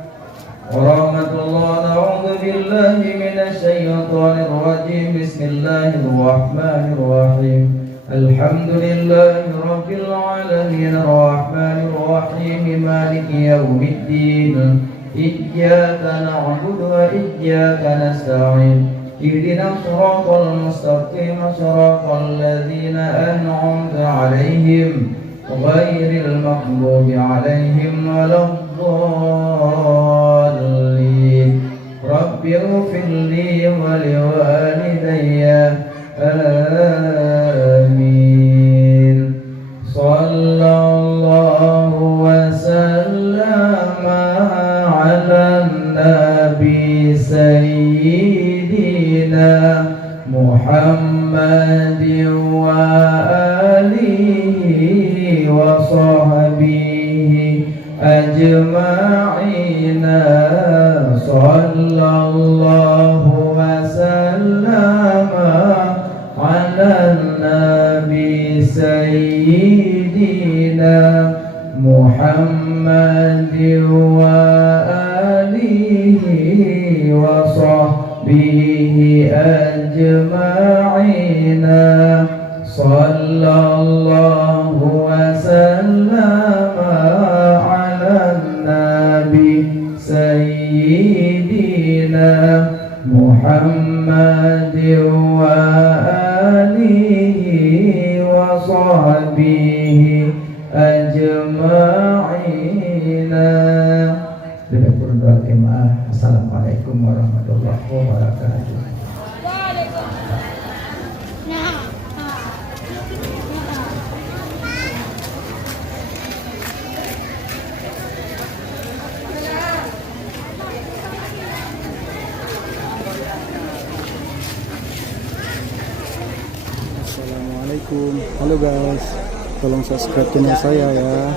Warahmatullahi na'udzu billahi minasyaitonir rajim. Bismillahirrahmanirrahim. Alhamdulillahi rabbil alamin. Ar-Rahmanir Rahim. Maliki yaumiddin. Iyyaka na'budu wa iyyaka nasta'in. Ihdinas siratal mustaqim. Siratal ladzina an'amta 'alaihim ghairil maghdubi 'alaihim waladdallin. Rabbi ighfirli wa liwalidayya. Amin. Sallallahu wa sallama ala nabi sayyidina Muhammadin wa alihi wa sahbihi ajma'ina. Sallallahu wa sallama ala nabi sayyidina Muhammadin wa alihi wa sahbihi ajma'ina. Sallallahu wa sallama ala nabi sayyidina Muhammadin wa alihi wa sahbihi ajma'ina. Dengan berdoa jemaah. Assalamualaikum warahmatullahi wabarakatuh. Assalamualaikum. Halo guys, tolong subscribe channel saya ya.